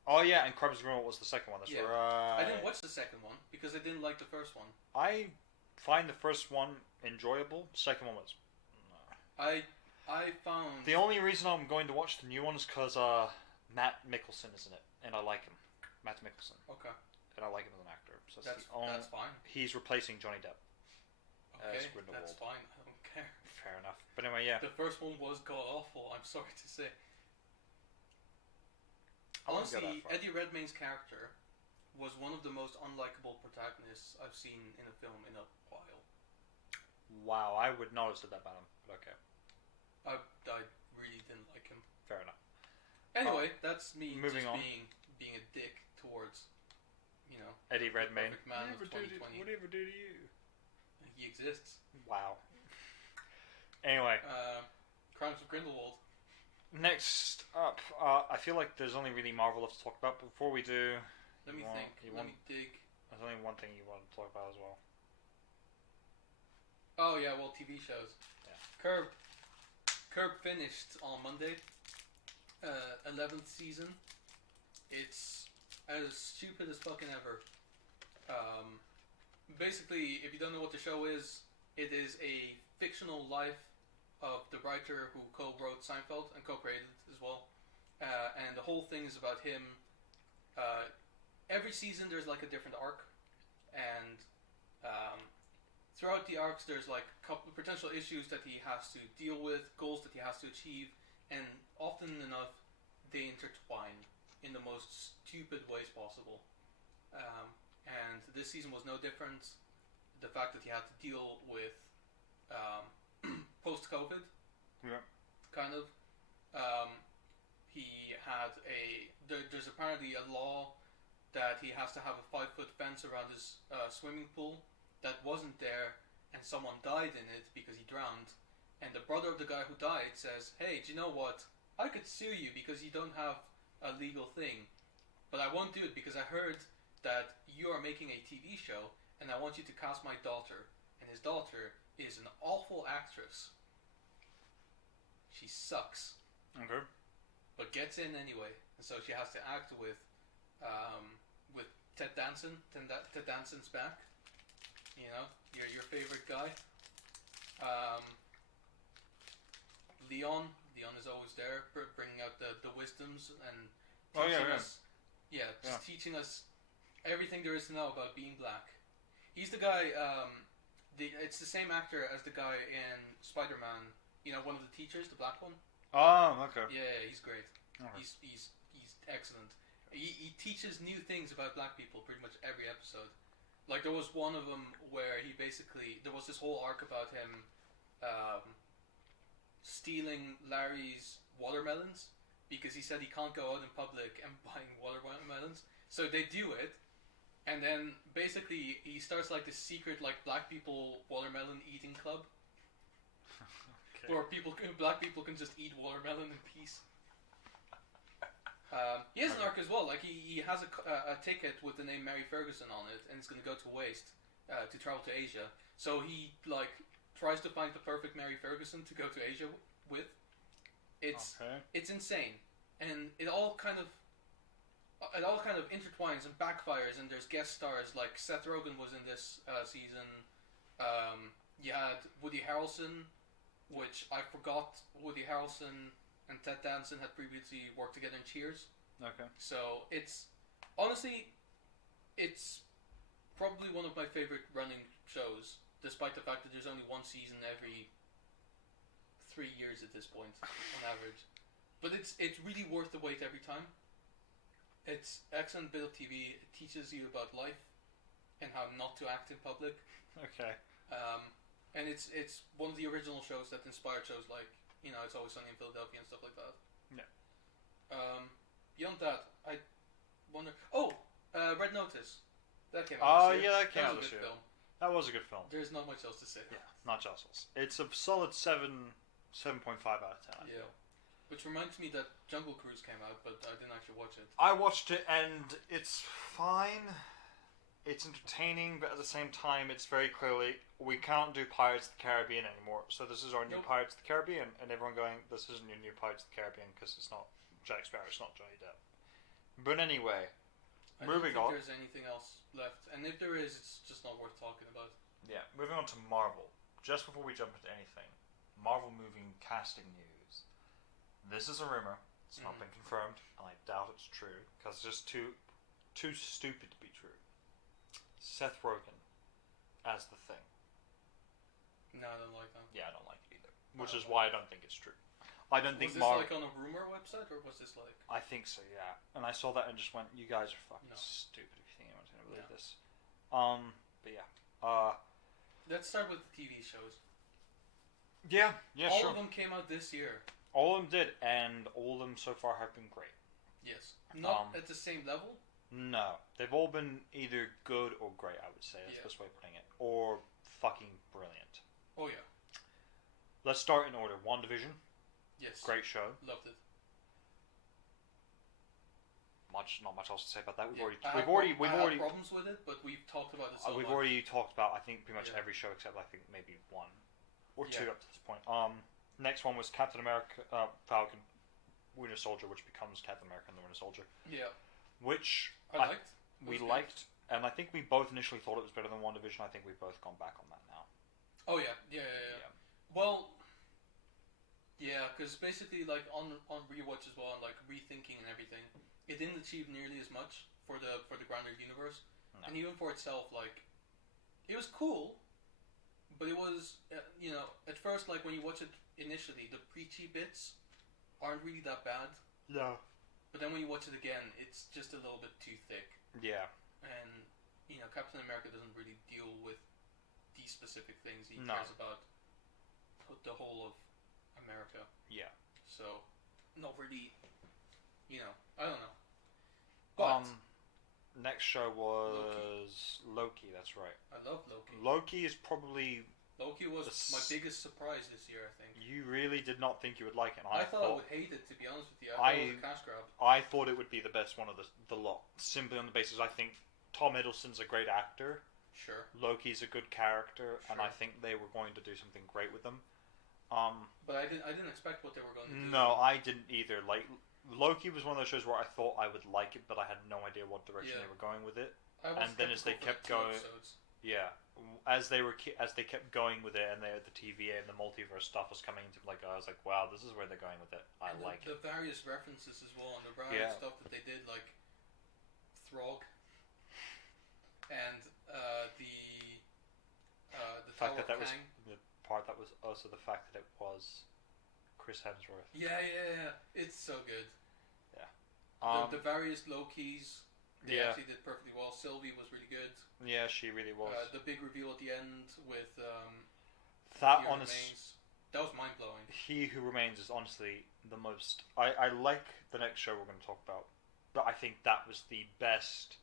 Oh yeah, and Crimes of Grindelwald was the second one. That's right. I didn't watch the second one because I didn't like the first one. I find the first one enjoyable. The second one was... No. I found... The only reason I'm going to watch the new one is because Matt Mickelson is in it, and I like him. Matt Mickelson. Okay. And I like him as an actor. So that's fine. He's replacing Johnny Depp. Okay, as Grindelwald. that's fine. I don't care. Fair enough. But anyway, yeah. The first one was god-awful, I'm sorry to say. Honestly, Eddie Redmayne's character was one of the most unlikable protagonists I've seen in a film in a while. Wow, I would not have said that about him, but okay. I really didn't like him. Fair enough. Anyway, that's me moving just on. being a dick towards, you know, Eddie Redmayne. the perfect man of 2020. Whatever do to you? He exists. Wow. Anyway. Crimes of Grindelwald. Next up, I feel like there's only really Marvel left to talk about, but before we do... Let me dig. There's only one thing you want to talk about as well. Oh yeah, well, TV shows. Yeah. Curb finished on Monday. 11th season. It's as stupid as fucking ever. Basically, if you don't know what the show is, it is a fictional life of the writer who co-wrote Seinfeld and co-created it as well. And the whole thing is about him. Every season there's like a different arc, and throughout the arcs there's like potential issues that he has to deal with, goals that he has to achieve, and often enough they intertwine in the most stupid ways possible. And this season was no different. The fact that he had to deal with post-COVID, kind of. He had there's apparently a law that he has to have a 5-foot fence around his swimming pool that wasn't there, and someone died in it because he drowned. And the brother of the guy who died says, "Hey, do you know what? I could sue you because you don't have a legal thing, but I won't do it because I heard that you are making a TV show, and I want you to cast my daughter." And his daughter is an awful actress. She sucks. Okay. but gets in anyway. And so she has to act with Ted Danson. Ted Danson's back. You know, your favorite guy. Leon is always there, bringing out the wisdoms and teaching us. Yeah, teaching us everything there is to know about being black. He's the guy. It's the same actor as the guy in Spider-Man. You know, one of the teachers, the black one. Oh, okay. Yeah, he's great. Okay. He's excellent. He teaches new things about black people pretty much every episode. Like there was one of them where there was this whole arc about him stealing Larry's watermelons because he said he can't go out in public and buying watermelons. So they do it, and then basically he starts like this secret like black people watermelon eating club. Okay. Where black people can just eat watermelon in peace. He has an arc as well. Like he has a ticket with the name Mary Ferguson on it, and it's going to go to waste to travel to Asia. So he like tries to find the perfect Mary Ferguson to go to Asia with. It's insane, and it all kind of intertwines and backfires. And there's guest stars like Seth Rogen was in this season. You had Woody Harrelson, which I forgot Woody Harrelson and Ted Danson had previously worked together in Cheers. Okay. So it's honestly, it's probably one of my favorite running shows, despite the fact that there's only one season every 3 years at this point on average. But it's really worth the wait every time. It's excellent bit of TV. It teaches you about life and how not to act in public. Okay. And it's one of the original shows that inspired shows like, you know, It's Always Sunny in Philadelphia and stuff like that. Yeah. Beyond that, I wonder. Red Notice. That came Oh out. yeah, that came out this this year. year. That was a good film. There's not much else to say. Yeah, not just else. It's a solid 7.5 out of 10. Yeah. Which reminds me that Jungle Cruise came out, but I didn't actually watch it. I watched it and it's fine. It's entertaining, but at the same time, it's very clearly we can't do Pirates of the Caribbean anymore. So this is our new Pirates of the Caribbean, and everyone going, "This isn't your new Pirates of the Caribbean because it's not Jack Sparrow, it's not Johnny Depp." But anyway, moving on. I don't think there's anything else left, and if there is, it's just not worth talking about. Yeah, moving on to Marvel. Just before we jump into anything, Marvel movie casting news. This is a rumor. It's not been confirmed, and I doubt it's true because it's just too stupid to be true. Seth Rogen as the Thing. No, I don't like that. Yeah, I don't like it either. Which is why I don't think it's true. I don't think Was this like on a rumor website, or was this like... I think so, yeah. And I saw that and just went, you guys are fucking stupid if you think anyone's going to believe this. But yeah. Let's start with the TV shows. Yeah, all sure. of them came out this year. All of them did, and all of them so far have been great. Yes. Not at the same level? No. They've all been either good or great, I would say. That's the best way of putting it. Or fucking brilliant. Oh, yeah. Let's start in order. WandaVision. Yes. Great show. Loved it. Not much else to say about that. We've already had problems with it, but we've talked about it so much. We've already talked about, I think, pretty much every show except I think maybe one or two up to this point. Next one was Captain America, Falcon, Winter Soldier, which becomes Captain America and the Winter Soldier. Yeah. Which we liked, and I think we both initially thought it was better than WandaVision. I think we've both gone back on that now. Oh yeah. Well, yeah, because basically, like on rewatch as well, and like rethinking and everything, it didn't achieve nearly as much for the grander universe, and even for itself, like it was cool, but it was at first, like when you watch it initially, the preachy bits aren't really that bad. Yeah. But then when you watch it again, it's just a little bit too thick. Yeah. And, Captain America doesn't really deal with these specific things. He cares about the whole of America. Yeah. So, not really, I don't know. But... next show was Loki, that's right. I love Loki. Loki is probably... Loki was my biggest surprise this year, I think. You really did not think you would like it. And I thought I would hate it, to be honest with you. I thought it was a cash grab. I thought it would be the best one of the lot. Simply on the basis I think Tom Hiddleston's a great actor. Sure. Loki's a good character, and I think they were going to do something great with them. But I didn't expect what they were going to do. No, I didn't either. Like, Loki was one of those shows where I thought I would like it, but I had no idea what direction they were going with it. And then as they kept going, as they kept going with it, and the TVA and the multiverse stuff was coming into I was like, wow, this is where they're going with it. I like it. The various references as well, and the various stuff that they did, like Throg, and the fact that was the part that was also the fact that it was Chris Hemsworth. Yeah. It's so good. Yeah. The various Lokis, they actually did perfectly well. Sylvie was really good. Yeah, she really was. The big reveal at the end with that was mind blowing. He Who Remains is honestly the most. I like the next show we're going to talk about, but I think that was the best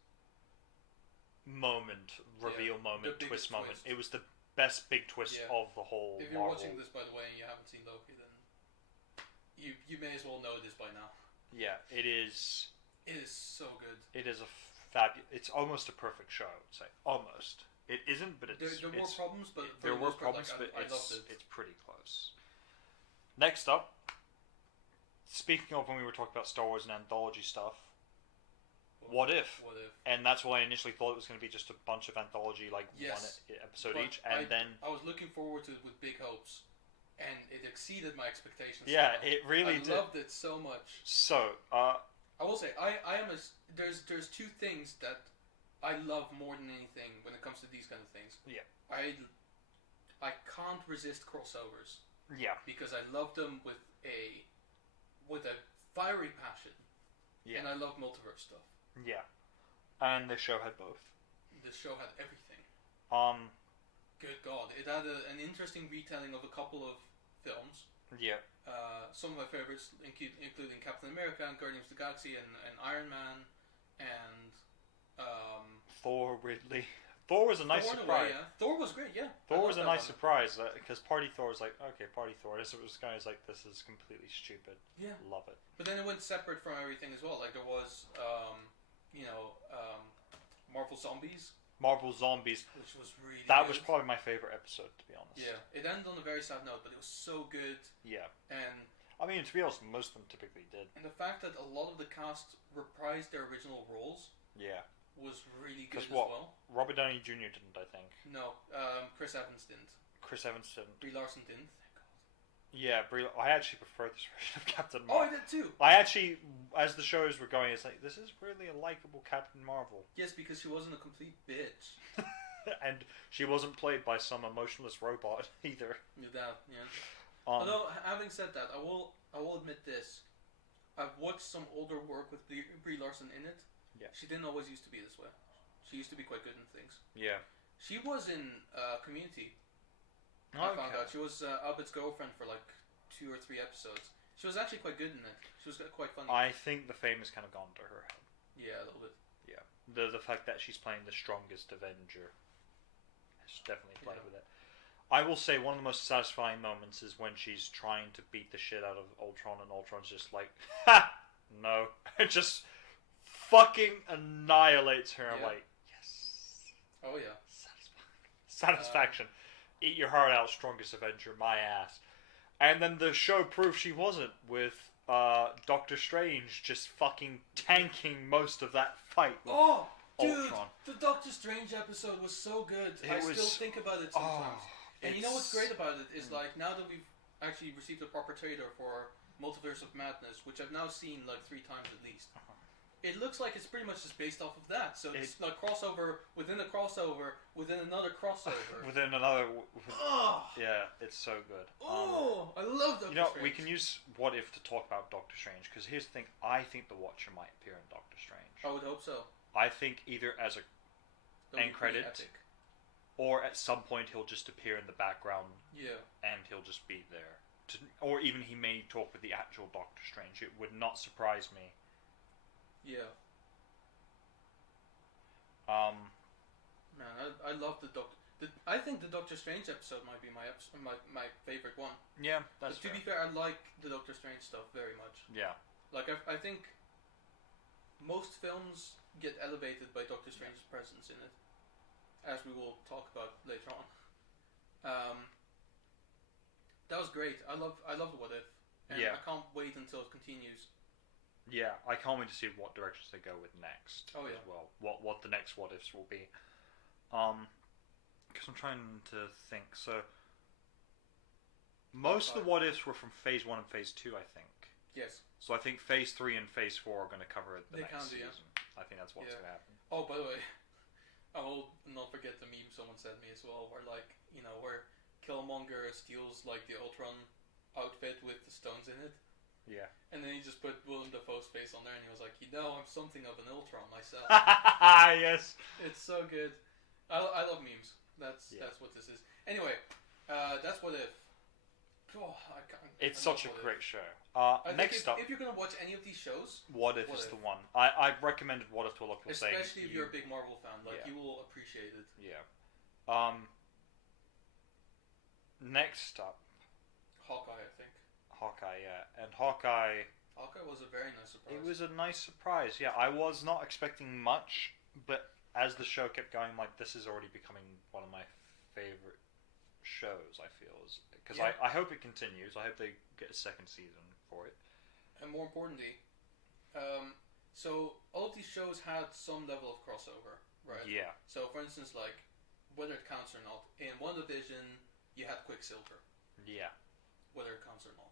reveal moment, twist moment. It was the best big twist of the whole. If you're watching this, by the way, and you haven't seen Loki, then you may as well know this by now. Yeah, it is. It is so good. It is it's almost a perfect show, I would say. Almost. It isn't, but it's... There were problems, but... There were problems, but I loved it. It's pretty close. Next up, speaking of when we were talking about Star Wars and anthology stuff, What If? And that's why I initially thought it was going to be just a bunch of anthology, one episode each, and then... I was looking forward to it with big hopes, and it exceeded my expectations. Yeah, it really did. I loved it so much. So, I will say, there's two things that I love more than anything when it comes to these kind of things. Yeah. I can't resist crossovers. Yeah. Because I love them with a fiery passion. Yeah. And I love multiverse stuff. Yeah. And the show had both. The show had everything. Good God. It had an interesting retelling of a couple of films. Yeah. Some of my favorites, including Captain America and Guardians of the Galaxy and Iron Man and Thor, Ridley. Thor was a nice surprise. Thor was great, yeah. Thor was a nice surprise because Party Thor was like, okay, Party Thor. This was guys like, this is completely stupid. Yeah. Love it. But then it went separate from everything as well. Like there was, Marvel Zombies. Which was really That good. was probably my favorite episode, to be honest. Yeah. It ended on a very sad note, but it was so good. Yeah. And I mean, to be honest, most of them typically did. And the fact that a lot of the cast reprised their original roles. Yeah. Was really good as well. Robert Downey Jr. didn't, I think. No, Chris Evans didn't. Brie Larson didn't. Thank God. Yeah, I actually prefer this version of Captain Oh, Marvel. I did too. I actually, as the shows were going, it's like, this is really a likable Captain Marvel. Yes, because she wasn't a complete bitch. And she wasn't played by some emotionless robot either. Yeah. Although, having said that, I will admit this. I've watched some older work with Brie Larson in it. Yeah. She didn't always used to be this way. She used to be quite good in things. Yeah. She was in Community. Okay. I found out. She was Albert's girlfriend for like 2 or 3 episodes. She was actually quite good in it. She was quite funny. I think the fame has kind of gone to her head. Yeah, a little bit. Yeah. The fact that she's playing the strongest Avenger has definitely played with it. I will say one of the most satisfying moments is when she's trying to beat the shit out of Ultron and Ultron's just like, ha! No. It just fucking annihilates her. I'm like, yes. Oh yeah. Satisfaction. Eat your heart out, strongest Avenger, my ass. And then the show proved she wasn't, with Doctor Strange just fucking tanking most of that fight. Oh, dude, Ultron. The Doctor Strange episode was so good. I still think about it sometimes. And you know what's great about it is like now that we've actually received a proper trailer for Multiverse of Madness, which I've now seen like 3 times at least. It looks like it's pretty much just based off of that. So it's like crossover within a crossover within another crossover. Within another. Yeah, it's so good. I love Doctor Strange. We can use What If to talk about Doctor Strange, because here's the thing: I think the Watcher might appear in Doctor Strange. I would hope so. I think either as a end credit, or at some point he'll just appear in the background. Yeah. And he'll just be there, or even he may talk with the actual Doctor Strange. It would not surprise me. Yeah. Man, I love the Doctor. I think the Doctor Strange episode might be my favorite one. Yeah, that's fair. To be fair, I like the Doctor Strange stuff very much. Yeah. Like I think most films get elevated by Doctor Strange's presence in it, as we will talk about later on. That was great. I love the What If, and I can't wait until it continues. Yeah, I can't wait to see what directions they go with next. Oh yeah. As well, what the next what ifs will be. Because I'm trying to think. So most of the what ifs were from Phase 1 and Phase 2, I think. Yes. So I think Phase 3 and Phase 4 are going to cover it the next season. Yeah. I think that's what's going to happen. Oh, by the way, I will not forget the meme someone sent me as well, where where Killmonger steals like the Ultron outfit with the stones in it. Yeah. And then he just put Willem Dafoe's face on there, and he was like, I'm something of an Ultron myself. Yes. It's so good. I love memes. That's what this is. Anyway, that's What If. Oh, I can't. It's such a great show. Next up, if you're gonna watch any of these shows, What If is the one. I've recommended What If to a lot of people, especially if you're a big Marvel fan. You will appreciate it. Yeah. Next up, Hawkeye, I think. Hawkeye, yeah, and Hawkeye was a very nice surprise. It was a nice surprise. Yeah, I was not expecting much, but as the show kept going, like, this is already becoming one of my favorite shows. I feel because I hope it continues. I hope they get a second season for it. And more importantly, so all of these shows had some level of crossover, right? Yeah. So, for instance, like whether it counts or not, in WandaVision you had Quicksilver. Yeah. Whether it counts or not.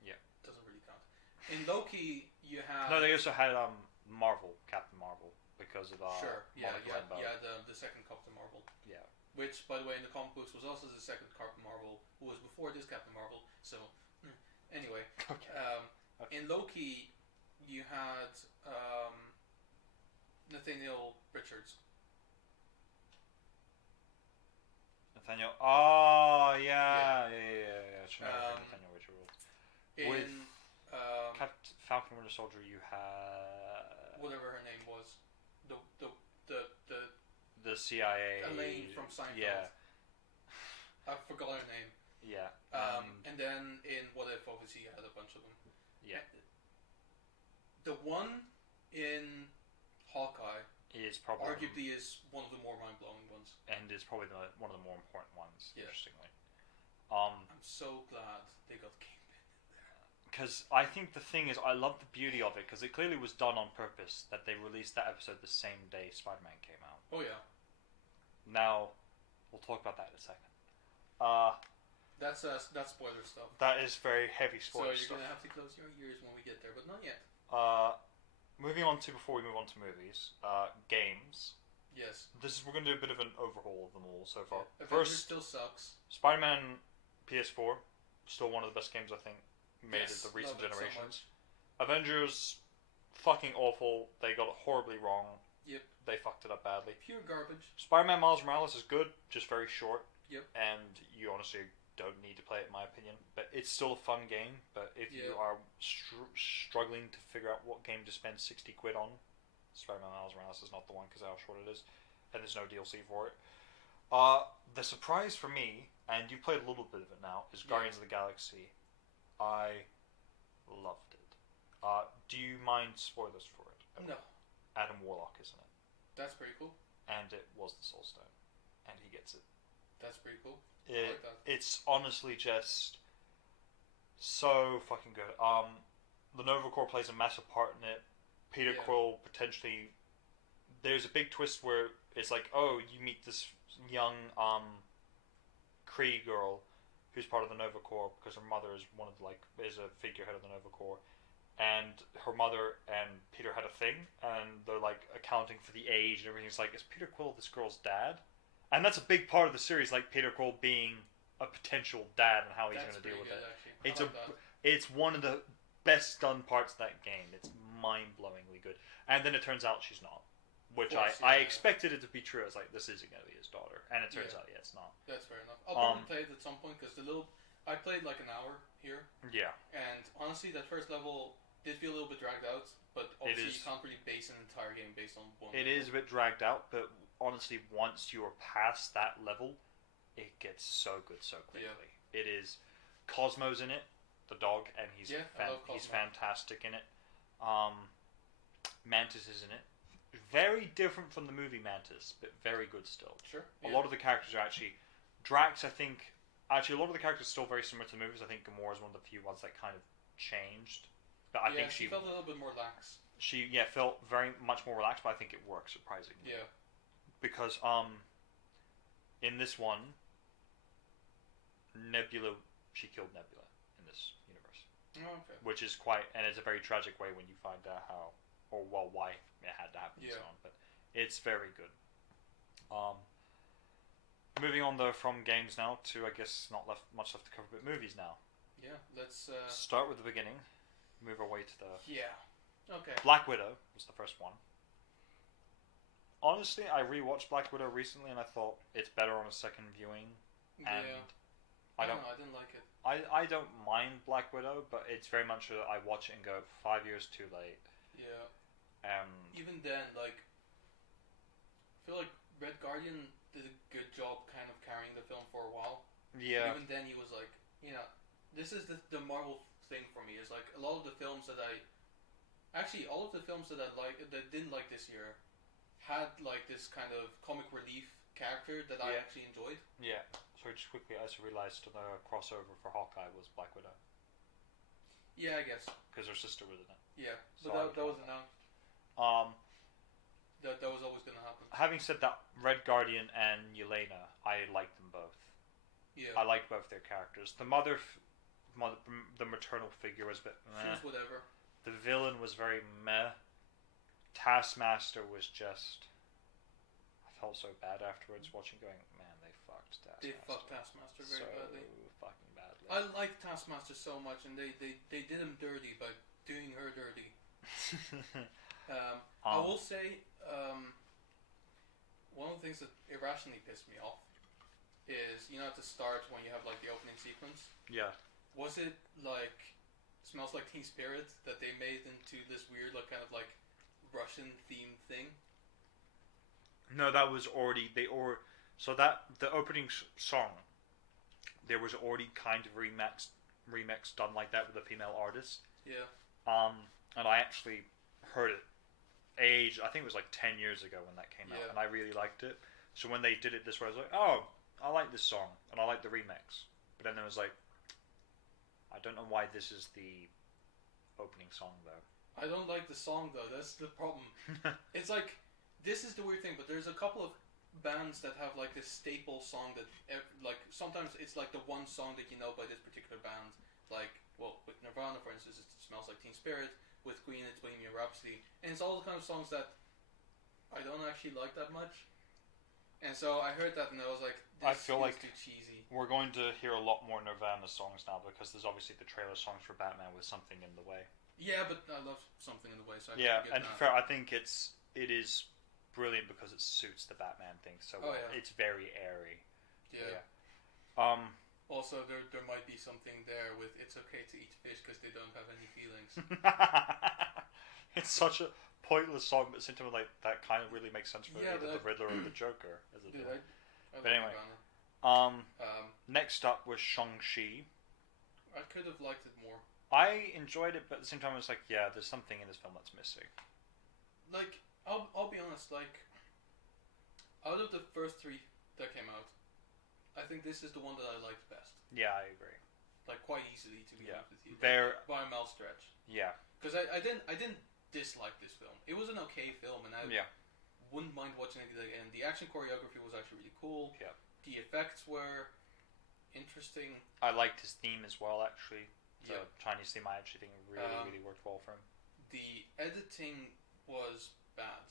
Yeah. Doesn't really count. In Loki, you have... No, they also had Marvel, Captain Marvel, because of sure, yeah, the second Captain Marvel. Yeah. Which, by the way, in the comic books was also the second Captain Marvel, who was before this Captain Marvel. So, anyway, okay. In Loki, you had Nathaniel Richards. Nathaniel. Oh, yeah. Nathaniel Richards. With Falcon Winter Soldier, you had whatever her name was, the CIA. Elaine from Seinfeld. Yeah. I forgot her name. Yeah. And then in What If, obviously, you had a bunch of them. Yeah. The one in Hawkeye is probably arguably is one of the more mind-blowing ones, and is probably one of the more important ones. Yeah. Interestingly, I'm so glad they got Kingpin in there. Because I think the thing is, I love the beauty of it because it clearly was done on purpose that they released that episode the same day Spider-Man came out. Oh yeah. Now, we'll talk about that in a second. That's spoiler stuff. That is very heavy spoiler stuff. So you're gonna have to close your ears when we get there, but not yet. Moving on to, before we move on to movies, games. Yes. We're going to do a bit of an overhaul of them all so far. Yeah. Avengers still sucks. Spider-Man PS4, still one of the best games I think made it the recent generations. So Avengers, fucking awful. They got it horribly wrong. Yep. They fucked it up badly. Pure garbage. Spider-Man Miles Morales is good, just very short. Yep. And you honestly don't need to play it, in my opinion. But it's still a fun game. But if you are struggling to figure out what game to spend 60 quid on, Spider-Man Miles Morales is not the one because of how short it is. And there's no DLC for it. The surprise for me, and you've played a little bit of it now, is Guardians of the Galaxy. I loved it. Do you mind spoilers for it? No. Adam Warlock is in it. That's pretty cool. And it was the Soul Stone. And he gets it. That's pretty cool. I like that. It's honestly just so fucking good. The Nova Corps plays a massive part in it. Peter Quill potentially... There's a big twist where it's like, oh, you meet this young Kree girl who's part of the Nova Corps because her mother is is a figurehead of the Nova Corps. And her mother and Peter had a thing, and they're like accounting for the age and everything. It's like, is Peter Quill this girl's dad? And that's a big part of the series, like Peter Quill being a potential dad and how he's going to deal with it. It's one of the best done parts of that game. It's mind-blowingly good. And then it turns out she's not, which I expected it to be true. I was like, this isn't going to be his daughter, and it turns out it's not. That's fair enough. I'll probably play it at some point because I played like an hour here. Yeah. And honestly, that first level did feel a little bit dragged out, but obviously you can't really base an entire game based on one. It is a bit dragged out, but honestly, once you're past that level, it gets so good so quickly. Yeah. It is Cosmo's in it, the dog, and he's fantastic in it. Mantis is in it. Very different from the movie Mantis, but very good still. Sure. A lot of the characters are actually... Drax, I think... Actually, a lot of the characters are still very similar to the movies. I think Gamora is one of the few ones that kind of changed. But I think she felt a little bit more lax. She felt very much more relaxed, but I think it worked surprisingly. Yeah. Because in this one, Nebula, she killed Nebula in this universe. Oh, okay. Which is quite, and it's a very tragic way when you find out how, or well, why it had to happen and so on. But it's very good. Moving on though from games now to, I guess, not much left to cover, but movies now. Yeah, let's start with the beginning. Move our way to the. Yeah. Okay. Black Widow was the first one. Honestly, I rewatched Black Widow recently, and I thought it's better on a second viewing. And I don't know. I didn't like it. I don't mind Black Widow, but it's very much I watch it and go 5 years too late. Yeah. Even then, like, I feel like Red Guardian did a good job kind of carrying the film for a while. Yeah. Even then, he was like, this is the Marvel thing for me. Is like a lot of the films that all of the films that that didn't like this year, had like this kind of comic relief character that I actually enjoyed. Yeah. So just quickly, I just realized the crossover for Hawkeye was Black Widow. Yeah, I guess. Because her sister was in it. Yeah, so but that was announced. That was always going to happen. Having said that, Red Guardian and Yelena, I liked them both. Yeah. I liked both their characters. The the maternal figure was a bit meh. She was whatever. The villain was very meh. Taskmaster was just... I felt so bad afterwards watching going, man, they fucked Taskmaster. They fucked Taskmaster very badly. Fucking badly. I like Taskmaster so much, and they did him dirty by doing her dirty. I will say, one of the things that irrationally pissed me off is, at the start when you have like the opening sequence. Yeah. Was it like Smells Like Teen Spirit that they made into this weird like kind of like Russian themed thing? No, that was already so that the opening song, there was already kind of remix done like that with a female artist. Yeah. And I actually heard it I think it was like 10 years ago when that came out, and I really liked it. So when they did it this way, I was like, oh, I like this song, and I like the remix. But then it was like, I don't know why this is the opening song, though. I don't like the song, though. That's the problem. It's like, this is the weird thing, but there's a couple of bands that have like this staple song that, like, sometimes it's like the one song that you know by this particular band. Like, well, with Nirvana, for instance, it Smells Like Teen Spirit. With Queen, it's Bohemian Rhapsody. And it's all the kind of songs that I don't actually like that much. And so I heard that and I was like, this feels too cheesy. We're going to hear a lot more Nirvana songs now because there's obviously the trailer songs for Batman with Something in the Way. Yeah, but I love Something in the Way, so I can get that. Fair, I think it is brilliant because it suits the Batman thing so well. It's very airy. Yeah. Also, there might be something there with It's Okay to Eat Fish because they don't have any feelings. It's such a pointless song, but at the same time, like, that kind of really makes sense for either the Riddler or the Joker. But anyway, next up was Shang-Chi. I could have liked it more. I enjoyed it, but at the same time, it's like, there's something in this film that's missing. Like, I'll be honest, like, out of the first three that came out, I think this is the one that I liked best. Yeah, I agree. Like, quite easily, to be honest with you. By a mile stretch. Yeah. Because I didn't dislike this film. It was an okay film, and I wouldn't mind watching it again. The action choreography was actually really cool. Yeah. The effects were interesting. I liked his theme as well, actually. The Chinese theme I actually think really worked well for him. The editing was bad.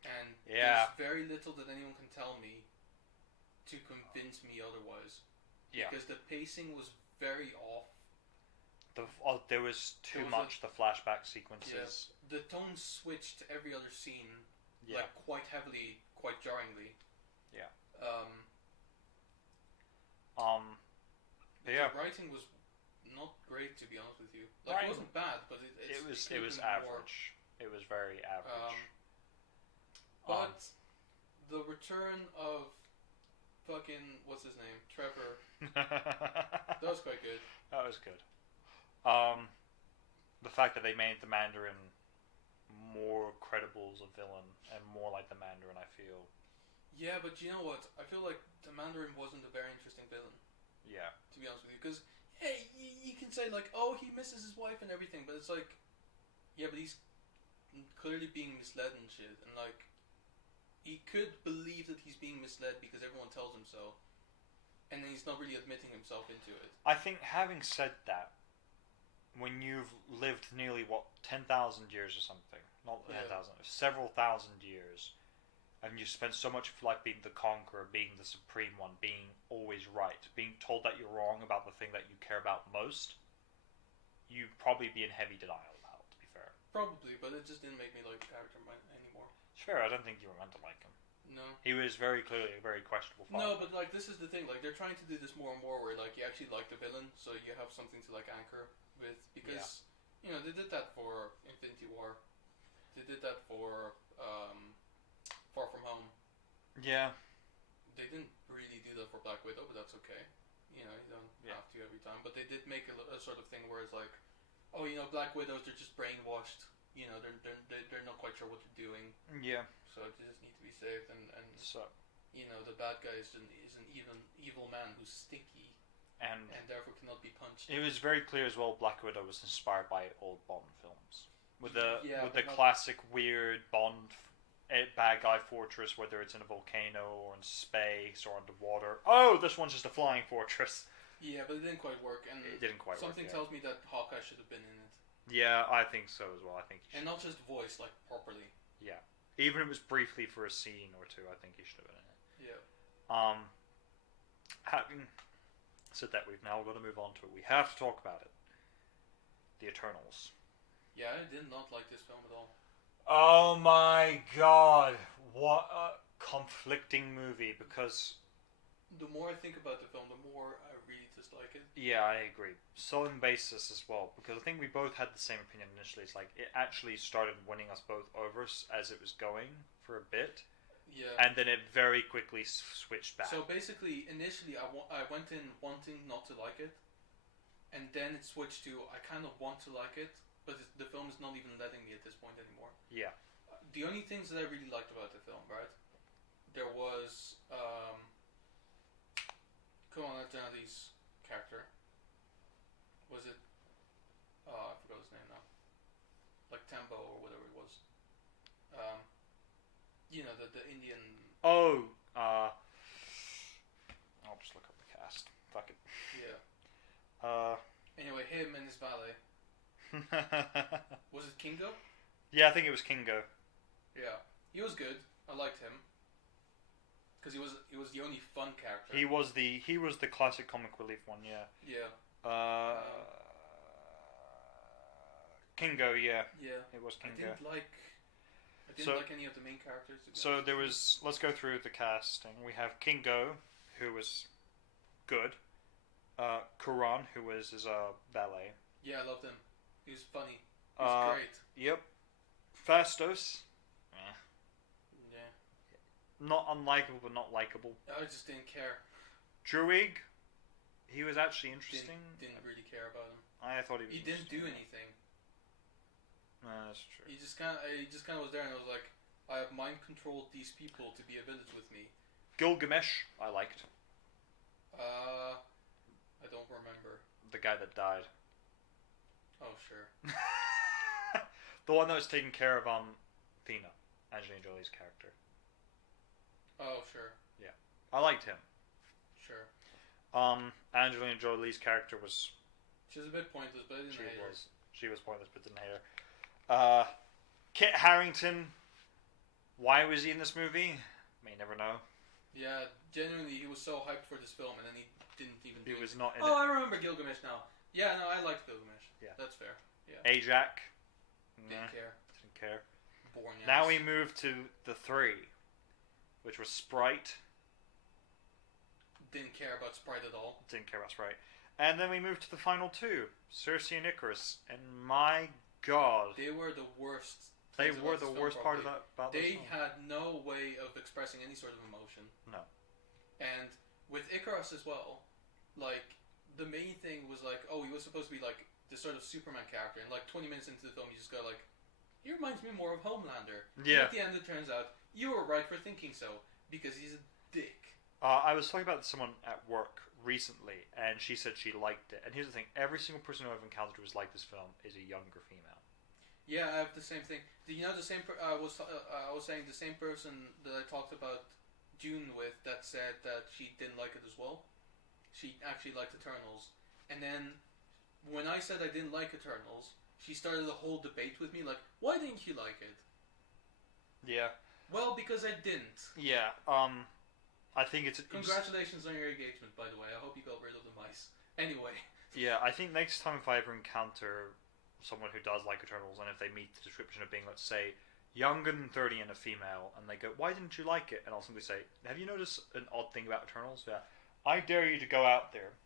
And there's very little that anyone can tell me to convince me otherwise. Yeah. Because the pacing was very off. There was too much the flashback sequences. The tone switched every other scene, like quite heavily, quite jarringly. Yeah. The writing was not great, to be honest with you. Like, it wasn't bad, but it was average. It was very average. But the return of fucking what's his name, Trevor. That was quite good. That was good. The fact that they made the Mandarin more credible as a villain and more like the Mandarin, I feel. Yeah, but you know what? I feel like the Mandarin wasn't a very interesting villain. Yeah. To be honest with you, because hey, you can say like, oh, he misses his wife and everything, but it's like, yeah, but he's clearly being misled and shit, and like, he could believe that he's being misled because everyone tells him so, and then he's not really admitting himself into it. I think having said that, when you've lived nearly 10,000 years or something, not 10,000, several thousand years, and you spent so much of life being the conqueror, being the supreme one, being always right, being told that you're wrong about the thing that you care about most, you'd probably be in heavy denial about, to be fair. Probably, but it just didn't make me like the character anymore. Sure, I don't think you were meant to like him. No. He was very clearly a very questionable father. No, but like this is the thing, like they're trying to do this more and more where like you actually like the villain, so you have something to like anchor with, because you know, they did that for Infinity War. They did that for Far From Home. Yeah. They didn't really do that for Black Widow, but that's okay. You know, you don't have to every time. But they did make a sort of thing where it's like, oh, you know, Black Widows, they're just brainwashed. You know, they're not quite sure what they're doing. Yeah. So they just need to be saved, and so, you know, the bad guy is an evil man who's sticky and therefore cannot be punched. It was very clear as well. Black Widow was inspired by old Bond films with the classic weird Bond bad guy fortress, whether it's in a volcano or in space or underwater. Oh, this one's just a flying fortress. Yeah, but it didn't quite work, and it didn't quite something work. Tells me that Hawkeye should have been in it. Yeah, I think so as well. I think and not just voice, like properly. Yeah, even if it was briefly for a scene or two, I think he should have been in it. Yeah. Having said that, we've now got to move on to it. We have to talk about it. The Eternals. Yeah, I did not like this film at all. Oh my god, what a conflicting movie, because the more I think about the film, the more I really dislike it. Yeah, I agree. So in basis as well, because I think we both had the same opinion initially. It's like, it actually started winning us both over as it was going for a bit. Yeah. And then it very quickly switched back. So basically, initially I went in wanting not to like it, and then it switched to I kind of want to like it, but the film is not even letting me at this point anymore. Yeah. The only things that I really liked about the film, right? There was Kumail Nanjiani's character. Was it? I forgot his name now. Like Tambo or whatever it was. You know, the Indian. Oh, I'll just look up the cast. Fuck it. Yeah. Anyway, him and his valet. Was it Kingo? Yeah, I think it was Kingo. Yeah, he was good. I liked him because he was the only fun character. He was the classic comic relief one. Yeah. Yeah. Kingo. Yeah. Yeah. It was Kingo. I didn't like any of the main characters. So there was. Let's go through the casting. We have Kingo, who was good. Kuran, who was his valet. Yeah, I loved him. He was funny. He was great. Yep. Fastos. Yeah. Not unlikable, but not likable. I just didn't care. Druig. He was actually interesting. Didn't really care about him. I thought he was. He didn't do anything. That's true. He just kind of was there, and I was like, I have mind controlled these people to be a village with me. Gilgamesh, I liked. I don't remember. The guy that died. Oh, sure. The one that was taking care of Thena, Angelina Jolie's character. Oh, sure. Yeah, I liked him. Sure. Angelina Jolie's character was. She was a bit pointless, but I didn't hate her. She was pointless, but didn't hate her. Kit Harington. Why was he in this movie? May never know. Yeah, genuinely, he was so hyped for this film, and then he didn't even. He was not in it. Oh, I remember Gilgamesh now. Yeah, no, I liked Gilgamesh. Yeah, that's fair. Yeah. Ajax. Didn't care. Didn't care. Born now we move to the three, which was Sprite. Didn't care about Sprite at all. Didn't care about Sprite. And then we moved to the final two, Cersei and Icarus. And my god, they were the worst. They were the worst part of that. About they had no way of expressing any sort of emotion. No. And with Icarus as well, like the main thing was like, oh, he was supposed to be like this sort of Superman character, and like 20 minutes into the film, you just go like, he reminds me more of Homelander. Yeah. And at the end, it turns out you were right for thinking so because he's a dick. I was talking about someone at work recently, and she said she liked it. And here's the thing: every single person who I've encountered who's liked this film is a younger female. Yeah, I have the same thing. You know, the same. I was saying the same person that I talked about June with that said that she didn't like it as well. She actually liked Eternals, and then when I said I didn't like Eternals, she started a whole debate with me, like, "Why didn't you like it?" Yeah. Well, because I didn't. Yeah. I think it's. Congratulations on your engagement, by the way. I hope you got rid of the mice. Anyway. Yeah, I think next time if I ever encounter someone who does like Eternals, and if they meet the description of being, let's say, younger than 30 and a female, and they go, "Why didn't you like it?" and I'll simply say, "Have you noticed an odd thing about Eternals?" Yeah. I dare you to go out there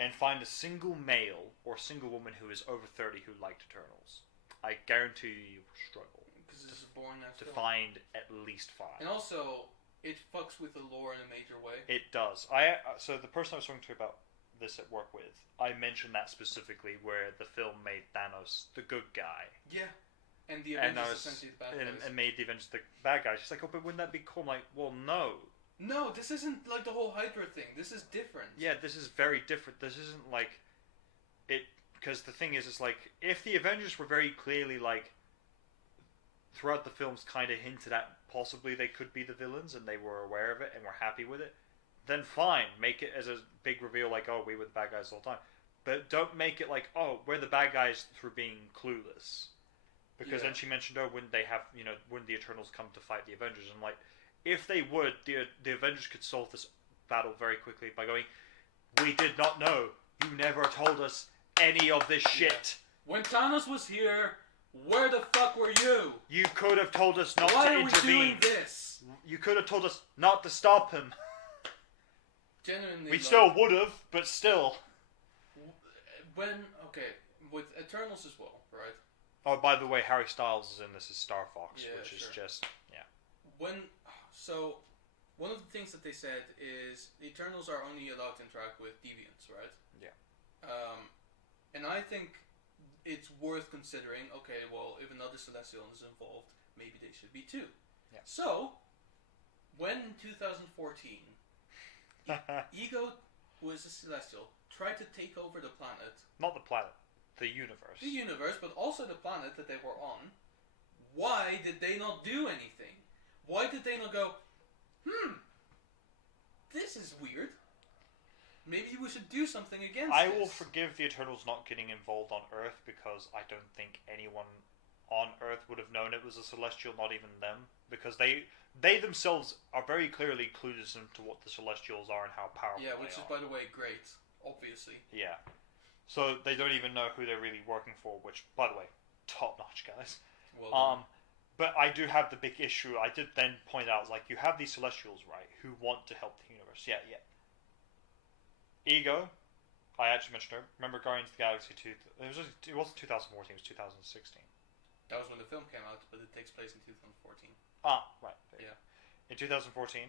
and find a single male or single woman who is over 30 who liked Eternals. I guarantee you will struggle. Because this is a boring ass to film. find at least 5. And also, it fucks with the lore in a major way. It does. So the person I was talking to about this at work with, I mentioned that specifically where the film made Thanos the good guy. Yeah. And the Avengers essentially the bad guys. And made the Avengers the bad guy. She's like, "Oh, but wouldn't that be cool?" I'm like, "Well, no. No, this isn't like the whole Hydra thing. This is different." Yeah, this is very different. This isn't like it, because the thing is, it's like if the Avengers were very clearly like throughout the films kind of hinted at possibly they could be the villains and they were aware of it and were happy with it, then fine, make it as a big reveal like, "Oh, we were the bad guys the whole time," but don't make it like, "Oh, we're the bad guys through being clueless," because then she mentioned, "Oh, wouldn't they have, wouldn't the Eternals come to fight the Avengers?" And I'm like, if they would, the Avengers could solve this battle very quickly by going, "We did not know. You never told us any of this shit. When Thanos was here, where the fuck were you? You could have told us not Why to are intervene. we doing this? You could have told us not to stop him." Genuinely. We still would have, but still. With Eternals as well, right? Oh, by the way, Harry Styles is in this as Star Fox, which is just, yeah. One of the things that they said is the Eternals are only allowed to interact with deviants, right? Yeah. And I think it's worth considering, okay, well, if another Celestial is involved, maybe they should be too. Yeah. So, when in 2014, Ego was a Celestial, tried to take over the planet. Not the planet, the universe. The universe, but also the planet that they were on. Why did they not do anything? Why did they not go, this is weird. Maybe we should do something against I this. will forgive the Eternals not getting involved on Earth because I don't think anyone on Earth would have known it was a Celestial, not even them. Because they themselves are very clearly clueless into what the Celestials are and how powerful they are. Yeah, which is, by the way, great, obviously. Yeah. So they don't even know who they're really working for, which, by the way, top-notch, guys. Well done. But I do have the big issue. I did then point out, like, you have these Celestials, right, who want to help the universe. Yeah. Ego, I actually mentioned her. Remember Guardians of the Galaxy 2? It wasn't 2014, it was 2016. That was when the film came out, but it takes place in 2014. Ah, right. Yeah. In 2014,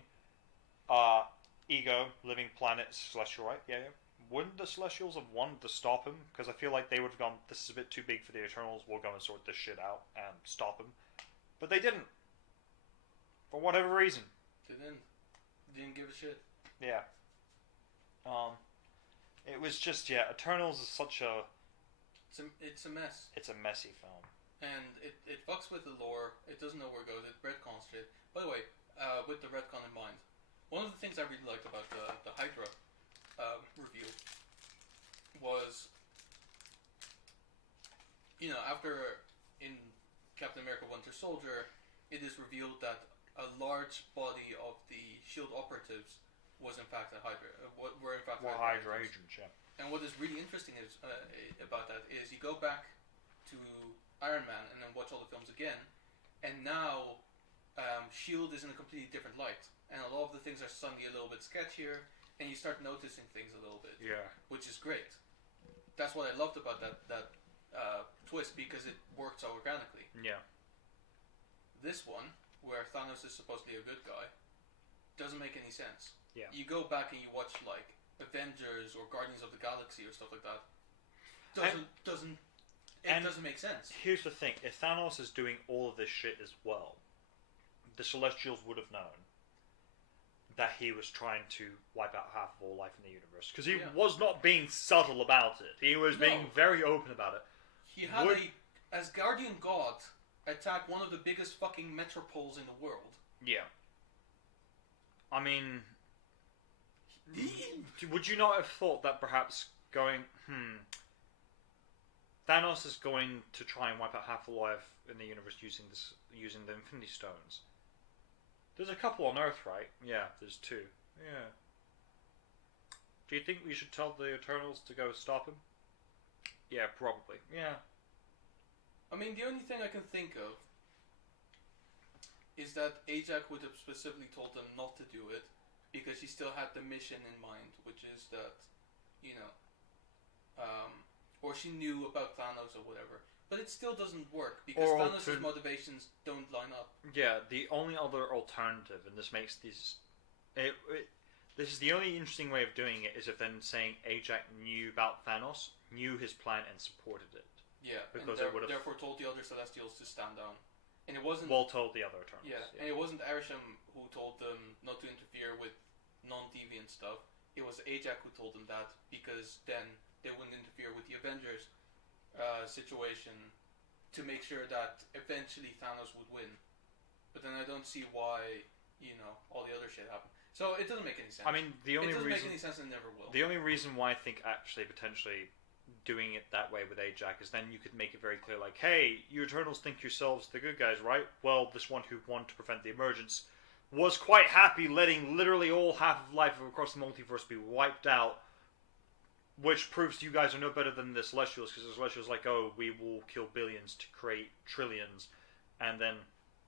Ego, living planet, Celestial, right? Yeah. Wouldn't the Celestials have wanted to stop him? Because I feel like they would have gone, "This is a bit too big for the Eternals, we'll go and sort this shit out and stop him." But they didn't. For whatever reason. They didn't give a shit. Yeah. It was just, Eternals is such a... It's a mess. It's a messy film. And it fucks with the lore. It doesn't know where it goes. It retcons shit. By the way, with the retcon in mind, one of the things I really liked about the Hydra review was, after in Captain America Winter Soldier, it is revealed that a large body of the SHIELD operatives was in fact a Hydra. Were in fact Hydra agents, yeah. And what is really interesting is about that is you go back to Iron Man and then watch all the films again, and now SHIELD is in a completely different light, and a lot of the things are suddenly a little bit sketchier, and you start noticing things a little bit. Yeah. Which is great. That's what I loved about that twist, because it worked so organically. Yeah. This one, where Thanos is supposedly a good guy, doesn't make any sense. Yeah. You go back and you watch like Avengers or Guardians of the Galaxy or stuff like that. Doesn't make sense. Here's the thing: if Thanos is doing all of this shit as well, the Celestials would have known. that he was trying to wipe out half of all life in the universe. Because he was not being subtle about it. He was being very open about it. He had as Guardian God, attack one of the biggest fucking metropoles in the world. Yeah. I mean... would you not have thought that perhaps going... Thanos is going to try and wipe out half of life in the universe using the Infinity Stones. There's a couple on Earth, right? Yeah, there's 2. Yeah. Do you think we should tell the Eternals to go stop him? Yeah, probably. Yeah. I mean, the only thing I can think of is that Ajax would have specifically told them not to do it because he still had the mission in mind, which is that, or she knew about Thanos or whatever. But it still doesn't work because Thanos' motivations don't line up. Yeah, the only other alternative, and this makes these... this is the only interesting way of doing it, is if then saying Ajax knew about Thanos, knew his plan, and supported it. Yeah, because and therefore told the other Celestials to stand down. And it wasn't... Well, told the other Eternals. Yeah, and it wasn't Arishem who told them not to interfere with non-deviant stuff. It was Ajax who told them that, because then they wouldn't interfere with the Avengers situation to make sure that eventually Thanos would win. But then I don't see why, all the other shit happened. So it doesn't make any sense. I mean, it doesn't make any sense and never will. The only reason why I think actually potentially doing it that way with Ajax is then you could make it very clear, like, hey, you Eternals think yourselves the good guys, right? Well, this one who wanted to prevent the emergence was quite happy letting literally all half of life across the multiverse be wiped out, which proves you guys are no better than the Celestials, because the Celestials like, oh, we will kill billions to create trillions, and then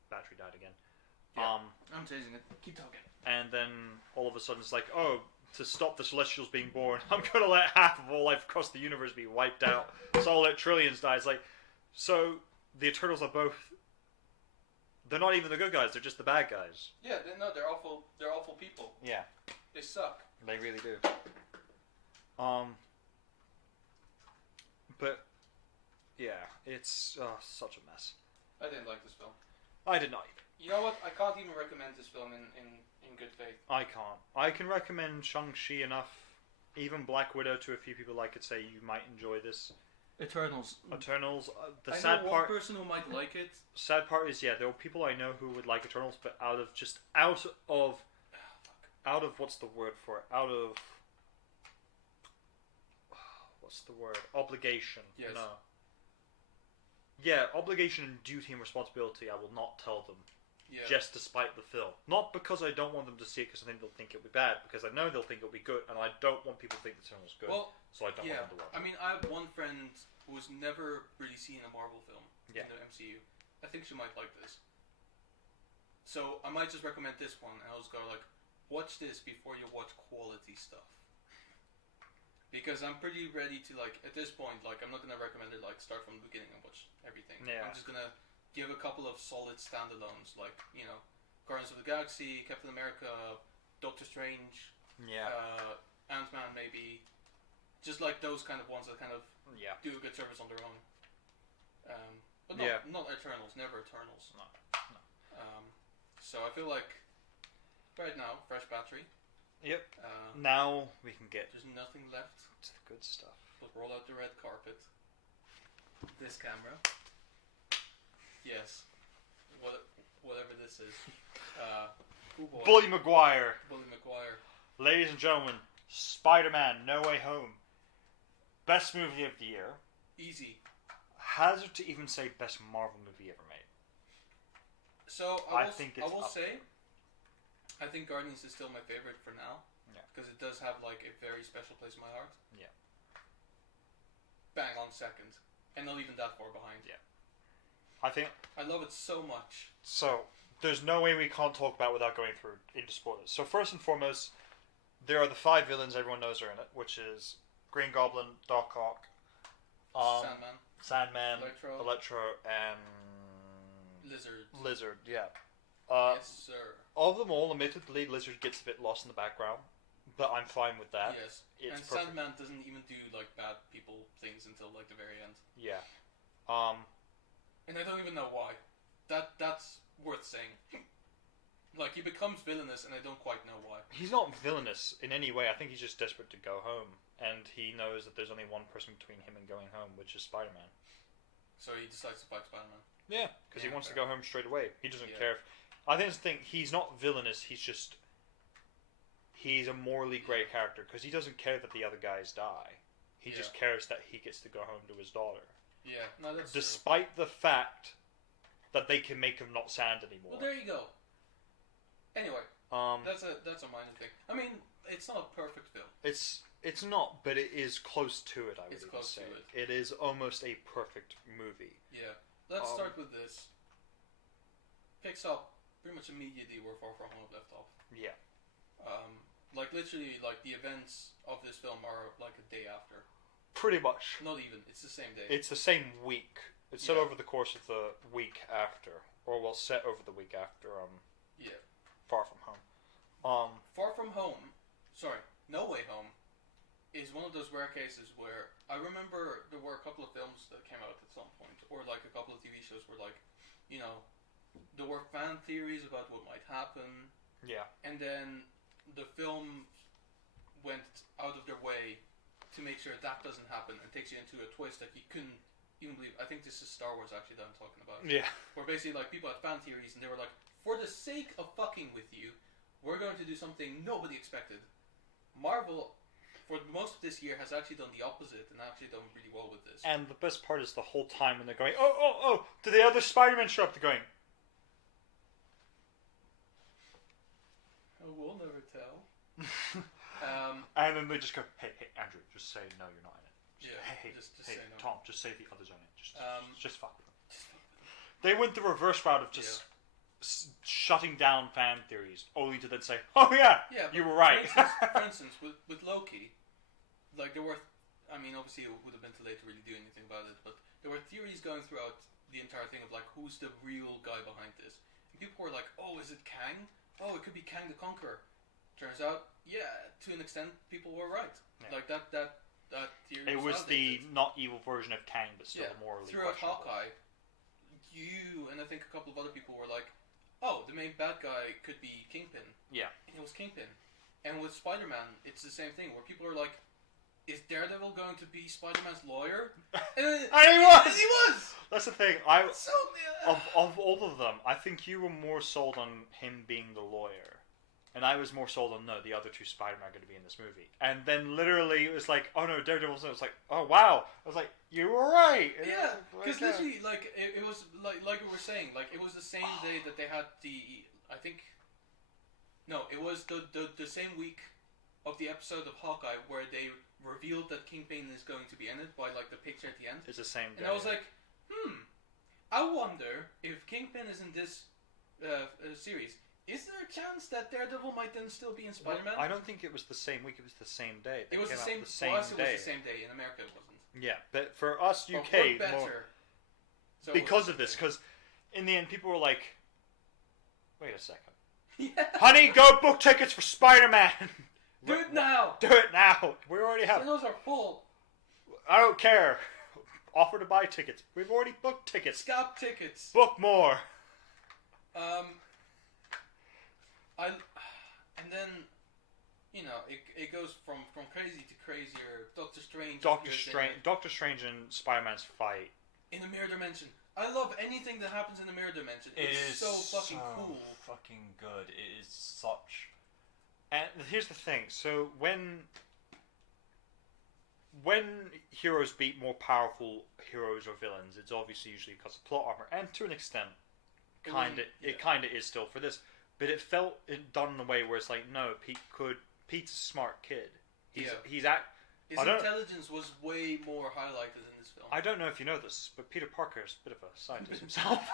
battery died again. Yeah, I'm chasing it. Keep talking. And then all of a sudden it's like, oh, to stop the Celestials being born, I'm going to let half of all life across the universe be wiped out, so I'll let trillions die. It's like, so the Eternals are both... They're not even the good guys, they're just the bad guys. Yeah, they're awful. They're awful people. Yeah. They suck. They really do. But, yeah, it's such a mess. I didn't like this film. I did not either. You know what? I can't even recommend this film in good faith. I can't. I can recommend Shang-Chi enough. Even Black Widow to a few people I could say you might enjoy this. Eternals. The I sad know part. One person who might like it. Sad part is, there are people I know who would like Eternals, but out of what's the word for it? What's the word? Obligation. Yes. No. Yeah, obligation and duty and responsibility. I will not tell them. Yeah. Just despite the film. Not because I don't want them to see it, because I think they'll think it'll be bad. Because I know they'll think it'll be good, and I don't want people to think the Eternals good. Well, so I don't want them to watch it. I mean, I have one friend who's never really seen a Marvel film in the MCU. I think she might like this. So I might just recommend this one, and I'll just go like, watch this before you watch quality stuff. Because I'm pretty ready to, like, at this point, like, I'm not going to recommend it, like, start from the beginning and watch everything. Yeah. I'm just going to give a couple of solid standalones, like, Guardians of the Galaxy, Captain America, Doctor Strange, Ant-Man maybe. Just like those kind of ones that kind of do a good service on their own. But not Eternals, never Eternals. No. So I feel like, right now, fresh battery. Yep. Now we can get... There's nothing left. It's the good stuff. But roll out the red carpet. This camera. Yes. Whatever this is. Bully Maguire. Bully Maguire. Ladies and gentlemen, Spider-Man No Way Home. Best movie of the year. Easy. Hazard to even say best Marvel movie ever made. So, I will say, I think Guardians is still my favorite for now. Yeah. Because it does have, like, a very special place in my heart. Yeah. Bang on second. And not even that far behind. Yeah. I love it so much. So, there's no way we can't talk about it without going through into spoilers. So, first and foremost, there are the 5 villains everyone knows are in it, which is Green Goblin, Doc Ock, Sandman, Electro, and... Lizard, yeah. Yes, sir. Of them all, admittedly, Lizard gets a bit lost in the background, but I'm fine with that. Yes, it's and perfect. Sandman doesn't even do, like, bad people things until, like, the very end. Yeah. And I don't even know why. That's worth saying. Like, he becomes villainous, and I don't quite know why. He's not villainous in any way. I think he's just desperate to go home, and he knows that there's only one person between him and going home, which is Spider-Man. So he decides to fight Spider-Man. Yeah, because he wants to go home straight away. He doesn't care if... I think he's not villainous, he's a morally grey character, because he doesn't care that the other guys die. He just cares that he gets to go home to his daughter. Yeah, no, that's Despite the fact that they can make him not sand anymore. Well, there you go. Anyway, that's a minor thing. I mean, it's not a perfect film. It's not, but it is close to it. I would even say it is almost a perfect movie. Yeah, let's start with this. Picks up pretty much immediately where Far From Home left off. Yeah. Like literally, like the events of this film are like a day after. Pretty much. Not even. It's the same day. It's the same week. It's set over the course of the week after, or set over the week after. Yeah. Far From Home. Far From Home, No Way Home, is one of those rare cases where I remember there were a couple of films that came out at some point, or like a couple of TV shows where like, you know, there were fan theories about what might happen. Yeah. And then the film went out of their way to make sure that doesn't happen and takes you into a twist that you couldn't even believe. I think this is Star Wars actually that I'm talking about. Yeah. Where basically like people had fan theories and they were like, for the sake of fucking with you, we're going to do something nobody expected. Marvel, for most of this year, has actually done the opposite and actually done really well with this. And the best part is the whole time when they're going, oh, do the other Spider-Man show up? They're going, oh, we'll never tell. and then they just go, hey, Andrew, just say no, you're not in it. Just say no. Tom, just say the others are in it. Just fuck with them. They went the reverse route of just shutting down fan theories, only to then say, oh yeah you were right. For instance, with Loki, like there were, I mean obviously it would have been too late to really do anything about it, but there were theories going throughout the entire thing of like, who's the real guy behind this? And people were like, oh, is it Kang? Oh, it could be Kang the Conqueror. Turns out, yeah, to an extent, people were right. Yeah. Like that theory. It was the not evil version of Kang, but still morally throughout questionable. Hawkeye, you and I think a couple of other people were like, oh, the main bad guy could be Kingpin. Yeah. And it was Kingpin. And with Spider-Man, it's the same thing, where people are like, is Daredevil going to be Spider-Man's lawyer? And he was! He was! That's the thing. Of all of them, I think you were more sold on him being the lawyer. And I was more sold on, no, the other two Spider-Man are going to be in this movie. And then literally it was like, oh no, Daredevil's in it. It was like, oh wow. I was like, you were right. Yeah, because literally, like, it was, like we were saying, like, it was the same day that they had it was the same week of the episode of Hawkeye where they revealed that Kingpin is going to be in it by, like, the picture at the end. It's the same day. And I was like, I wonder if Kingpin is in this series. Is there a chance that Daredevil might then still be in Spider-Man? Well, I don't think it was the same week. It was the same day. It was the same. For us, it was the same day. In America, it wasn't. Yeah, but for us, UK, better. So because of this, because in the end, people were like, "Wait a second, honey, go book tickets for Spider-Man. Do it now. Do it now. We already have. Cinemas are full. I don't care. Offer to buy tickets. We've already booked tickets. Scalp tickets. Book more. And then, you know, it goes from crazy to crazier. Doctor Strange and Spider-Man's fight in the mirror dimension. I love anything that happens in the mirror dimension. It's so fucking cool. Fucking good. It is such. And here's the thing. So when heroes beat more powerful heroes or villains, it's obviously usually because of plot armor, and to an extent, it kind of is still for this. But it felt done in a way where it's like, no, Pete's a smart kid. His intelligence was way more highlighted in this film. I don't know if you know this, but Peter Parker is a bit of a scientist himself.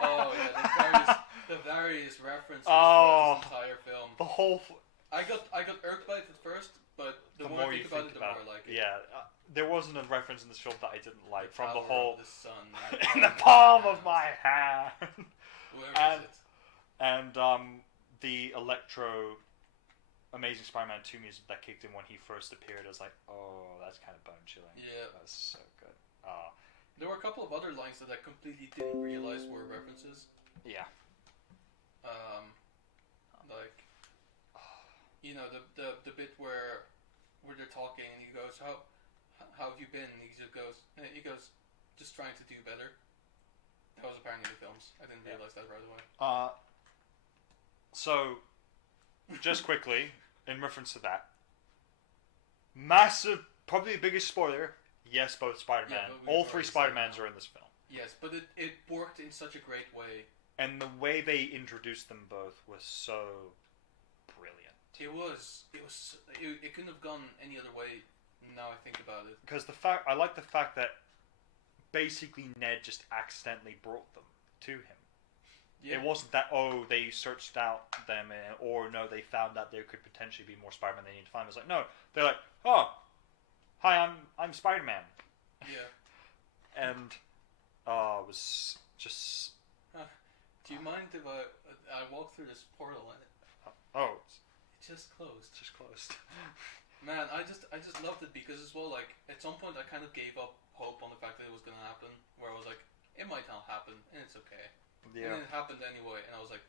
Oh yeah, the various references throughout this entire film. The whole. I got irked by it at first, but the more I think about it, the more I like it. Yeah, there wasn't a reference in this film that I didn't like. The from the whole. The sun, in the palm of my hand. Where is it? And the Electro Amazing Spider-Man 2 music that kicked in when he first appeared, I was like, oh, that's kind of bone-chilling. Yeah. That's so good. There were a couple of other lines that I completely didn't realize were references. Yeah. like, you know, the bit where they're talking and he goes, how have you been? And he goes, just trying to do better. That was apparently the films. I didn't realize that right away. So, just quickly, in reference to that, massive, probably the biggest spoiler. Yes, both Spider-Man. All three Spider-Mans are in this film. Yes, but it worked in such a great way. And the way they introduced them both was so brilliant. It couldn't have gone any other way. Now I think about it. Because I like the fact that basically Ned just accidentally brought them to him. Yeah. It wasn't that they searched out them or no, they found out there could potentially be more Spider-Man they need to find. It was like no, they're like, oh, hi, I'm Spider-Man. Yeah. And it was just. Do you mind if I walk through this portal and it just closed. Just closed. Man, I just loved it because as well, like at some point I kind of gave up hope on the fact that it was gonna happen. Where I was like, it might not happen, and it's okay. Yeah. And it happened anyway, and I was like,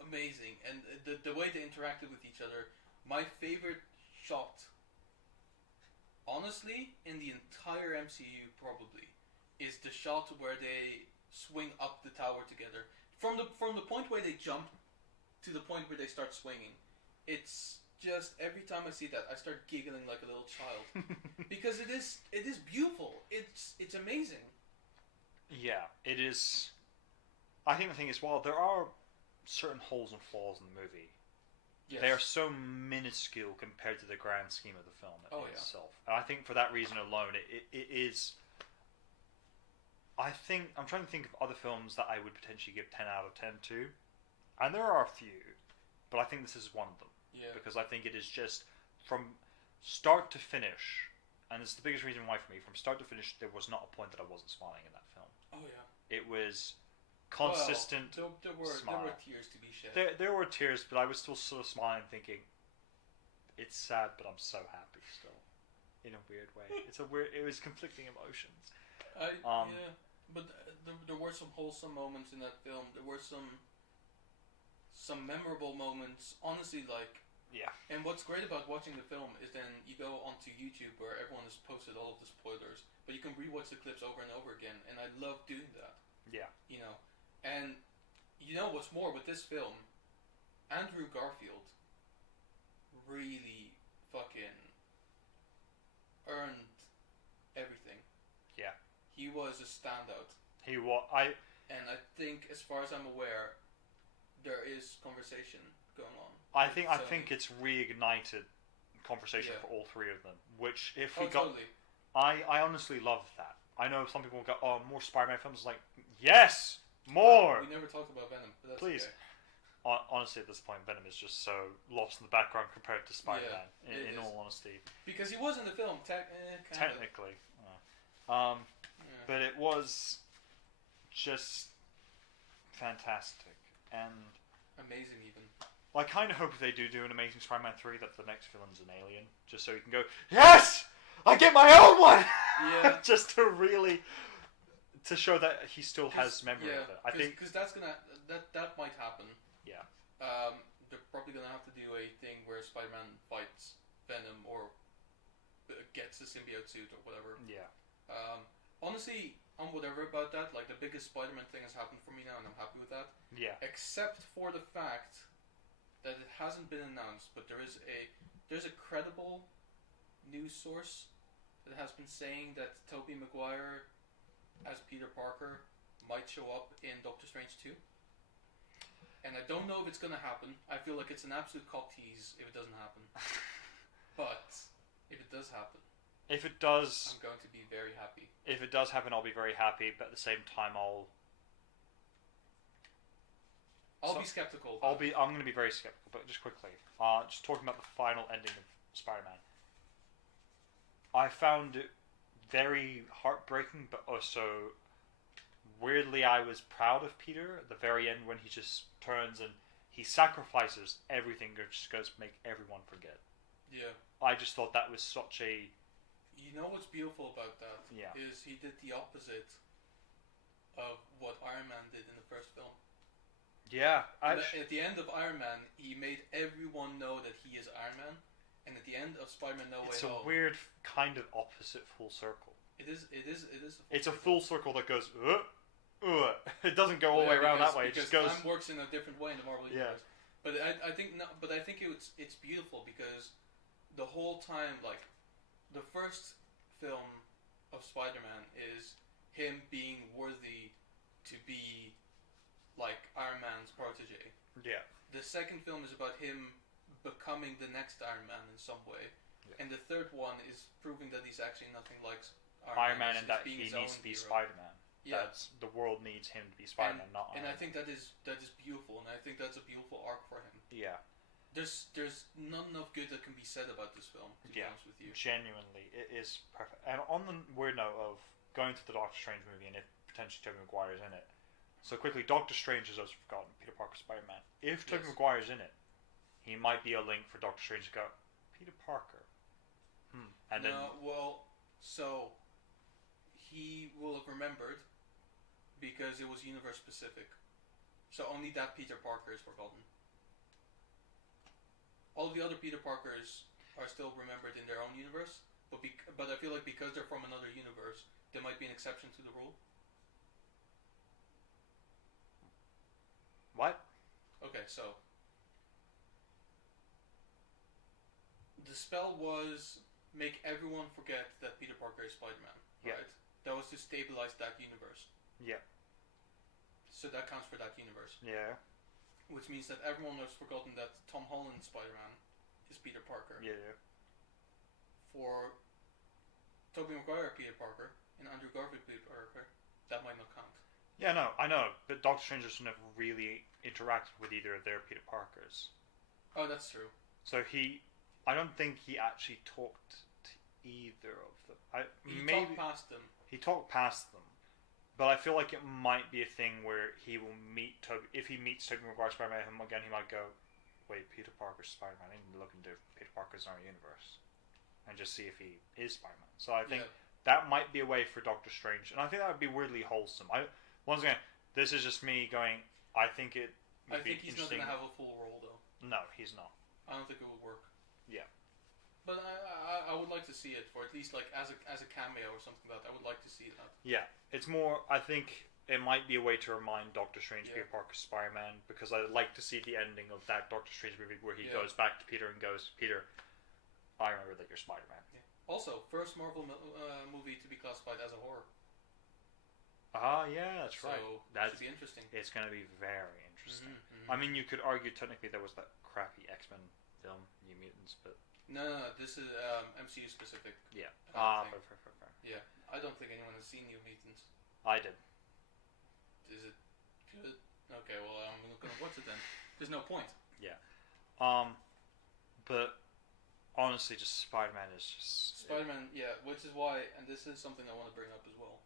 amazing. And the way they interacted with each other, my favorite shot, honestly, in the entire MCU probably, is the shot where they swing up the tower together. From the point where they jump to the point where they start swinging, it's just every time I see that I start giggling like a little child because it is beautiful. It's amazing. Yeah, it is. I think the thing is, while there are certain holes and flaws in the movie, yes, they are so minuscule compared to the grand scheme of the film itself. And I think for that reason alone, it is. I think I'm trying to think of other films that I would potentially give 10 out of 10 to, and there are a few, but I think this is one of them. Yeah. Because I think it is just from start to finish, and it's the biggest reason why for me. From start to finish, there was not a point that I wasn't smiling in that film. Oh yeah. It was consistent. Well, there were tears to be shed. There were tears, but I was still sort of smiling, thinking, "It's sad, but I'm so happy still." In a weird way, It was conflicting emotions. Yeah, but there were some wholesome moments in that film. There were some memorable moments. Honestly, like. Yeah. And what's great about watching the film is then you go onto YouTube where everyone has posted all of the spoilers, but you can rewatch the clips over and over again, and I love doing that. Yeah. You know, and you know what's more with this film, Andrew Garfield really fucking earned everything. Yeah. He was a standout. And I think, as far as I'm aware, there is conversation going on. I think it's reignited conversation for all three of them. Which, if we got, totally. I honestly love that. I know some people go, "Oh, more Spider-Man films." Like, yes, more. We never talked about Venom, but that's please. Okay. Honestly, at this point, Venom is just so lost in the background compared to Spider-Man. In all honesty, because he was in the film, technically. But it was just fantastic and amazing, even. Well, I kind of hope if they do an Amazing Spider-Man 3 that the next villain's an alien, just so you can go, yes, I get my own one. Yeah. Just to really show that he still has memory of it. I think because that might happen. Yeah. They're probably gonna have to do a thing where Spider-Man fights Venom or gets the symbiote suit or whatever. Yeah. Honestly, I'm whatever about that. Like, the biggest Spider-Man thing has happened for me now, and I'm happy with that. Yeah. Except for the fact that it hasn't been announced, but there's a credible news source that has been saying that Tobey Maguire as Peter Parker might show up in Doctor Strange 2. And I don't know if it's gonna happen. I feel like it's an absolute cock tease if it doesn't happen. But if it does happen, if it does, I'm going to be very happy. If it does happen, I'll be very happy. But at the same time, I'll be skeptical. I'm going to be very skeptical. But just quickly, just talking about the final ending of Spider-Man, I found it very heartbreaking, but also weirdly, I was proud of Peter at the very end when he just turns and he sacrifices everything, just goes to make everyone forget. Yeah. I just thought that was such a. You know what's beautiful about that? Yeah. Is he did the opposite of what Iron Man did in the first film. Yeah. At the end of Iron Man, he made everyone know that he is Iron Man, and at the end of Spider-Man: No Way Home, it's a weird kind of opposite full circle. It is. It's a full circle that goes. It doesn't go all the way around that way. It just goes. Time works in a different way in the Marvel universe. But I think no, but I think it's beautiful because the whole time, like, the first film of Spider-Man is him being worthy to be like Iron Man's protege. Yeah. The second film is about him becoming the next Iron Man in some way, and the third one is proving that he's actually nothing like Iron Man and that he needs to be Spider-Man. Yeah. The world needs him to be Spider-Man, not Iron Man. And I think that is beautiful, and I think that's a beautiful arc for him. Yeah. There's not enough good that can be said about this film, to be honest with you. Genuinely, it is perfect. And on the weird note of going to the Doctor Strange movie and if potentially Tobey Maguire's in it, so quickly, Doctor Strange is, as we've forgotten, Peter Parker, Spider-Man. If Tobey Maguire's in it, he might be a link for Doctor Strange to go, Peter Parker. And then so he will have remembered because it was universe specific. So only that Peter Parker is forgotten. All of the other Peter Parkers are still remembered in their own universe, but I feel like because they're from another universe, there might be an exception to the rule. What? Okay, so the spell was make everyone forget that Peter Parker is Spider-Man, right? That was to stabilize that universe. Yeah. So that counts for that universe. Yeah. Which means that everyone has forgotten that Tom Holland's Spider-Man is Peter Parker. Yeah. For Tobey Maguire Peter Parker and Andrew Garfield Peter Parker, that might not count. Yeah, no, I know, but Doctor Strange just never really interacted with either of their Peter Parkers. Oh, that's true. So I don't think he actually talked to either of them. He talked past them. He talked past them, but I feel like it might be a thing where he will meet Toby. If he meets Tobey Maguire Spider-Man again, he might go, "Wait, Peter Parker's Spider-Man. I need to look into Peter Parker's in our universe, and just see if he is Spider-Man." So I think that might be a way for Doctor Strange, and I think that would be weirdly wholesome. Once again, this is just me going. I think it. I think he's not going to have a full role though. No, he's not. I don't think it would work. Yeah. But I would like to see it for at least like as a cameo or something like that. I would like to see that. Yeah, it's more. I think it might be a way to remind Doctor Strange Peter Parker Spider-Man, because I'd like to see the ending of that Doctor Strange movie where he goes back to Peter and goes, "Peter, I remember that you're Spider-Man." Yeah. Also, first Marvel movie to be classified as a horror. Yeah, that's right. So that should be interesting. It's going to be very interesting. Mm-hmm. I mean, you could argue technically there was that crappy X-Men film, New Mutants, but no, this is MCU specific. Yeah. Fair. Yeah, I don't think anyone has seen New Mutants. I did. Is it good? Okay, well, I'm going to watch it then. There's no point. Yeah. But honestly, just Spider-Man is just Spider-Man. Yeah, which is why, and this is something I want to bring up as well.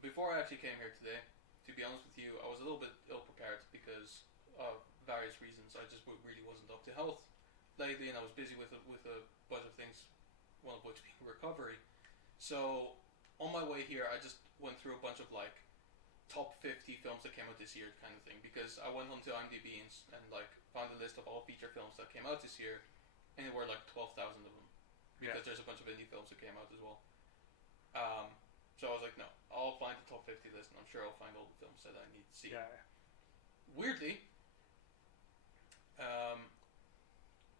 Before I actually came here today, to be honest with you, I was a little bit ill-prepared because of various reasons. I just really wasn't up to health lately, and I was busy with a bunch of things, one of which being recovery. So, on my way here, I just went through a bunch of, like, top 50 films that came out this year kind of thing, because I went onto IMDb and like, found a list of all feature films that came out this year, and there were, like, 12,000 of them. Because there's a bunch of indie films that came out as well. So I was like, no, I'll find the top 50 list, and I'm sure I'll find all the films that I need to see. Yeah. Weirdly,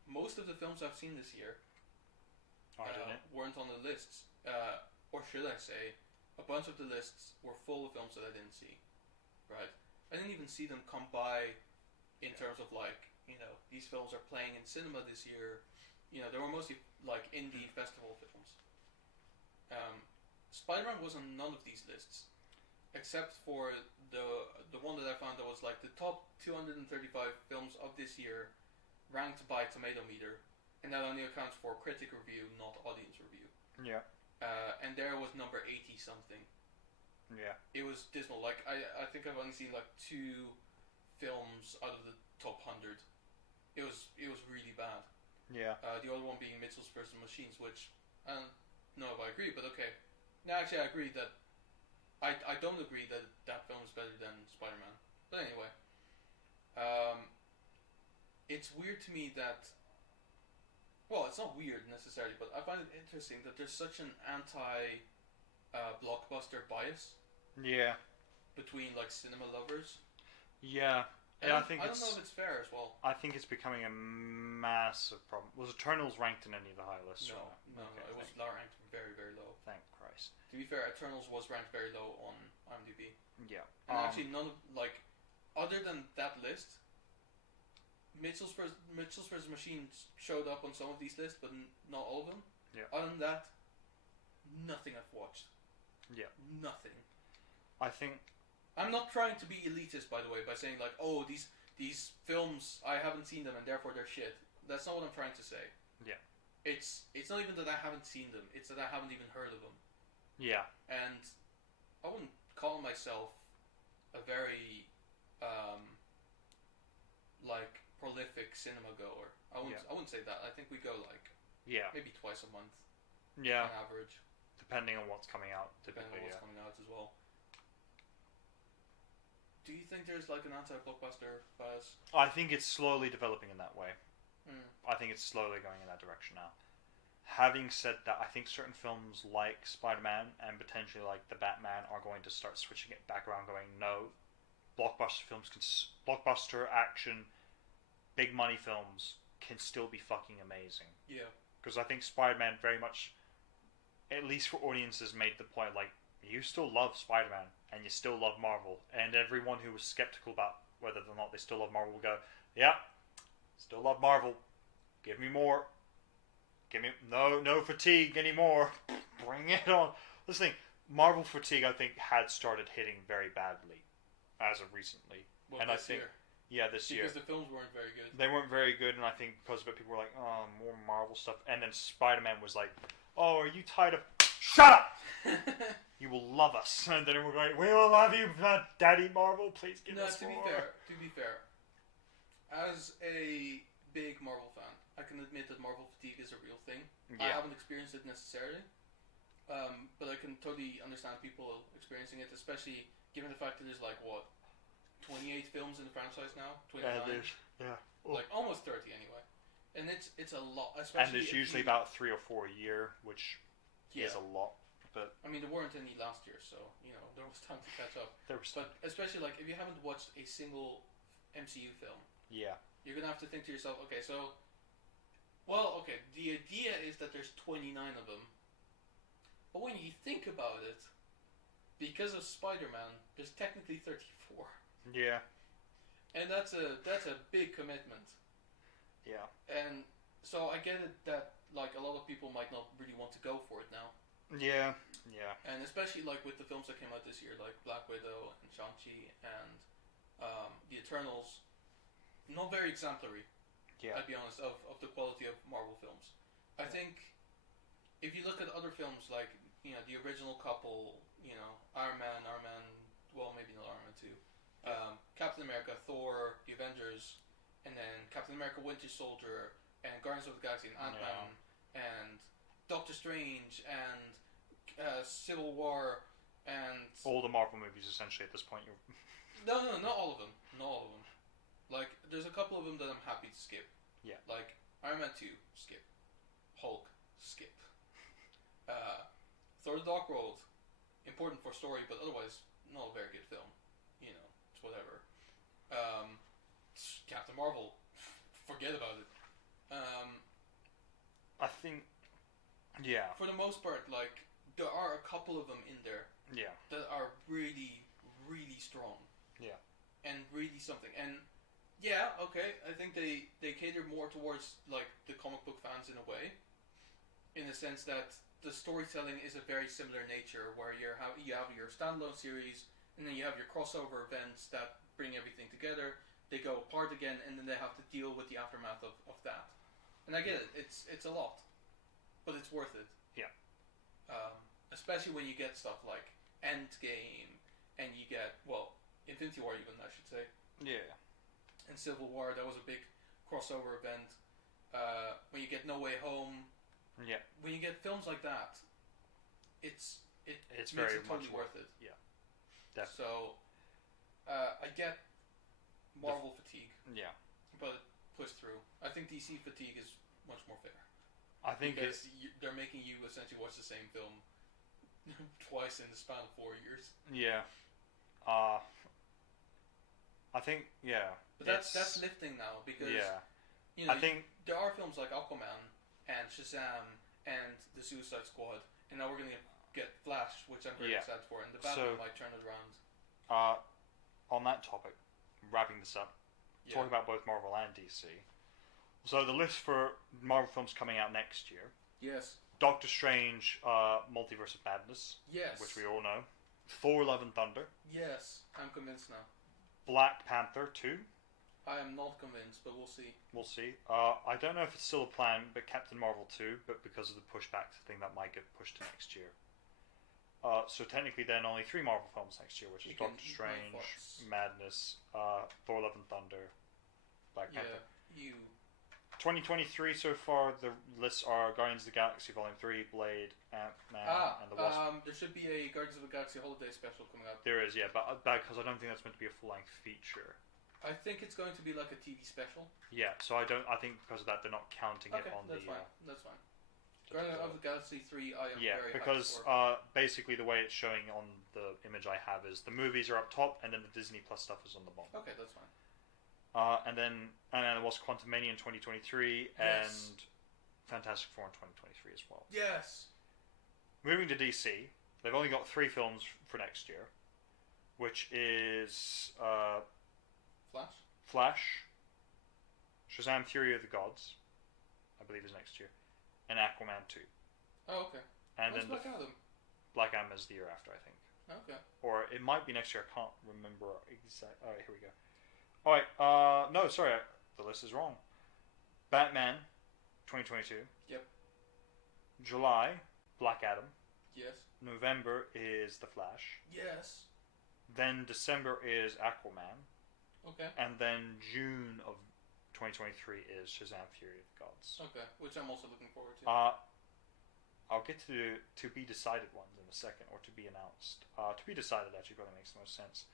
most of the films I've seen this year weren't on the lists. Or should I say, a bunch of the lists were full of films that I didn't see. Right? I didn't even see them come by in terms of, like, you know, these films are playing in cinema this year. You know, they were mostly, like, indie festival films. Spider-Man was on none of these lists, except for the one that I found that was like the top 235 films of this year, ranked by Tomato Meter, and that only accounts for critic review, not audience review. Yeah. And there was number 80 something. Yeah. It was dismal. Like I think I've only seen like 2 films out of the top 100. It was really bad. Yeah. The other one being Mitchell's vs. Machines, which I don't know if I agree, but okay. No, actually, I agree that I don't agree that film is better than Spider-Man. But anyway, it's weird to me that. Well, it's not weird necessarily, but I find it interesting that there's such an blockbuster bias. Yeah. Between like cinema lovers. Yeah. And I don't know if it's fair as well. I think it's becoming a massive problem. Was Eternals ranked in any of the high lists? No. It was ranked very, very low. Thank Christ. To be fair, Eternals was ranked very low on IMDb. Yeah. And actually, none of other than that list, Mitchell's vs. Machines showed up on some of these lists, but not all of them. Yeah. Other than that, nothing I've watched. Yeah. Nothing. I think. I'm not trying to be elitist, by the way, by saying like, oh, these films, I haven't seen them and therefore they're shit. That's not what I'm trying to say. Yeah. It's not even that I haven't seen them. It's that I haven't even heard of them. Yeah. And I wouldn't call myself a very prolific cinema goer. I wouldn't say that. I think we go maybe twice a month. Yeah. On average. Depending on what's coming out. Depending on what's coming out as well. Do you think there's like an anti-blockbuster bias? I think it's slowly developing in that way. Mm. I think it's slowly going in that direction now. Having said that, I think certain films like Spider-Man and potentially like the Batman are going to start switching it back around, going, no, blockbuster action, big money films can still be fucking amazing. Yeah. Because I think Spider-Man very much, at least for audiences, made the point like, you still love Spider-Man and you still love Marvel, and everyone who was skeptical about whether or not they still love Marvel will go, yeah, still love Marvel, give me more, give me no fatigue anymore, bring it on. This thing, Marvel fatigue, I think had started hitting very badly as of recently. Well, and this I think year. This year because the films weren't very good. They weren't very good, and I think because of it people were like, oh, more Marvel stuff. And then Spider-Man was like, oh, are you tired of shut up? You will love us. And then we're going, we will love you, Daddy Marvel. Please give us more. To be fair, as a big Marvel fan, I can admit that Marvel fatigue is a real thing. Yeah. I haven't experienced it necessarily, but I can totally understand people experiencing it, especially given the fact that there's 28 films in the franchise now. 29. Yeah. Like almost 30 anyway, and it's a lot. Especially and there's usually about 3 or 4 a year, which is a lot. But I mean, there weren't any last year, so there was time to catch up. But especially if you haven't watched a single MCU film, you're gonna have to think to yourself, okay, so, the idea is that there's 29 of them, but when you think about it, because of Spider-Man, there's technically 34. Yeah. And that's a big commitment. Yeah. And so I get it that a lot of people might not really want to go for it now. Yeah. And especially with the films that came out this year, like Black Widow and Shang-Chi and The Eternals, not very exemplary. Yeah. I'd be honest, of the quality of Marvel films. I think if you look at other films like the original couple, Iron Man, well, maybe not Iron Man 2, Captain America, Thor, The Avengers, and then Captain America: Winter Soldier, and Guardians of the Galaxy, and Ant-Man, and Doctor Strange, and Civil War, and all the Marvel movies essentially at this point. No, not all of them. Not all of them. There's a couple of them that I'm happy to skip. Yeah. Iron Man 2, skip. Hulk, skip. Thor: The Dark World, important for story, but otherwise not a very good film. It's whatever. Captain Marvel, forget about it. I think, yeah. For the most part, there are a couple of them in there. Yeah. That are really, really strong. Yeah. And really something. And yeah, okay, I think they cater more towards the comic book fans in a way, in the sense that the storytelling is a very similar nature, where you have your standalone series, and then you have your crossover events that bring everything together. They go apart again, and then they have to deal with the aftermath of that. And I get it; it's a lot, but it's worth it. Yeah. Especially when you get stuff like Endgame, and you get Infinity War, even I should say. Yeah. And Civil War, that was a big crossover event. When you get No Way Home. Yeah. When you get films like that, it it's makes very it totally much worth it. Yeah. Definitely. So, I get Marvel fatigue, Yeah. but push through. I think DC fatigue is much more fair. I think because they're making you essentially watch the same film twice in the span of 4 years. Yeah. I think But that's lifting now because I think there are films like Aquaman and Shazam and The Suicide Squad, and now we're gonna get Flash, which I'm very excited for, and the Batman might turn it around. On that topic, wrapping this up, talking about both Marvel and DC. So the list for Marvel films coming out next year. Yes. Doctor Strange, Multiverse of Madness. Yes. Which we all know. Thor: Love and Thunder. Yes, I'm convinced now. Black Panther 2. I am not convinced, but we'll see. We'll see. I don't know if it's still a plan, but Captain Marvel 2, but because of the pushback thing, that might get pushed to next year. So technically then only 3 Marvel films next year, which is Doctor Strange, Madness, Thor: Love and Thunder, Black Panther. 2023 so far, the lists are Guardians of the Galaxy Volume 3, Blade, Ant-Man, and the Wasp. There should be a Guardians of the Galaxy holiday special coming out. There is, but because I don't think that's meant to be a full-length feature. I think it's going to be like a TV special. Yeah, so I think because of that they're not counting it on that's fine. That's fine. Guardians of the Galaxy 3, I am very because hyped for. Basically the way it's showing on the image I have is the movies are up top and then the Disney Plus stuff is on the bottom. Okay, that's fine. And then it was Quantumania in 2023 and Fantastic Four in 2023 as well. Yes. Moving to DC, they've only got 3 films for next year, which is Flash, Shazam: Fury of the Gods, I believe is next year, and Aquaman 2. Oh, okay. And when's then Black Adam? Black Adam is the year after, I think. Okay. Or it might be next year. I can't remember exactly. All right, here we go. All right. No, sorry, the list is wrong. Batman, 2022. Yep. July, Black Adam. Yes. November is The Flash. Yes. Then December is Aquaman. Okay. And then June of 2023 is Shazam: Fury of the Gods. Okay, which I'm also looking forward to. I'll get to be decided ones in a second, or to be announced. To be decided actually probably makes the most sense.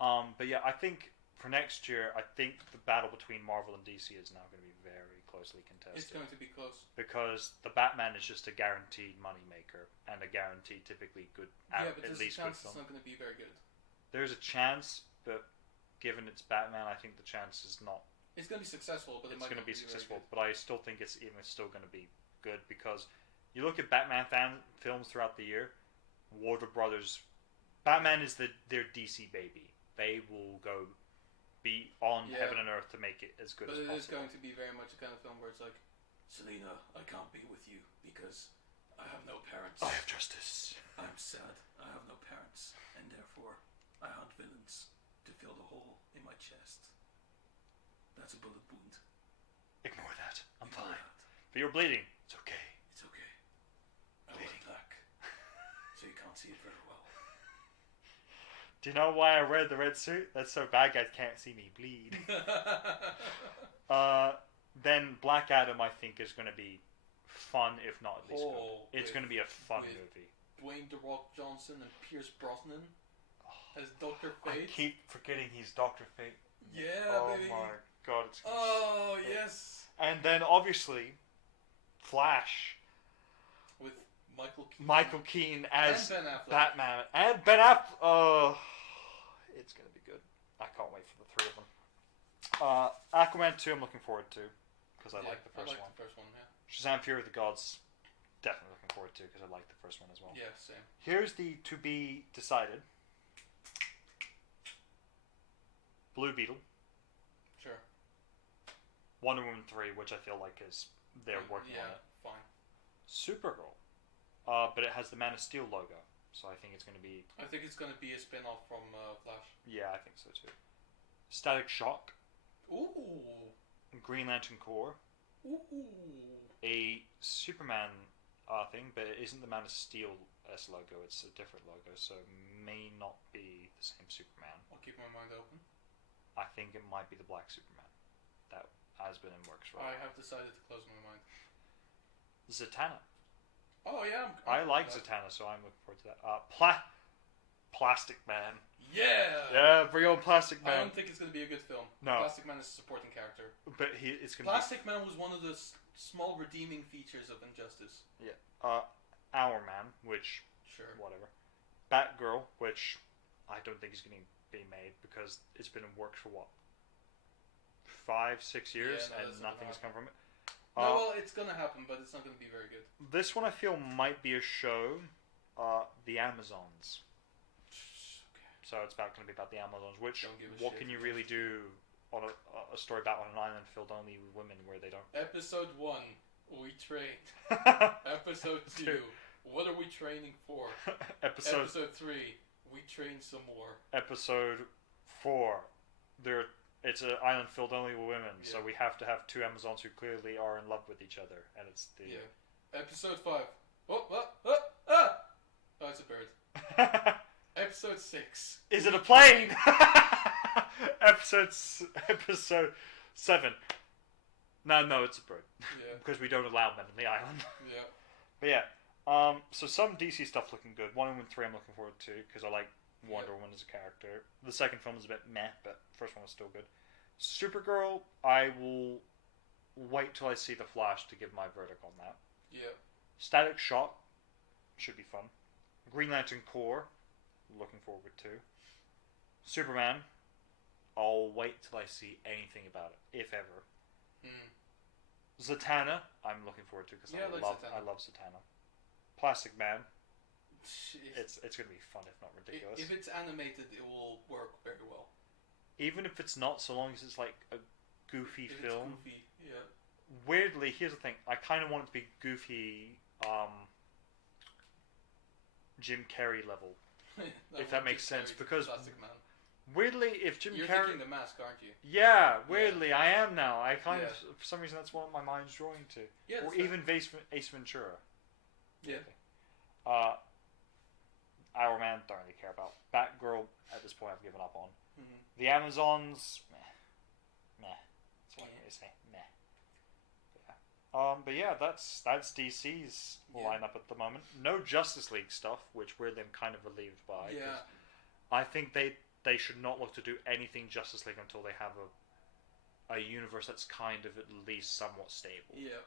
But yeah, I think for next year, I think the battle between Marvel and DC is now going to be very closely contested. It's going to be close. Because the Batman is just a guaranteed moneymaker and a guaranteed typically good, but at there's least a good chance film. it's not going to be very good. There's a chance, but given it's Batman, I think the chance is not. It's going to be successful, but it's going to be successful. Very but I still think it's still going to be good because you look at Batman films throughout the year. Warner Brothers, Batman is their DC baby. They will go be on heaven and earth to make it as good as possible. But it is going to be very much a kind of film where it's like, Selena, I can't be with you because I have no parents. I have justice. I'm sad. I have no parents, and therefore I hunt villains to fill the hole in my chest. That's a bullet wound. Ignore that. I'm fine. But you're bleeding. It's okay. It's okay. I wear black, so you can't see it very well. Do you know why I wear the red suit? That's so bad guys can't see me bleed. Then Black Adam, I think, is going to be fun, if not at least good. It's going to be a fun movie. Dwayne The Rock Johnson and Pierce Brosnan as Dr. Fate. I keep forgetting he's Dr. Fate. Yeah, baby. Oh my god, it's yes. And then obviously Flash with Michael Keaton as Ben Affleck. Batman and Ben Affleck. Oh, it's gonna be good. I can't wait for the 3 of them. Aquaman 2 I'm looking forward to because I like the first one. The first one, yeah. Shazam: Fury of the Gods definitely looking forward to because I like the first one as well. Yeah, same. Here's the to be decided. Blue Beetle. Sure. Wonder Woman 3, which I feel like is they're working on it. Yeah, fine. Supergirl. But it has the Man of Steel logo, so I think it's going to be. I think it's going to be a spin-off from Flash. Yeah, I think so too. Static Shock. Ooh. Green Lantern Corps. Ooh. A Superman thing, but it isn't the Man of Steel S logo. It's a different logo, so it may not be the same Superman. I'll keep my mind open. I think it might be the Black Superman. That has been in works for a while. I have decided to close my mind. Zatanna. Oh yeah, I like Zatanna, so I'm looking forward to that. Plastic Man. Yeah! Yeah, bring on Plastic I Man. don't think it's going to be a good film. No. Plastic Man is a supporting character. But it's going to be... Plastic Man was one of the small redeeming features of Injustice. Yeah. Our Man, which... Sure. Whatever. Batgirl, which I don't think is going to be made because it's been in works for what? 5-6 years and nothing's come from it. No, well, it's going to happen, but it's not going to be very good. This one I feel might be a show. The Amazons. So it's going to be about the Amazons, which, what can you really do on a story about on an island filled only with women where they don't... Episode 1, we trained. Episode 2, what are we training for? Episode 3, we train some more. Episode 4, it's an island filled only with women, so we have to have 2 Amazons who clearly are in love with each other, and it's the... Yeah. Episode 5, oh, it's a bird. Episode 6. Is it a plane? Episode 7. No, it's a bird. Yeah. Because we don't allow men on the island. Yeah. But yeah, so some DC stuff looking good. Wonder Woman 3 I'm looking forward to because I like Wonder Woman as a character. The second film is a bit meh, but the first one was still good. Supergirl, I will wait till I see The Flash to give my verdict on that. Yeah. Static Shock should be fun. Green Lantern Corps, looking forward to. Superman, I'll wait till I see anything about it, if ever. Zatanna, I'm looking forward to because I love Zatanna. Plastic Man, it's going to be fun if not ridiculous. If it's animated, it will work very well. Even if it's not, so long as it's like a goofy film. It's goofy, yeah. Weirdly, here's the thing: I kind of want it to be goofy, Jim Carrey level. If that makes sense, because weirdly, if Jim Carrey... You're thinking The Mask, aren't you? Yeah, weirdly, I am now. I kind of, for some reason, that's what my mind's drawing to. Yeah, or even Ace Ventura. Yeah. Our Man, don't really care about. Batgirl, at this point, I've given up on. Mm-hmm. The Amazons, meh. That's what I'm going to say, meh. But yeah, that's DC's lineup at the moment. No Justice League stuff, which weirdly I'm kind of relieved by. Yeah. I think they should not look to do anything Justice League until they have a universe that's kind of at least somewhat stable. Yeah.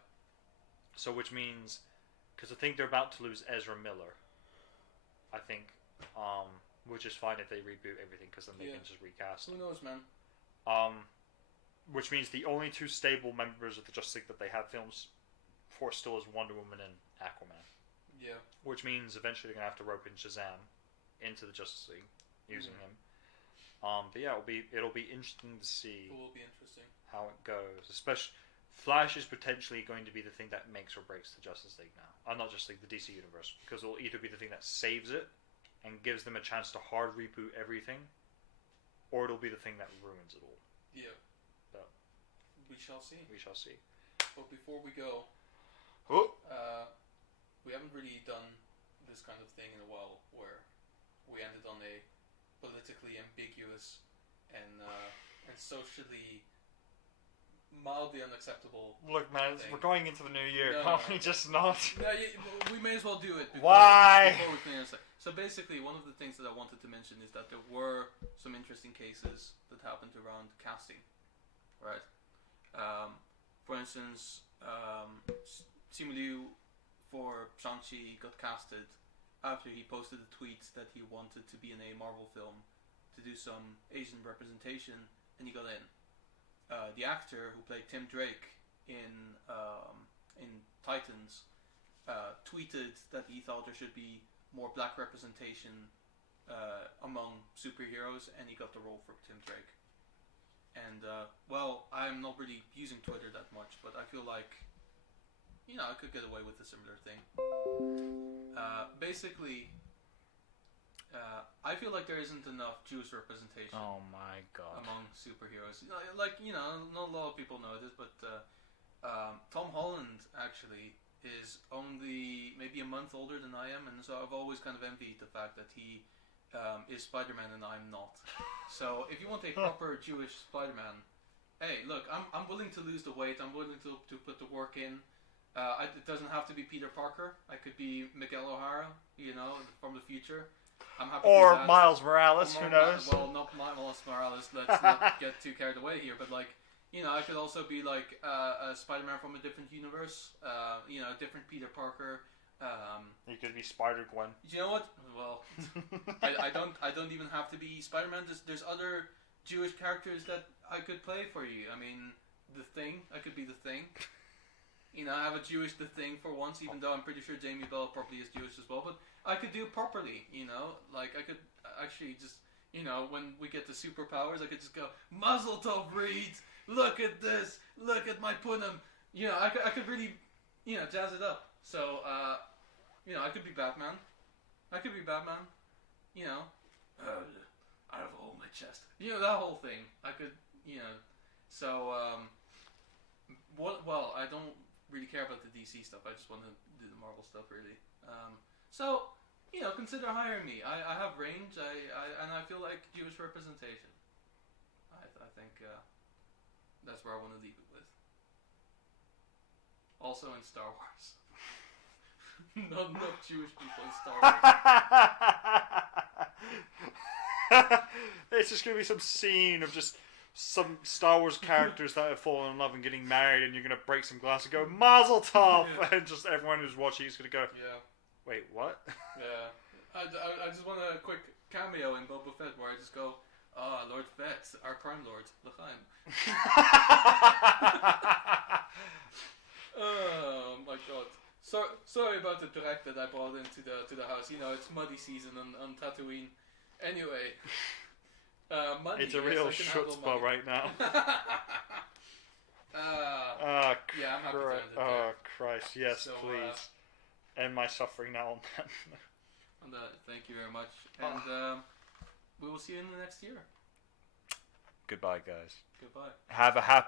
So which means, because I think they're about to lose Ezra Miller. I think, which is fine if they reboot everything, because then they can just recast. Who knows, man? Which means the only 2 stable members of the Justice League that they have films for still is Wonder Woman and Aquaman. Yeah. Which means eventually they're going to have to rope in Shazam into the Justice League using him. But yeah, it'll be interesting to see. It will be interesting how it goes. Especially, Flash is potentially going to be the thing that makes or breaks the Justice League now. Not Justice League, the DC universe, because it'll either be the thing that saves it and gives them a chance to hard reboot everything, or it'll be the thing that ruins it all. Yeah. But we shall see. We shall see. But before we go, we haven't really done this kind of thing in a while, where we ended on a politically ambiguous and socially mildly unacceptable. Look, man, we're going into the new year. No, Can't we just not? No, we may as well do it. Why? Before we clean this up. So basically, one of the things that I wanted to mention is that there were some interesting cases that happened around casting, right? For instance, Simu Liu for Shang-Chi got casted after he posted a tweet that he wanted to be in a Marvel film to do some Asian representation, and he got in. The actor who played Tim Drake in Titans tweeted that he thought there should be more black representation among superheroes, and he got the role for Tim Drake. And well, I'm not really using Twitter that much, but I feel like, you know, I could get away with a similar thing. Basically, I feel like there isn't enough Jewish representation. Oh my god! Among superheroes, like, you know, not a lot of people know this, but Tom Holland actually is only maybe a month older than I am, and so I've always kind of envied the fact that he is Spider-Man and I'm not. So if you want a proper Jewish Spider-Man, hey, look, I'm willing to lose the weight. I'm willing to put the work in. It doesn't have to be Peter Parker. I could be Miguel O'Hara, you know, from the future. I'm happy Or to do that. Miles Morales, Or who knows? Well, not Miles Morales. Let's not get too carried away here. But like, you know, I could also be like a Spider-Man from a different universe. You know, a different Peter Parker. You could be Spider-Gwen. You know what? Well, I don't even have to be Spider-Man. There's other Jewish characters that I could play for you. I mean, The Thing. I could be The Thing. You know, I have a Jewish The Thing for once, even though I'm pretty sure Jamie Bell probably is Jewish as well. But I could do it properly, you know? Like, I could actually just, you know, when we get the superpowers, I could just go, Mazel Tov, Reed! Look at this! Look at my punim! You know, I could really, you know, jazz it up. So, you know, I could be Batman. You know, I have a hole in my chest. You know, that whole thing. I could, you know. So, well, I don't really care about the DC stuff. I just want to do the Marvel stuff, really. So, you know, consider hiring me. I have range. And I feel like Jewish representation. I think that's where I want to leave it with. Also in Star Wars. Not enough Jewish people in Star Wars. It's just going to be some scene of just some Star Wars characters that have fallen in love and getting married, and you're going to break some glass and go, Mazel Tov! Yeah. And just everyone who's watching is going to go, yeah. Wait, what? Yeah. I just want a quick cameo in Boba Fett where I just go, Lord Fett, our crime lord, L'chaim. Oh my god. Sorry about the direct that I brought into the house. You know, it's muddy season on Tatooine. Anyway, money. It's a real chutzpah right now. Yeah, I'm happy to end it there. Oh Christ, yes, So, please. End my suffering now on that. On that, thank you very much, and we will see you in the next year. Goodbye, guys. Goodbye. Have a happy